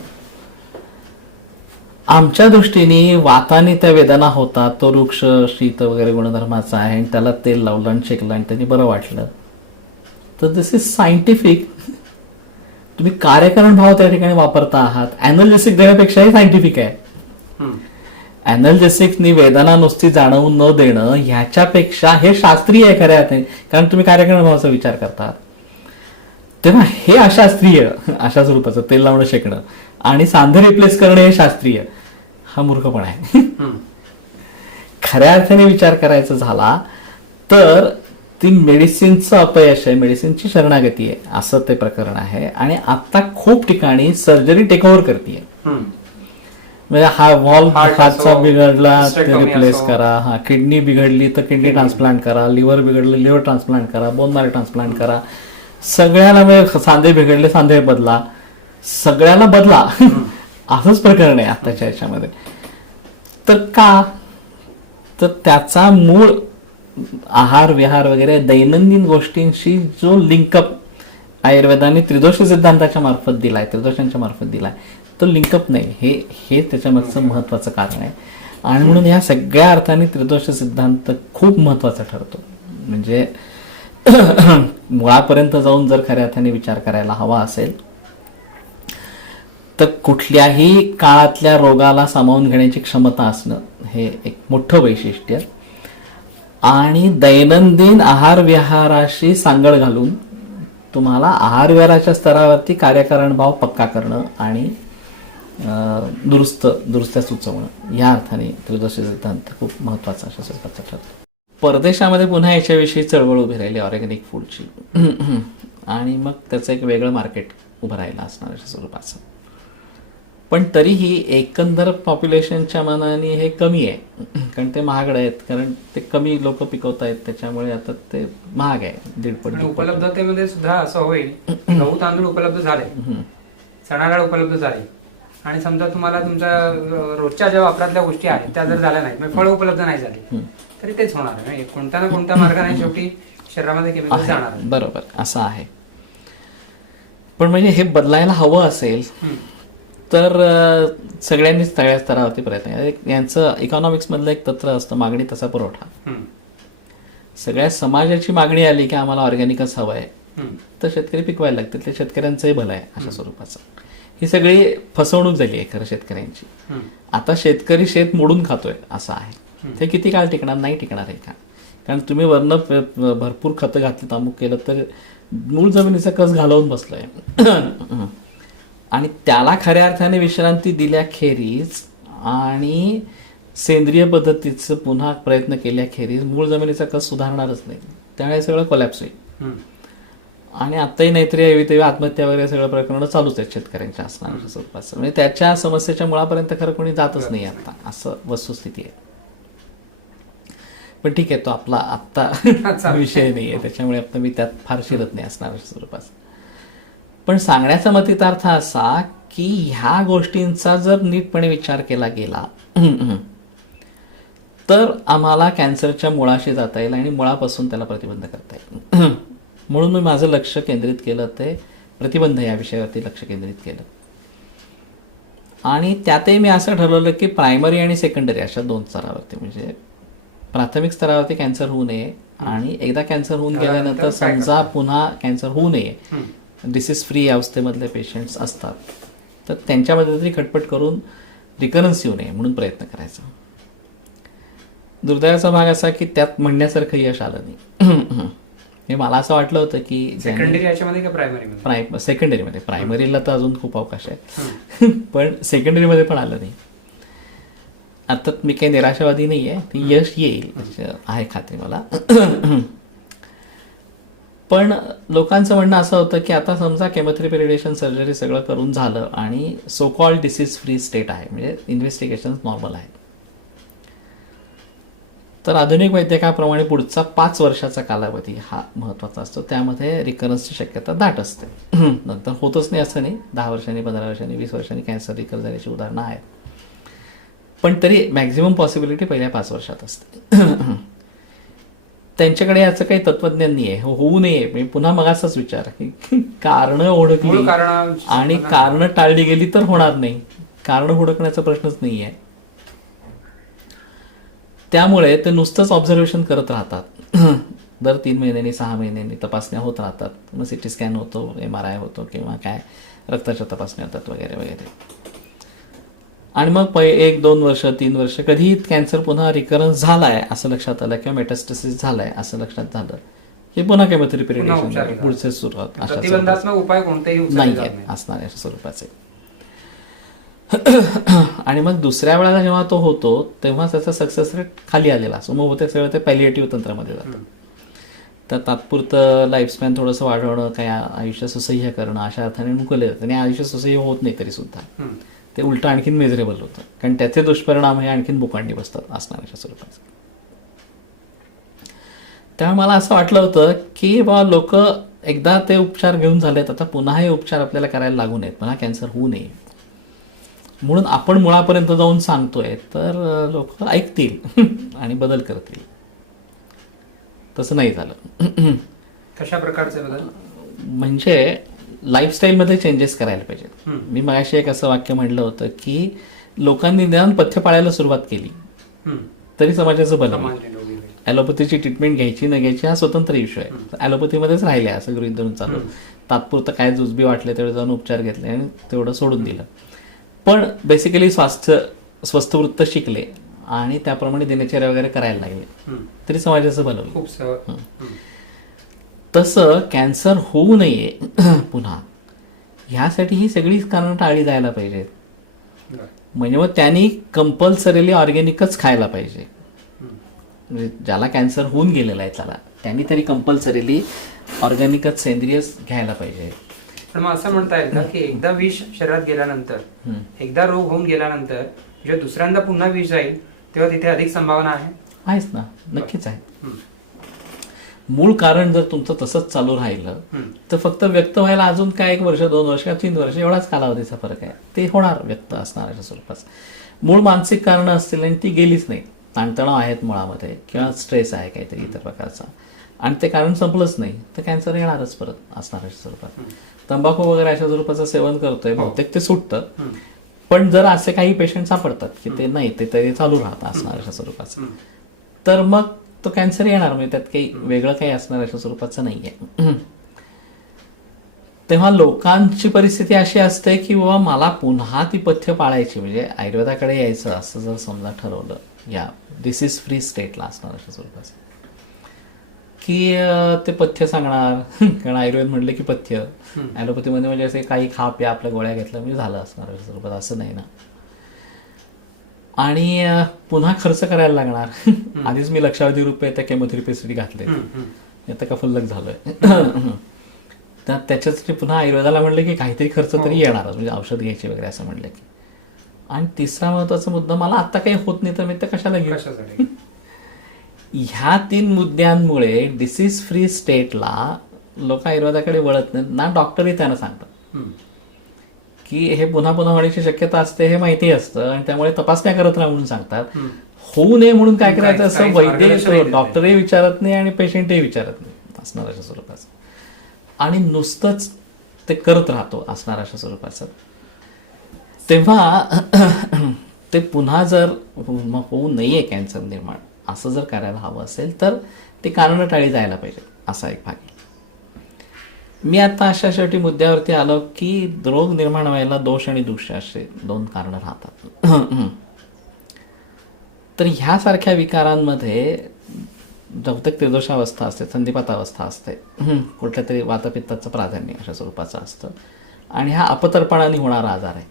आमच्या दृष्टीने वाताने त्या वेदना होतात, तो वृक्ष शीत वगैरे गुणधर्माचा आहे आणि त्याला तेल लावलं आणि शेकलं आणि त्यांनी बरं वाटलं, तर दिस इज सायंटिफिक. तुम्ही कार्यकारण भाव त्या ठिकाणी वापरता आहात. अॅनल्जेसिक देण्यापेक्षाही सायंटिफिक आहे. अॅनल्जेसिकनी वेदना नुसती जाणवून न देणं ह्याच्यापेक्षा हे शास्त्रीय आहे खऱ्या अर्थाने, कारण तुम्ही कार्यकारण भावाचा विचार करता. तेव्हा हे अशास्त्रीय, अशा स्वरूपाचं तेल लावणं शेकणं आणि सांधे रिप्लेस करणे हे शास्त्रीय, हा मूर्खपणा आहे. खऱ्या अर्थाने विचार करायचा झाला तर ती मेडिसिनचं अपयश आहे, मेडिसिनची शरणागती आहे असं ते प्रकरण आहे. आणि आता खूप ठिकाणी सर्जरी टेक ओव्हर करते. म्हणजे हा व्हॉल्व हातचा बिघडला ते रिप्लेस करा, हा किडनी बिघडली तर किडनी ट्रान्सप्लांट करा, लिव्हर बिघडलं लिव्हर ट्रान्सप्लांट करा, बोन मॅरो ट्रान्सप्लांट करा, सगळ्याला म्हणजे सांधे बिघडले सांधे बदला, सगळ्याला बदला असंच प्रकरण आहे आताच्या याच्यामध्ये. तर का? तर त्याचा मूळ आहार विहार वगैरे दैनंदिन गोष्टींशी जो लिंकअप आयुर्वेदाने त्रिदोषी सिद्धांताच्या मार्फत दिलाय, त्रिदोषांच्या मार्फत दिलाय, तो लिंकअप नाही. हे त्याच्यामागचं महत्वाचं कारण आहे. आणि म्हणून या सगळ्या अर्थाने त्रिदोष सिद्धांत खूप महत्वाचा ठरतो. म्हणजे मुळापर्यंत जाऊन जर खऱ्या अर्थाने विचार करायला हवा असेल तर कुठल्याही काळातल्या रोगाला सामावून घेण्याची क्षमता असणं हे एक मोठं वैशिष्ट्य. आणि दैनंदिन आहार विहाराशी सांगड घालून तुम्हाला आहार विहाराच्या स्तरावरती कार्यकारण भाव पक्का करणं आणि दुरुस्त्या सुचवणं, या अर्थाने त्रिदोषी सिद्धांत खूप महत्वाचा अशा स्वरूपाचा ठरतो. परदेशामध्ये पुन्हा याच्याविषयी चळवळ उभी राहिली ऑर्गॅनिक फूडची, आणि मग त्याचं एक वेगळं मार्केट उभं राहिलं असणार अशा स्वरूपाचं. पण तरीही एकंदर पॉप्युलेशनच्या मानाने हे कमी आहे, कारण ते महागडे आहेत, कारण ते कमी लोक पिकवत आहेत, त्याच्यामुळे आता ते महाग आहे. 1.5 उपलब्धतेमध्ये सुद्धा असं होईल, गहू तांदूळ उपलब्ध झाले, चणा डाळ उपलब्ध झाली, आणि समजा तुम्हाला तुमच्या रोजच्या ज्या वापरातल्या गोष्टी आहेत त्या जर झाल्या नाहीत, म्हणजे फळं उपलब्ध नाही झाली, तरी तेच होणार आहे. कोणत्या ना कोणत्या मार्गाने शेवटी शरीरामध्ये केमिकल जाणार. बरोबर, असं आहे. पण म्हणजे हे बदलायला हवं असेल तर सगळ्यांनीच तळ्या स्तरावरती प्रयत्न. यांचं इकॉनॉमिक्स मधलं एक तत्व असतं, मागणी तसा पुरवठा. सगळ्या समाजाची मागणी आली की आम्हाला ऑर्गॅनिकच हवं आहे, तर शेतकरी पिकवायला लागतील, ते शेतकऱ्यांचंही भलं आहे अशा स्वरूपाचं. ही सगळी फसवणूक झाली आहे खरं शेतकऱ्यांची. आता शेतकरी शेत मोडून खातोय असं आहे. ते किती काळ टिकणार? नाही टिकणार आहे का? कारण तुम्ही वरनं भरपूर खतं घातली, अमुक केलं, तर मूळ जमिनीचा कस घालवून बसलोय. आणि त्याला खऱ्या अर्थाने विश्रांती दिल्याखेरीज आणि सेंद्रिय पद्धतीचं पुन्हा प्रयत्न केल्याखेरीज मूळ जमिनीचा कस सुधारणारच नाही. त्यामुळे सगळं कोलॅप्स होईल. आणि आत्ताही नाहीतरी यावी तेव्हा आत्महत्या वगैरे सगळं प्रकरण चालूच आहेत शेतकऱ्यांच्या असणार स्वरूपाचं. म्हणजे त्याच्या समस्येच्या मुळापर्यंत खरं कोणी जातच नाही आता, असं वस्तुस्थिती आहे. पण ठीक आहे, तो आपला आत्ता विषय नाही आहे, त्याच्यामुळे आता मी त्यात फार शिरत नाही असणार स्वरूपाचं. पण सांगण्याचा मतितार्थ असा की ह्या गोष्टींचा जर नीटपणे विचार केला गेला तर आम्हाला कॅन्सरच्या मुळाशी जाता येईल आणि मुळापासून त्याला प्रतिबंध करता येईल. म्हणून मी माझं लक्ष केंद्रित केलं, ते प्रतिबंध या विषयावरती लक्ष केंद्रित केलं. आणि त्यातही मी असं ठरवलं की प्रायमरी आणि सेकंडरी अशा 2 स्तरावरती, म्हणजे प्राथमिक स्तरावरती कॅन्सर होऊ नये, आणि एकदा कॅन्सर होऊन गेल्यानंतर समजा पुन्हा कॅन्सर होऊ नये, डिसीज फ्री अवस्थेमधले पेशंट्स असतात, तर त्यांच्यामध्ये तरी खटपट करून रिकरन्स येऊ नये म्हणून प्रयत्न करायचा. दुर्दैवाचा भाग असा की त्यात म्हणण्यासारखं यश आलं नाही. हे मला असं वाटलं होतं की सेकंडरीमध्ये, प्रायमरीला तर अजून खूप अवकाश आहे, पण सेकंडरीमध्ये पण आलं नाही. आता मी काही निराशावादी नाही आहे, ती यश येईल आहे खात्री मला. पण लोकांचं म्हणणं असं होतं की आता समजा केमोथेरपी, रेडिएशन, सर्जरी सगळं करून झालं आणि so called disease free state आहे, म्हणजे इन्व्हेस्टिगेशन नॉर्मल आहे, तर आधुनिक वैद्यकाप्रमाणे पुढचा 5 वर्षाचा कालावधी हा महत्त्वाचा असतो. त्यामध्ये रिकरन्सची शक्यता दाट असते. नंतर होतच नाही असं नाही, 10 वर्षांनी, 15 वर्षांनी, 20 वर्षांनी कॅन्सर रिकवर झाल्याची उदाहरणं आहेत, पण तरी मॅक्झिमम पॉसिबिलिटी पहिल्या 5 वर्षात असते. त्यांच्याकडे याचं काही तत्वज्ञान नाही आहे, होऊ नये. मी पुन्हा मगाचाच विचार की कारणं ओळखली मूळ कारण आणि कारणं टाळली गेली तर होणार नाही. कारणं हुडकण्याचा प्रश्नच नाही आहे. त्यामुळे ते नुसतंच ऑब्झर्वेशन करत राहतात. दर 3 महिन्यांनी, 6 महिन्यांनी तपासण्या होत राहतात. मग CT स्कॅन होतो, MRI होतो, किंवा काय रक्ताच्या तपासण्या होतात वगैरे वगैरे. आणि मग 1, 2 वर्ष, 3 वर्ष कधी कॅन्सर पुन्हा रिकरन्स झालाय असं लक्षात आलं, किंवा मेटास्टेसिस झालाय असं लक्षात झालं की पुन्हा केमोथेरपी, रेडिएशन पुढचे सुरुवात अशा प्रतिबंधात्मक उपाय कोणतेही उचलले नाही जात आहेत असणाऱ्या अशा स्वरूपाचे. आणि मग दुसऱ्या वेळेला जेव्हा तो होतो तेव्हा त्याचा सक्सेस रेट खाली आलेला असतो. मग होते सगळं ते पॅलिएटिव्ह तंत्रामध्ये जातं. तर तात्पुरतं लाईफस्पॅन थोडंसं वाढवणं, काय आयुष्य सुसह्य करणं अशा अर्थाने मुकले जातं. आणि आयुष्य सुसह्य होत नाही तरी सुद्धा ते उलटं आणखीन मेजरेबल होतं, कारण त्याचे दुष्परिणाम हे आणखीन बुकांडी बसतात असणाऱ्या स्वरूपाचे. त्यामुळे मला असं वाटलं होतं की बाबा लोक एकदा ते उपचार घेऊन झालेत, आता पुन्हा हे उपचार आपल्याला करायला लागू नयेत, पुन्हा कॅन्सर होऊ नये, म्हणून आपण मुळापर्यंत जाऊन सांगतोय तर लोक ऐकतील आणि बदल करतील. तसं नाही झालं. कशा प्रकारचे बदल? म्हणजे लाईफस्टाईलमध्ये चेंजेस करायला पाहिजेत. मी मगाशी एक असं वाक्य म्हटलं होतं की लोकांनी निदान पथ्य पाळायला सुरुवात केली तरी समाजाचं भलं होईल. ॲलोपॅथीची ट्रीटमेंट घ्यायची न घ्यायची हा स्वतंत्र इश्यू आहे. ॲलोपॅथीमध्येच राहिले असं गृहीत धरून चालू, तात्पुरतं काय जुजबी वाटले तेवढे जाऊन उपचार घेतले आणि तेवढं सोडून दिलं. पण बेसिकली स्वस्थवृत्त शिकले आणि त्याप्रमाणे दिनचर्या वगैरे करायला लागले तरी समाजाचं भलं होईल. तसं कॅन्सर होऊ नये पुन्हा ह्यासाठी ही सगळी कारणं टाळली जायला पाहिजेत. म्हणजे मग त्यांनी कंपल्सरीली ऑर्गॅनिकच खायला पाहिजे. म्हणजे ज्याला कॅन्सर होऊन गेलेला आहे त्याला त्यांनी तरी कंपल्सरीली ऑर्गॅनिकच, सेंद्रियच घ्यायला पाहिजे. पण मग असं म्हणता येईल का की एकदा विष शरीरात गेल्यानंतर, एकदा रोग होऊन गेल्यानंतर जेव्हा दुसऱ्यांदा पुन्हा विष जाईल तेव्हा तिथे अधिक संभावना आहे? आहेच ना, नक्कीच आहे. मूळ कारण जर तुमचं तसंच चालू राहिलं तर फक्त व्यक्त व्हायला अजून काय 1 वर्ष, 2 वर्ष, 3 वर्ष एवढाच कालावधीचा फरक आहे. ते होणार व्यक्त असणाऱ्या स्वरूपाचं. मूळ मानसिक कारणं असतील आणि ती गेलीच नाही, ताणतणाव आहेत मुळामध्ये किंवा स्ट्रेस आहे काहीतरी इतर प्रकारचा, आणि ते कारण संपलंच नाही तर कॅन्सर येणारच परत असणाऱ्या स्वरूपात. तंबाखू वगैरे अशा स्वरूपाचं सेवन करतोय, बहुतेक ते सुटतं. पण जर असे काही पेशंट सापडतात की ते नाही, ते तरी चालू राहतं असणाऱ्या स्वरूपाचं, तर मग तो कॅन्सर येणार. म्हणजे त्यात काही वेगळं काही असणार अशा स्वरूपाचं नाही आहे. तेव्हा लोकांची परिस्थिती अशी असते की बाबा मला पुन्हा ती पथ्य पाळायची, म्हणजे आयुर्वेदाकडे यायचं असं जर समजा ठरवलं या डिसीज फ्री स्टेटला असणार अशा स्वरूपाचं, की ते पथ्य सांगणार. कारण आयुर्वेद म्हटलं की पथ्य, ॲलोपॅथीमध्ये म्हणजे असे काही खा प्या आपल्या गोळ्या घेतल्या म्हणजे झालं असणार अशा स्वरूपात, असं नाही ना. आणि पुन्हा खर्च करायला लागणार. आधीच मी लक्षावधी रुपये त्या केमोथेरपीसाठी घातले, आता का फुल्लक झालोय. तर त्याच्यासाठी पुन्हा आयुर्वेदाला म्हणलं की काहीतरी खर्च तरी येणारच, म्हणजे औषध घ्यायचे वगैरे असं म्हणलं की. आणि तिसरा महत्वाचा मुद्दा, मला आता काही होत नाही तर मी ते कशाला घेऊ. ह्या 3 मुद्द्यांमुळे डिसीज फ्री स्टेटला लोक आयुर्वेदाकडे वळत नाहीत ना. डॉक्टरही त्यांना सांगतात की हे पुन्हा पुन्हा होण्याची शक्यता असते, हे माहिती असतं, आणि त्यामुळे तपासण्या करत राहा म्हणून सांगतात. होऊ नये म्हणून काय करायचं असं वैद्य, डॉक्टरही विचारत नाही आणि पेशंटही विचारत नाही असणार अशा स्वरूपाचं, आणि नुसतंच ते करत राहतो असणार अशा स्वरूपाचं. तेव्हा ते पुन्हा जर होऊ नये कॅन्सर निर्माण असं जर करायला हवं असेल तर ते कारणं टाळली जायला पाहिजे, असा एक भाग. मी आता अशा शेवटी मुद्द्यावरती आलो की रोग निर्माण व्हायला दोष आणि दूष्य असे 2 कारणं राहतात. तर ह्यासारख्या विकारांमध्ये बहुतेक त्रिदोषावस्था असते, संधिपातावस्था असते, कुठल्या तरी वातपित्ताचं प्राधान्य अशा स्वरूपाचं असतं, आणि हा अपतर्पणाने होणारा आजार आहे.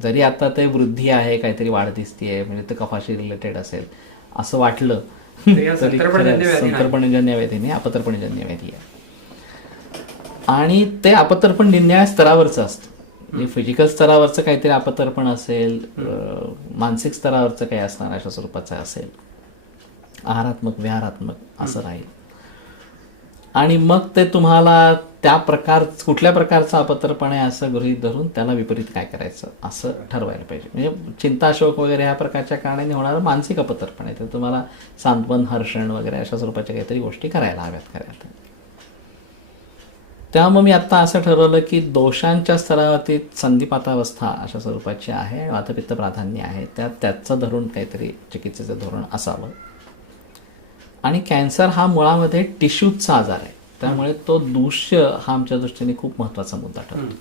जरी आता ते वृद्धी आहे, काहीतरी वाढ दिसतीये, म्हणजे ते कफाशी रिलेटेड असेल असं वाटलं तरी संतर्पणजन्य व्याधी नाही, अपतर्पणजन्य व्याधी आहे. आणि ते अपतर्पण निरनिराळ्या स्तरावरचं असतं. म्हणजे फिजिकल स्तरावरचं काहीतरी अपतर्पण असेल, मानसिक स्तरावरचं काही असणार अशा स्वरूपाचं असेल, आहारात्मक विहारात्मक असं राहील. आणि मग ते तुम्हाला कुठल्या प्रकारचं अपतर्पण आहे असं गृहीत धरून त्याला विपरीत काय करायचं असं ठरवायला पाहिजे. म्हणजे चिंताशोक वगैरे ह्या प्रकारच्या कारणाने होणारं मानसिक अपतर्पण आहे, तर तुम्हाला सांत्वन, हर्षण वगैरे अशा स्वरूपाच्या काहीतरी गोष्टी करायला हव्यात खऱ्या. त्यामुळे मी आत्ता असं ठरवलं की दोषांच्या स्तरावरती संधिपातावस्था अशा स्वरूपाची आहे, वातपित्त प्राधान्य आहे, त्याचं धरून काहीतरी चिकित्सेचं धोरण असावं. आणि कॅन्सर हा मुळामध्ये टिश्यूजचा आजार आहे, त्यामुळे तो दूष्य हा आमच्या दृष्टीने खूप महत्त्वाचा मुद्दा ठरतो.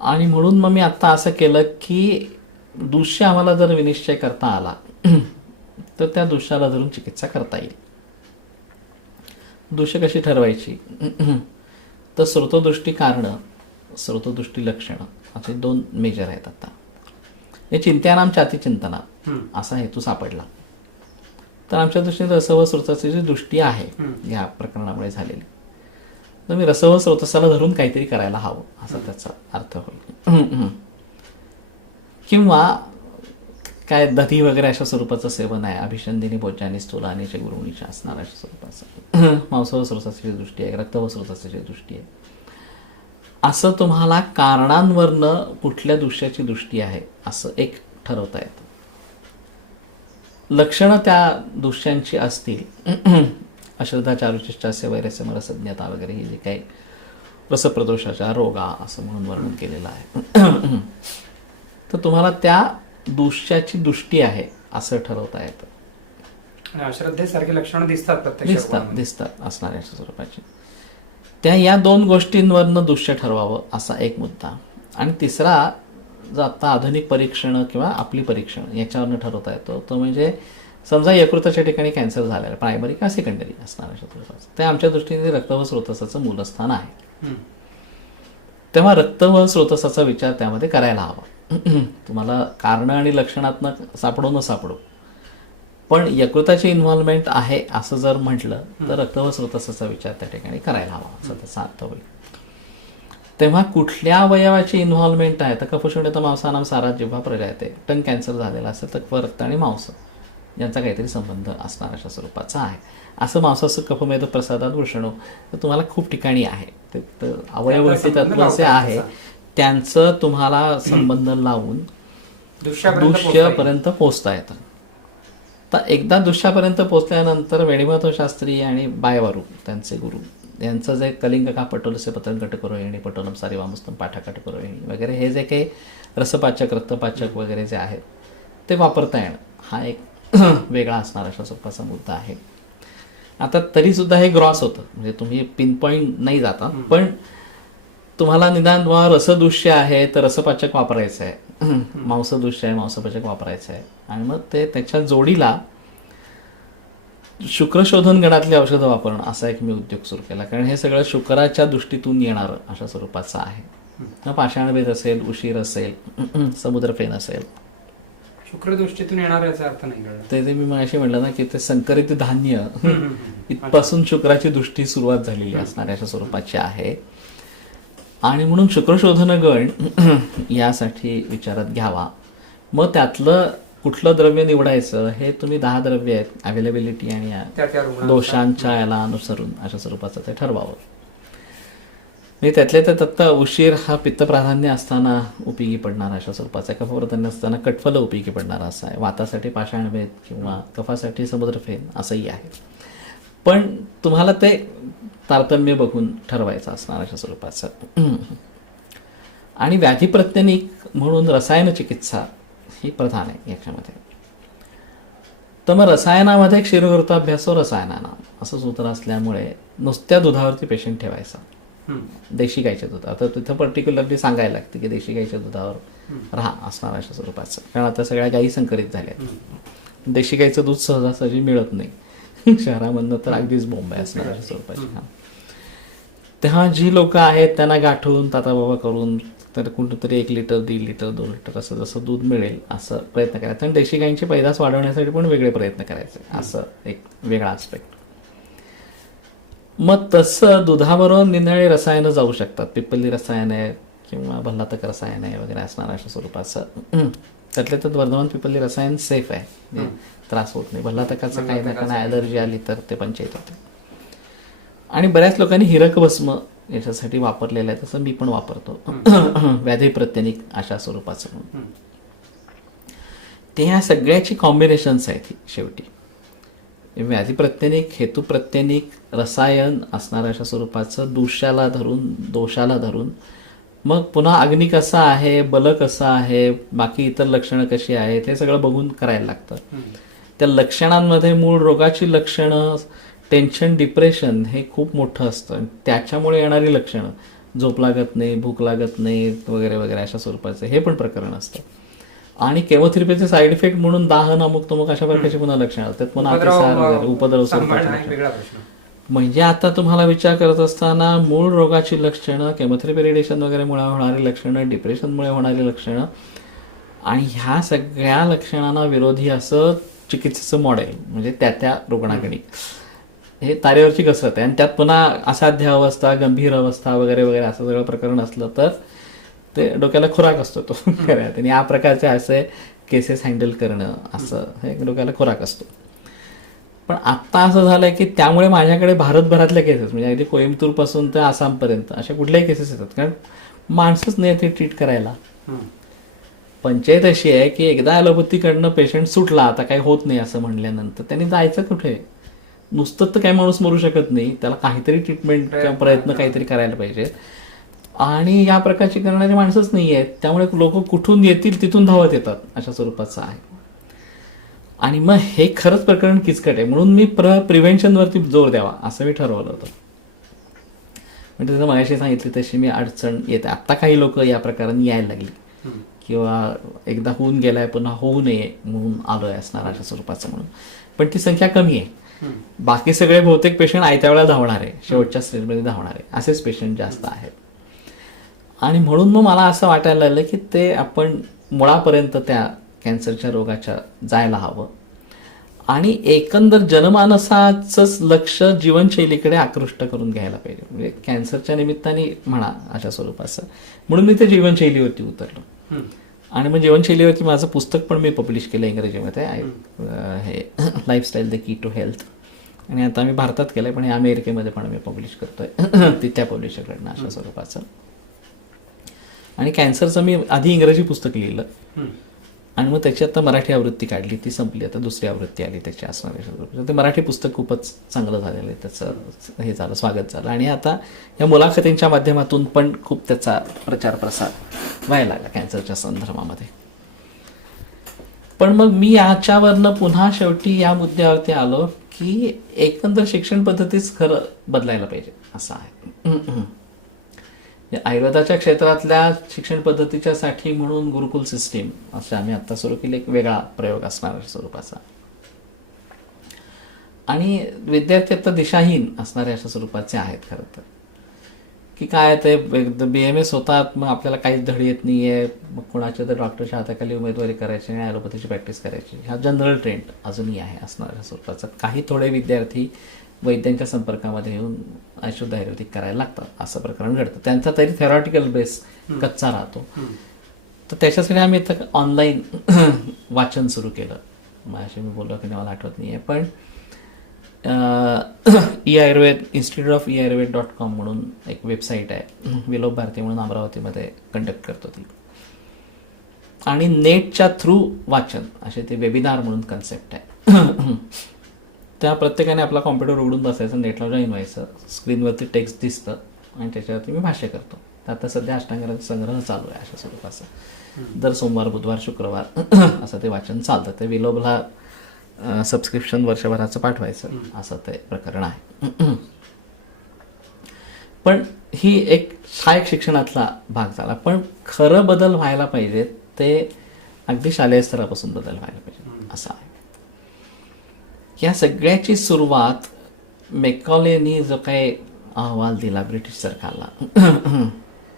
आणि म्हणून मग मी आत्ता असं केलं की दूष्य आम्हाला जर विनिश्चय करता आला तर त्या दूष्याला धरून चिकित्सा करता येईल. दूष्य कशी ठरवायची तर स्रोतदृष्टी कारणं, स्रोतदृष्टी लक्षणं असे 2 मेजर आहेत. आता हे चिंत्यानाम चातिचिंतना असा हेतू सापडला तर आमच्या दृष्टीने रस व स्रोताची जी दृष्टी आहे या प्रकरणामुळे झालेली, तर मी रस व स्रोतसाला धरून काहीतरी करायला हवं असा त्याचा अर्थ होईल. किंवा काय दधी वगैरे अशा स्वरूपाचं सेवन आहे, अभिषंदिनी भोज्यानी स्थूलानीचे गुरुणीच्या असणार अशा स्वरूपाचं, मांस व स्रोताची दृष्टी आहे, रक्त व स्रोताची दृष्टी आहे, असं तुम्हाला कारणांवरनं कुठल्या दृश्याची दृष्टी आहे असं एक ठरवता येतं. लक्षणं त्या दृश्यांची असतील, अश्रद्धा, चारुचिष्टास्य, वैरस्य, रसज्ञता वगैरे ही जे काही रसप्रदोषाच्या रोगा असं म्हणून वर्णन केलेलं आहे, तर तुम्हाला त्या दृश्याची दृष्टी आहे असं ठरवता येतं. अश्रद्धेसारखी लक्षणं दिसतात असणाऱ्या स्वरूपाची. त्या या 2 गोष्टींवरनं दृश्य ठरवावं असा एक मुद्दा. आणि तिसरा जो आता आधुनिक परीक्षण किंवा आपली परीक्षण याच्यावरनं ठरवता येतो तो म्हणजे समजा यकृताच्या ठिकाणी कॅन्सर झालेला, प्रायमरी किंवा सेकंडरी असणाऱ्या स्वरूपाचं, ते आमच्या दृष्टीने रक्त व स्रोतसाचं मूलस्थान आहे. तेव्हा रक्त व स्रोतसाचा विचार त्यामध्ये करायला हवा. तुम्हाला कारण आणि लक्षणात्मक सापडो न सापडो, पण यकृताची इन्व्हॉल्वमेंट आहे असं जर म्हटलं तर रक्त व स्रोतसाचा विचार त्या ठिकाणी करायला हवा असं त्याचा अर्थ होईल. तेव्हा कुठल्या अवयवाची इन्व्हॉल्वमेंट आहे तर कफशून्यत मांसानाम सारात जिव्हा प्रजायते, टंग कॅन्सर झालेला असेल तर रक्त आणि मांस यांचा काहीतरी संबंध असणार अशा स्वरूपाचा आहे. असं मांसाचं कफमेध प्रसादात वृषणो तर तुम्हाला खूप ठिकाणी आहे, ते अवयवगती तत्व असे आहे, त्यांचं तुम्हाला संबंध लावून दृश्यापर्यंत पोहोचता येतं. तर एकदा दृश्यापर्यंत पोहोचल्यानंतर वेणीमाधव शास्त्री आणि बायवारू त्यांचे गुरु यांचं जे कलिंग का पटोलसे पतंगट करोहिणी पटोलम सारी वामस्तम पाठाकट करोहिणी वगैरे हे जे काही रसपाचक, रक्तपाचक वगैरे जे आहेत ते वापरता येणं हा एक वेगळा असणार अशा स्वरूपाचा मुद्दा आहे. आता तरीसुद्धा हे ग्रॉस होतं, म्हणजे तुम्ही पिन पॉईंट नाही जाता, पण तुम्हाला निदान रसदृश्य आहे तर रसपाचक वापरायचं आहे, मांसदृश्य आहे मांसपाचक वापरायचं आहे, आणि मग ते त्याच्या जोडीला शुक्रशोधन गणातली औषधं वापरणं असा एक मी उद्योग सुरू केला. कारण हे सगळं शुक्राच्या दृष्टीतून येणारं अशा स्वरूपाचं आहे. पाषाणभेद असेल, उशीर असेल, समुद्रफेन असेल, शुक्रदृष्टीतून येणार याचा अर्थ नाही कळला. ते मी मगाशी म्हटलं ना की ते संकरित धान्य इथपासून शुक्राची दृष्टी सुरुवात झालेली असणाऱ्या अशा स्वरूपाची आहे. आणि म्हणून शुक्रशोधन गण यासाठी विचारात घ्यावा. मग त्यातलं कुठलं द्रव्य निवडायचं हे तुम्ही 10 द्रव्य आहेत, अवेलेबिलिटी आणि दोषांच्या याला अनुसरून अशा स्वरूपाचं ते ठरवावं. म्हणजे त्यातल्या त्यात उशीर हा पित्त प्राधान्य असताना उपयोगी पडणारा अशा स्वरूपाचा, कफप्रधान्य असताना कटफल उपयोगी पडणारा असा आहे, वातासाठी पाषाणभेद किंवा कफासाठी समुद्रफेन असंही आहे. पण तुम्हाला ते तारतम्य बघून ठरवायचं असणार अशा स्वरूपाचं. आणि व्याधिप्रत्यनिक म्हणून रसायन चिकित्सा ही प्रधान आहे याच्यामध्ये. तर मग रसायनामध्ये क्षीरवृत्ताभ्यासो रसायनाना असं सूत्र असल्यामुळे नुसत्या दुधावरती पेशंट ठेवायचा, देशी गाईच्या दुधावर. तर तिथं पर्टिक्युलरली सांगायला लागते की देशी गाईच्या दुधावर राहा असणार अशा स्वरूपाचं. कारण आता सगळ्या गायी संकरित झाल्या आहेत, देशी गाईचं दूध सहजासहजी मिळत नाही शहरामधनं, तर अगदीच बोंब आहे असणार अशा स्वरूपाची. तेव्हा जी लोक आहेत त्यांना गाठून ताताबाबा करून तर कुठंतरी 1 लिटर 1.5 लिटर 2 लिटर असं जसं दूध मिळेल असं प्रयत्न करायचा. आणि देशी गायींची पैदास वाढवण्यासाठी पण वेगळे प्रयत्न करायचे, असं एक वेगळा आस्पेक्ट. मग तसं दुधाबरोबर निरनिराळी रसायनं जाऊ शकतात. पिपली रसायन आहे किंवा भल्लातक रसायन आहे वगैरे असणार अशा स्वरूपाचं. त्यातले तर वर्धमान पिपली रसायन सेफ आहे, म्हणजे त्रास होत नाही. भल्लातकाचं काही ना काही ॲलर्जी आली तर ते पंचायत होते. आणि बऱ्याच लोकांनी हिरक भस्म याच्यासाठी वापरलेलं आहे, तसं मी पण वापरतो. व्याधी प्रत्यनिक अशा स्वरूपाचं म्हणून. ते ह्या सगळ्याची कॉम्बिनेशन्स आहेत शेवटी. व्याधी प्रत्यनिक, हेतू प्रत्यनिक, रसायन असणाऱ्या अशा स्वरूपाचं, दोषाला धरून मग पुन्हा अग्नी कसा आहे, बल कसं आहे, बाकी इतर लक्षणं कशी आहेत, हे सगळं बघून करायला लागतं. त्या लक्षणांमध्ये मूळ रोगाची लक्षणं, टेन्शन, डिप्रेशन हे खूप मोठं असतं. त्याच्यामुळे येणारी लक्षणं, झोप लागत नाही, भूक लागत नाही वगैरे वगैरे अशा स्वरूपाचं हे पण प्रकरण असतं. आणि केमोथेरपीचे साईड इफेक्ट म्हणून दाहन, अमुक तमुक अशा प्रकारची पुन्हा लक्षणं असतात. पुन्हा अतिसार वगैरे, उपद्रव स्वरूपाचे. म्हणजे आता तुम्हाला विचार करत असताना मूळ रोगाची लक्षणं, केमोथेरपी, रेडिएशन वगैरेमुळे होणारी लक्षणं, डिप्रेशनमुळे होणारी लक्षणं आणि ह्या सगळ्या लक्षणांना विरोधी असं चिकित्सेचं मॉडेल, म्हणजे त्या रुग्णागणिक हे तारेवरची कसरत आहे. आणि त्यात पुन्हा असाध्य अवस्था, गंभीर अवस्था वगैरे वगैरे असं सगळं प्रकरण असलं तर ते डोक्याला खुराक असतो तो खऱ्यात. आणि या प्रकारचे असे केसेस हँडल करणं असं हे डोक्याला खुराक असतो. पण आत्ता असं झालंय की त्यामुळे माझ्याकडे भारतभरातल्या केसेस, म्हणजे अगदी कोइंबतूरपासून तर आसामपर्यंत अशा कुठल्याही केसेस येतात. कारण माणसंच नाही ते ट्रीट करायला. पंचायत अशी आहे की एकदा ॲलोपॅथीकडनं पेशंट सुटला, आता काही होत नाही असं म्हणल्यानंतर त्यांनी जायचं कुठे? नुसतं तर काही माणूस मरू शकत नाही, त्याला काहीतरी ट्रीटमेंट किंवा प्रयत्न काहीतरी करायला पाहिजे. आणि या प्रकारची करणारी माणसंच नाही आहेत. त्यामुळे लोक कुठून येतील तिथून धावत येतात अशा स्वरूपाचं आहे. आणि मग हे खरंच प्रकरण किचकट आहे. म्हणून मी प्रिव्हेन्शनवरती जोर द्यावा असं मी ठरवलं होतं. म्हणजे जसं मगाशी सांगितली तशी मी अडचण येते. आत्ता काही लोक या प्रकाराने यायला लागली किंवा एकदा होऊन गेलाय पुन्हा होऊ नये म्हणून आलोय असणार अशा स्वरूपाचं म्हणून. पण ती संख्या कमी आहे. बाकी सगळे बहुतेक पेशंट आयत्या वेळा धावणार आहे, शेवटच्या स्टेजमध्ये धावणार आहे, असेच पेशंट जास्त आहेत. आणि म्हणून मग मला असं वाटायला लागलं की ते आपण मुळापर्यंत त्या कॅन्सरच्या रोगाच्या जायला हवं. आणि एकंदर जनमानसाचंच लक्ष जीवनशैलीकडे आकृष्ट करून घ्यायला पाहिजे. म्हणजे कॅन्सरच्या निमित्ताने म्हणा अशा स्वरूपाचं. म्हणून मी ते जीवनशैलीवरती उतरलो. आणि मग जीवनशैलीवरती माझं पुस्तक पण मी पब्लिश केलं इंग्रजीमध्ये, हे lifestyle the key to health. आणि आता मी भारतात केलंय, पण हे अमेरिकेमध्ये पण मी पब्लिश करतोय त्या पब्लिशरकडनं अशा स्वरूपाचं. आणि कॅन्सरचं मी आधी इंग्रजी पुस्तक लिहिलं आणि मग त्याची आता मराठी आवृत्ती काढली, ती संपली, आता दुसरी आवृत्ती आली त्याची असणार. ते मराठी पुस्तक खूपच चांगलं झालेलं आहे, त्याचं हे झालं, स्वागत झालं. आणि आता या मुलाखतींच्या माध्यमातून पण खूप त्याचा प्रचार प्रसार व्हायला लागला कॅन्सरच्या संदर्भामध्ये. पण मग मी याच्यावरनं पुन्हा शेवटी या मुद्द्यावरती आलो की एकंदर शिक्षण पद्धतीच खरं बदलायला पाहिजे असं आहे. आयुर्वेदाच्या क्षेत्रातल्या शिक्षण पद्धतीच्या साठी म्हणून गुरुकुल सिस्टीम असं आम्ही आता सुरू केली, एक वेगळा प्रयोग असणार स्वरूपाचा. आणि विद्यार्थी आता दिशाहीन असणारे अशा स्वरूपाचे आहेत खरं तर. की काय ते BMS होतात, मग आपल्याला काहीच धड येत नाहीये, मग कोणाच्या तर डॉक्टरच्या हाताखाली उमेदवारी करायची आणि ॲलोपॅथीची प्रॅक्टिस करायची, हा जनरल ट्रेंड अजूनही आहे असणाऱ्या स्वरूपाचा. काही थोडे विद्यार्थी वैद्यांच्या संपर्कामध्ये येऊन अशुद्ध आयुर्वेदिक करायला लागतात असं प्रकरण घडतं. त्यांचा तरी थेरॉटिकल बेस कच्चा राहतो. तर त्याच्यासाठी आम्ही इथं ऑनलाईन वाचन सुरू केलं. माझ्याशी मी बोललो की मला आठवत नाही आहे, पण आयुर्वेद instituteofeayurved.com म्हणून एक वेबसाईट आहे, विलोप भारती म्हणून अमरावतीमध्ये कंडक्ट करतो ती. आणि नेटच्या थ्रू वाचन असे ते वेबिनार म्हणून कन्सेप्ट आहे. त्या प्रत्येकाने आपला कॉम्प्युटर उघडून बसायचं, नेटला जॉईन व्हायचं, स्क्रीनवरती टेक्स्ट दिसतं आणि त्याच्यावरती मी भाष्य करतो. आता सध्या अष्टांगाचा संग्रह चालू आहे अशा स्वरूपाचं. दर सोमवार, बुधवार, शुक्रवार असं ते वाचन चालतं. ते विलोभला सबस्क्रिप्शन वर्षभराचं पाठवायचं असं ते प्रकरण आहे. पण हा एक शिक्षणातला भाग झाला. पण खरं बदल व्हायला पाहिजे ते अगदी शालेय स्तरापासून बदल व्हायला पाहिजे असं आहे. या सगळ्याची सुरुवात मेकॉलेनी जो काही अहवाल दिला ब्रिटिश सरकारला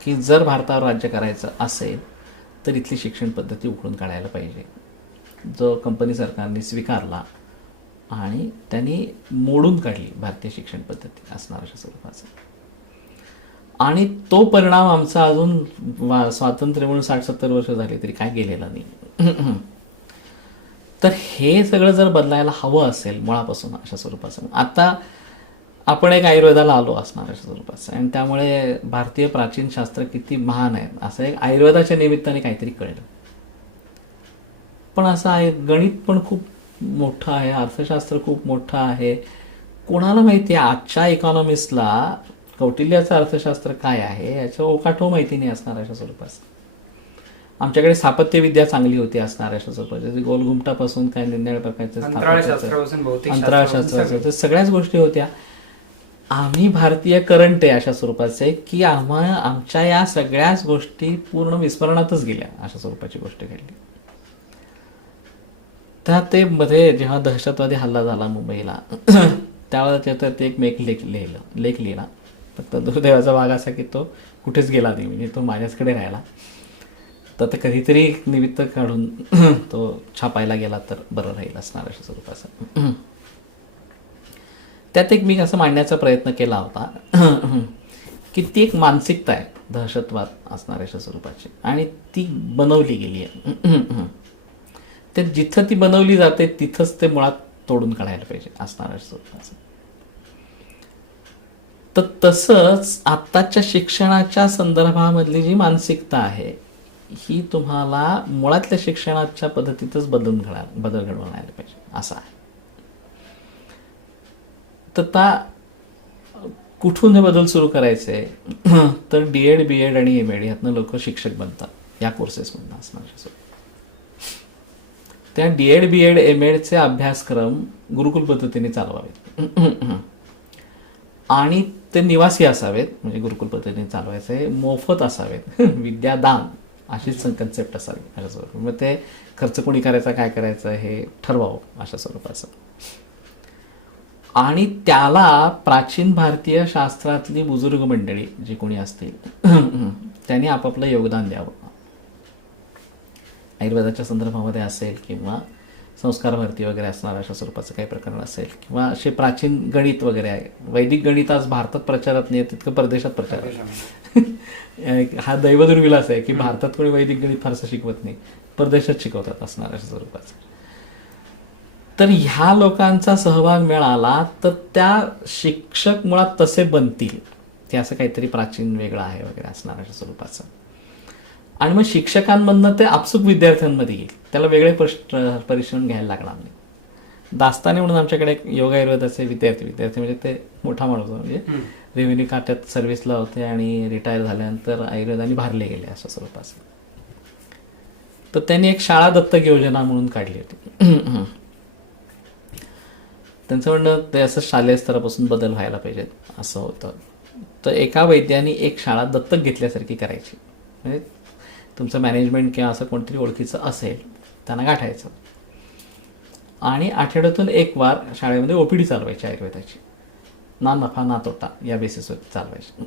की जर भारतावर राज्य करायचं असेल तर इथली शिक्षण पद्धती उकळून काढायला पाहिजे, जो कंपनी सरकारने स्वीकारला आणि त्यांनी मोडून काढली भारतीय शिक्षण पद्धती असणार अशा स्वरूपाचं. आणि तो परिणाम आमचा अजून स्वातंत्र्य म्हणून 60-70 वर्ष झाली तरी काय गेलेला नाही. तर हे सगळं जर बदलायला हवं असेल मुळापासून अशा स्वरूपाचं, आता आपण एक आयुर्वेदाला आलो असणार अशा स्वरूपाचं, आणि त्यामुळे भारतीय प्राचीन शास्त्र किती महान आहे असं एक आयुर्वेदाच्या निमित्ताने काहीतरी कळलं. पण असं आहे, गणित पण खूप मोठं आहे, अर्थशास्त्र खूप मोठं आहे. कोणाला माहिती आहे आजच्या इकॉनॉमिस्टला कौटिल्याचं अर्थशास्त्र काय आहे याचं ओकाठो माहिती नाही असणार अशा स्वरूपाचं. आमच्याकडे स्थापत्यविद्या चांगली होती असणार अशा स्वरूपाची, गोलघुमटापासून काय निरनिराळ्या प्रकारचं अंतराळशास्त्राचं सगळ्याच गोष्टी होत्या. आम्ही भारतीय करंट आहे अशा स्वरूपाचे की आमच्या या सगळ्याच गोष्टी पूर्ण विस्मरणातच गेल्या अशा स्वरूपाची गोष्ट घडली. तर ते मध्ये जेव्हा दहशतवादी हल्ला झाला मुंबईला त्यावेळेला ते एक लेख लिहिला. फक्त दुर्दैवाचा भाग असा की तो कुठेच गेला नाही, म्हणजे तो माझ्याचकडे राहिला. तर ते कधीतरी निमित्त काढून तो छापायला गेला तर बरं राहील असणार अशा स्वरूपाचा. त्यात एक मी असं मांडण्याचा प्रयत्न केला होता की ती एक मानसिकता आहे दहशतवाद असणार अशा स्वरूपाची, आणि ती बनवली गेली आहे. ते जिथं ती बनवली जाते तिथंच ते मुळात तोडून काढायला पाहिजे असणार अशा स्वरूपाचं. तर तसंच आत्ताच्या शिक्षणाच्या संदर्भामधली जी मानसिकता आहे ही तुम्हाला मुळातल्या शिक्षणाच्या पद्धतीतच बदल घडवून आणायला पाहिजे असं आहे. तर आता कुठून हे बदल सुरू करायचे तर DED, BEd आणि MAd यातनं लोक शिक्षक बनतात या कोर्सेसमधनं असणार. त्या DED, BEd, MAdचे अभ्यासक्रम गुरुकुल पद्धतीने चालवावेत आणि ते निवासी असावेत, म्हणजे गुरुकुल पद्धतीने चालवायचे, मोफत असावेत, विद्यादान अशीच कन्सेप्ट असावी अशा स्वरूपात. मग ते खर्च कोणी करायचा काय करायचं हे ठरवावं अशा स्वरूपाचं. आणि त्याला प्राचीन भारतीय शास्त्रातली बुजुर्ग मंडळी जी कोणी असतील त्यांनी आपापलं योगदान द्यावं. आयुर्वेदाच्या संदर्भामध्ये असेल किंवा संस्कार भरती वगैरे असणार अशा स्वरूपाचं काही प्रकरण असेल, किंवा असे प्राचीन गणित वगैरे आहे. वैदिक गणित आज भारतात प्रचारात नाही तितकं परदेशात प्रचारात. हा दैवदुर्विलास आहे की भारतात कोणी वैदिक गणित फारसं शिकवत नाही, परदेशात शिकवतात असणार अशा स्वरूपाचं. तर ह्या लोकांचा सहभाग मिळाला तर त्या शिक्षक मुळात तसे बनतील, ते असं काहीतरी प्राचीन वेगळं आहे वगैरे असणार अशा स्वरूपाचं. आणि मग शिक्षकांमधनं ते आपसूक विद्यार्थ्यांमध्ये येईल, त्याला वेगळे परिश्रम घ्यायला लागणार नाही. दास्ताने म्हणून आमच्याकडे योग आयुर्वेदाचे विद्यार्थी म्हणजे ते मोठा माणूस म्हणजे रेव्हेन्यू खात्यात सर्व्हिसला होते आणि रिटायर झाल्यानंतर आयुर्वेदाने भारले गेले अशा स्वरूपाचं. तर त्यांनी एक शाळा दत्तक योजना म्हणून काढली होती. त्यांचं म्हणणं ते असं शालेय स्तरापासून बदल व्हायला पाहिजेत असं होतं. तर एका वैद्याने एक शाळा दत्तक घेतल्यासारखी करायची, म्हणजे तुमचं मॅनेजमेंट किंवा असं कोणतरी ओळखीचं असेल त्यांना गाठायचं आणि आठवड्यातून एक वार शाळेमध्ये OPD चालवायची आयुर्वेदाची, ना नफा ना तोटा या बेसिसवर चालवायची.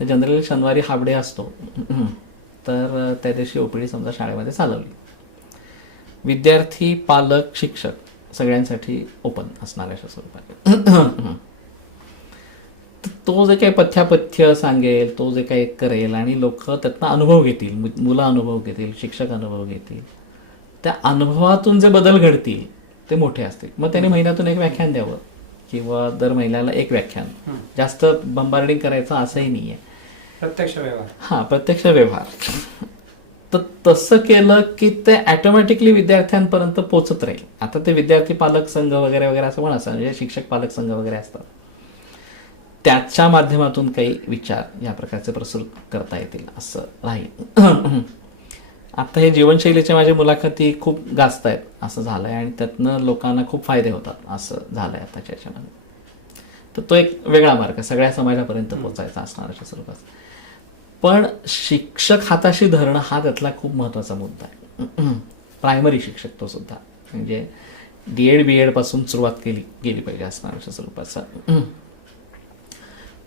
तर जनरली शनिवारी हाफ डे असतो, तर त्या दिवशी OPD समजा शाळेमध्ये चालवली. विद्यार्थी, पालक, शिक्षक सगळ्यांसाठी ओपन असणार अशा स्वरूपात. तो जे काही पथ्यापथ्य सांगेल, तो जे काही करेल आणि लोक त्यातनं अनुभव घेतील, मुलं अनुभव घेतील, शिक्षक अनुभव घेतील, त्या अनुभवातून जे बदल घडतील ते मोठे असतील. मग त्याने महिन्यातून एक व्याख्यान द्यावं किंवा दर महिन्याला एक व्याख्यान, जास्त बंबार्डिंग करायचं असंही नाही आहे, प्रत्यक्ष व्यवहार. प्रत्यक्ष व्यवहार. तर तसं केलं की ते ऑटोमॅटिकली विद्यार्थ्यांपर्यंत पोचत राहील. आता ते विद्यार्थी पालक संघ वगैरे वगैरे असं म्हणायचं, म्हणजे शिक्षक पालक संघ वगैरे असतात, त्याच्या माध्यमातून काही विचार या प्रकारचे प्रसृत करता येतील असं राहील. आता हे जीवनशैलीच्या माझ्या मुलाखती खूप गाजत आहेत असं झालंय आणि त्यातनं लोकांना खूप फायदे होतात असं झालंय आताच्या याच्यामध्ये. तर तो एक वेगळा मार्ग सगळ्या समाजापर्यंत पोहोचायचा असणार अशा स्वरूपात. पण शिक्षक हाताशी धरणं हा त्यातला खूप महत्वाचा मुद्दा आहे. प्रायमरी शिक्षक तो सुद्धा, म्हणजे DED, BEd पासून सुरुवात गेली पाहिजे असणार अशा स्वरूपाचा.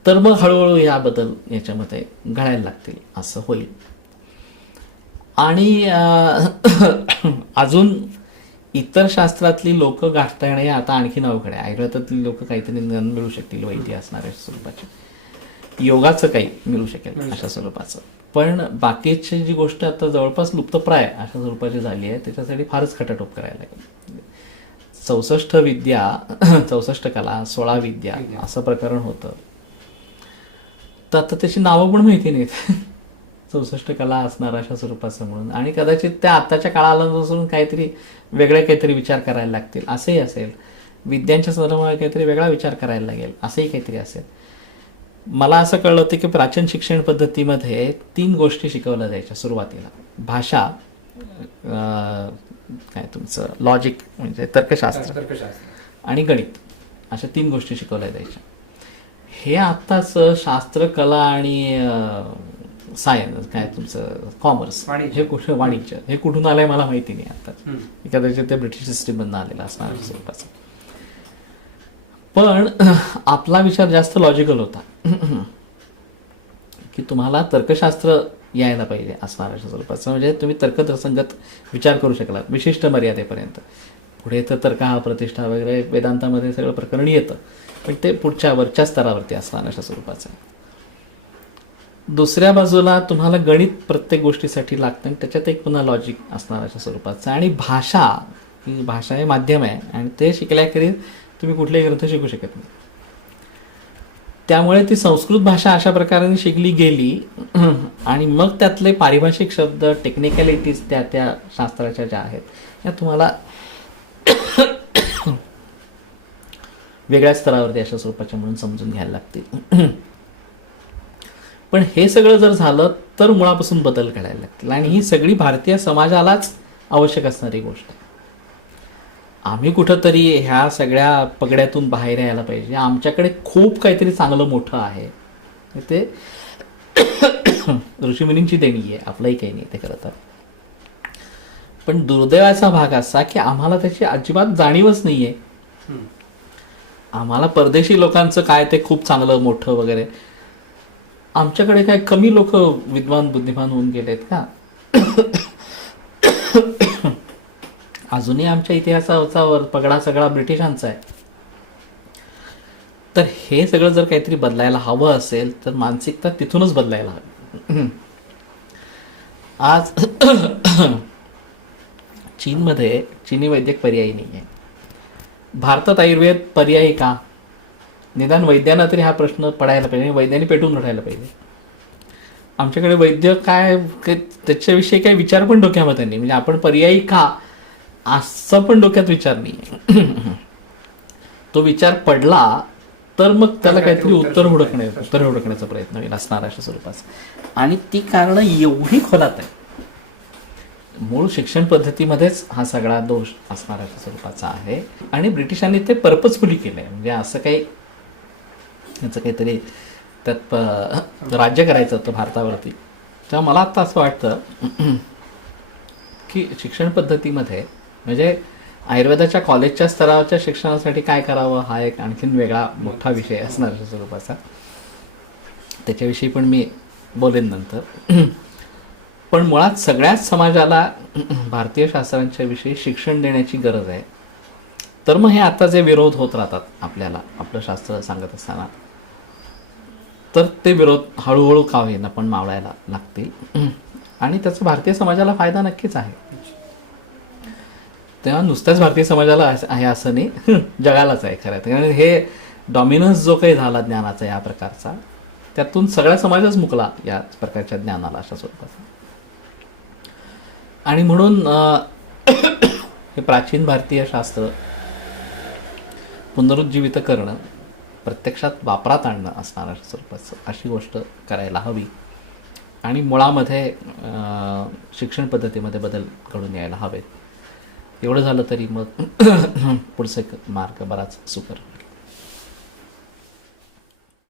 तर मग हळूहळू या बदल याच्यामध्ये घडायला लागतील असं होईल. आणि अजून इतर शास्त्रातली लोक गाठता येणे आता आणखी अवघड आहे. आयुर्वेदातली लोक काहीतरी ज्ञान मिळू शकतील वैद्य असणाऱ्या स्वरूपाचे, योगाचं काही मिळू शकेल अशा स्वरूपाचं. पण बाकीची जी गोष्ट आता जवळपास लुप्तप्राय अशा स्वरूपाची झाली आहे, त्याच्यासाठी फारच खटाटोप करायला लागेल. 64 विद्या 64 कला 16 विद्या असं प्रकरण होतं. तर आता त्याची नावं पण माहिती नाहीत. 64 कला असणार अशा स्वरूपाचं म्हणून, आणि कदाचित त्या आताच्या काळाला नसून काहीतरी वेगळे काहीतरी विचार करायला लागतील असंही असेल. विद्यांच्या संदर्भात काहीतरी वेगळा विचार करायला लागेल असंही काहीतरी असेल. मला असं कळलं होतं की प्राचीन शिक्षण पद्धतीमध्ये 3 गोष्टी शिकवल्या जायच्या सुरुवातीला. भाषा, काय तुमचं लॉजिक म्हणजे तर्कशास्त्र, आणि गणित, अशा 3 गोष्टी शिकवल्या जायच्या. हे आत्ताच शास्त्र, कला आणि सायन्स, काय तुमचं कॉमर्स, हे कुठे वाणिज्य, हे कुठून आलंय मला माहिती नाही. आता कदाचित ते ब्रिटिश सिस्टीममधून आलेलं असणार स्वरूपाचं. पण आपला विचार जास्त लॉजिकल होता की तुम्हाला तर्कशास्त्र यायला पाहिजे असणार अशा स्वरूपाचं. म्हणजे तुम्ही तर्कसंगत विचार करू शकला विशिष्ट मर्यादेपर्यंत. पुढे तर तर्क हा प्रतिष्ठा वगैरे वेदांतामध्ये सगळं प्रकरण येतं, पण ते पुढच्या वरच्या स्तरावरती असणार अशा स्वरूपाचं. दुसऱ्या बाजूला तुम्हाला गणित प्रत्येक गोष्टीसाठी लागतं, आणि त्याच्यात एक पुन्हा लॉजिक असणार अशा स्वरूपाचं. आणि भाषा, ही भाषा हे माध्यम आहे, आणि ते शिकल्याखेरीज तुम्ही कुठलेही ग्रंथ शिकू शकत नाही. त्यामुळे ती संस्कृत भाषा अशा प्रकारे शिकली गेली, आणि मग त्यातले पारिभाषिक शब्द, टेक्निकॅलिटीज त्या त्या शास्त्राच्या ज्या आहेत या तुम्हाला वेगळ्या स्तरावरती अशा स्वरूपाच्या म्हणून समजून घ्यायला लागतील. पण हे सगळं जर झालं तर मुळापासून बदल घडायला लागतील, आणि ही सगळी भारतीय समाजालाच आवश्यक असणारी गोष्ट आहे. आम्ही कुठंतरी ह्या सगळ्या पगड्यातून बाहेर यायला पाहिजे. आमच्याकडे खूप काहीतरी चांगलं मोठं आहे, ते ऋषीमुनींची देणी आहे, आपलंही काही नाही ते खरं तर. पण दुर्दैवाचा भाग असा की आम्हाला त्याची अजिबात जाणीवच नाही आहे. आम्हाला परदेशी लोकांचं काय ते खूप चांगलं मोठं वगैरे, आमच्याकडे काय कमी लोक विद्वान बुद्धिमान होऊन गेलेत का? अजूनही आमच्या इतिहासाचा पगडा सगळा ब्रिटिशांचा आहे. तर हे सगळं जर काहीतरी बदलायला हवं असेल तर मानसिकता तिथूनच बदलायला हवी. आज चीनमध्ये चीनी वैद्यक पर्यायी नाही आहे. भारतात आयुर्वेद पर्यायी का? निदान वैद्यांना तरी हा प्रश्न पडायला पाहिजे, वैद्यांनी पेटून उठायला पाहिजे. आमच्याकडे वैद्य काय त्याच्याविषयी काही विचार पण डोक्यामध्ये नाही. म्हणजे आपण पर्यायी का असं पण डोक्यात विचार नाही. तो विचार पडला तर मग त्याला काहीतरी उत्तर हुडकण्याचा प्रयत्न होईल असणार अशा स्वरूपाचं. आणि ती कारणं एवढी खोलात आहे, मूळ शिक्षण पद्धतीमध्येच हा सगळा दोष असणार अशा स्वरूपाचा आहे. आणि ब्रिटिशांनी ते पर्पजफुली केलंय. म्हणजे असं काही याचं काहीतरी त्यात राज्य करायचं होतं भारतावरती. तेव्हा मला आता असं वाटतं की शिक्षण पद्धतीमध्ये म्हणजे आयुर्वेदाच्या कॉलेजच्या स्तरावरच्या शिक्षणासाठी काय करावं हा एक आणखीन वेगळा मोठा विषय असणार स्वरूपाचा. त्याच्याविषयी पण मी बोलेन नंतर. पण मुळात सगळ्याच समाजाला भारतीय शास्त्रांच्या विषयी शिक्षण देण्याची गरज आहे. तर मग हे आता जे विरोध होत राहतात आपल्याला आपलं शास्त्र सांगत असताना, तर ते विरोध हळूहळू का होईना पण मावळायला लागतील. आणि त्याचा भारतीय समाजाला फायदा नक्कीच आहे. तेव्हा नुसत्याच भारतीय समाजाला आहे असं नाही, जगालाच आहे खरं. कारण हे डॉमिनन्स जो काही झाला ज्ञानाचा या प्रकारचा, त्यातून सगळा समाजच मुकला या प्रकारच्या ज्ञानाला अशा स्वरूपाचा. आणि म्हणून हे प्राचीन भारतीय शास्त्र पुनरुज्जीवित करणं, प्रत्यक्षात वापरात आणणं असणार अशा स्वरूपाचं, अशी गोष्ट करायला हवी. आणि मुळामध्ये शिक्षण पद्धतीमध्ये बदल घडून यायला हवेत. एवढं झालं तरी मग पुढचा मार्ग बराच सुकर.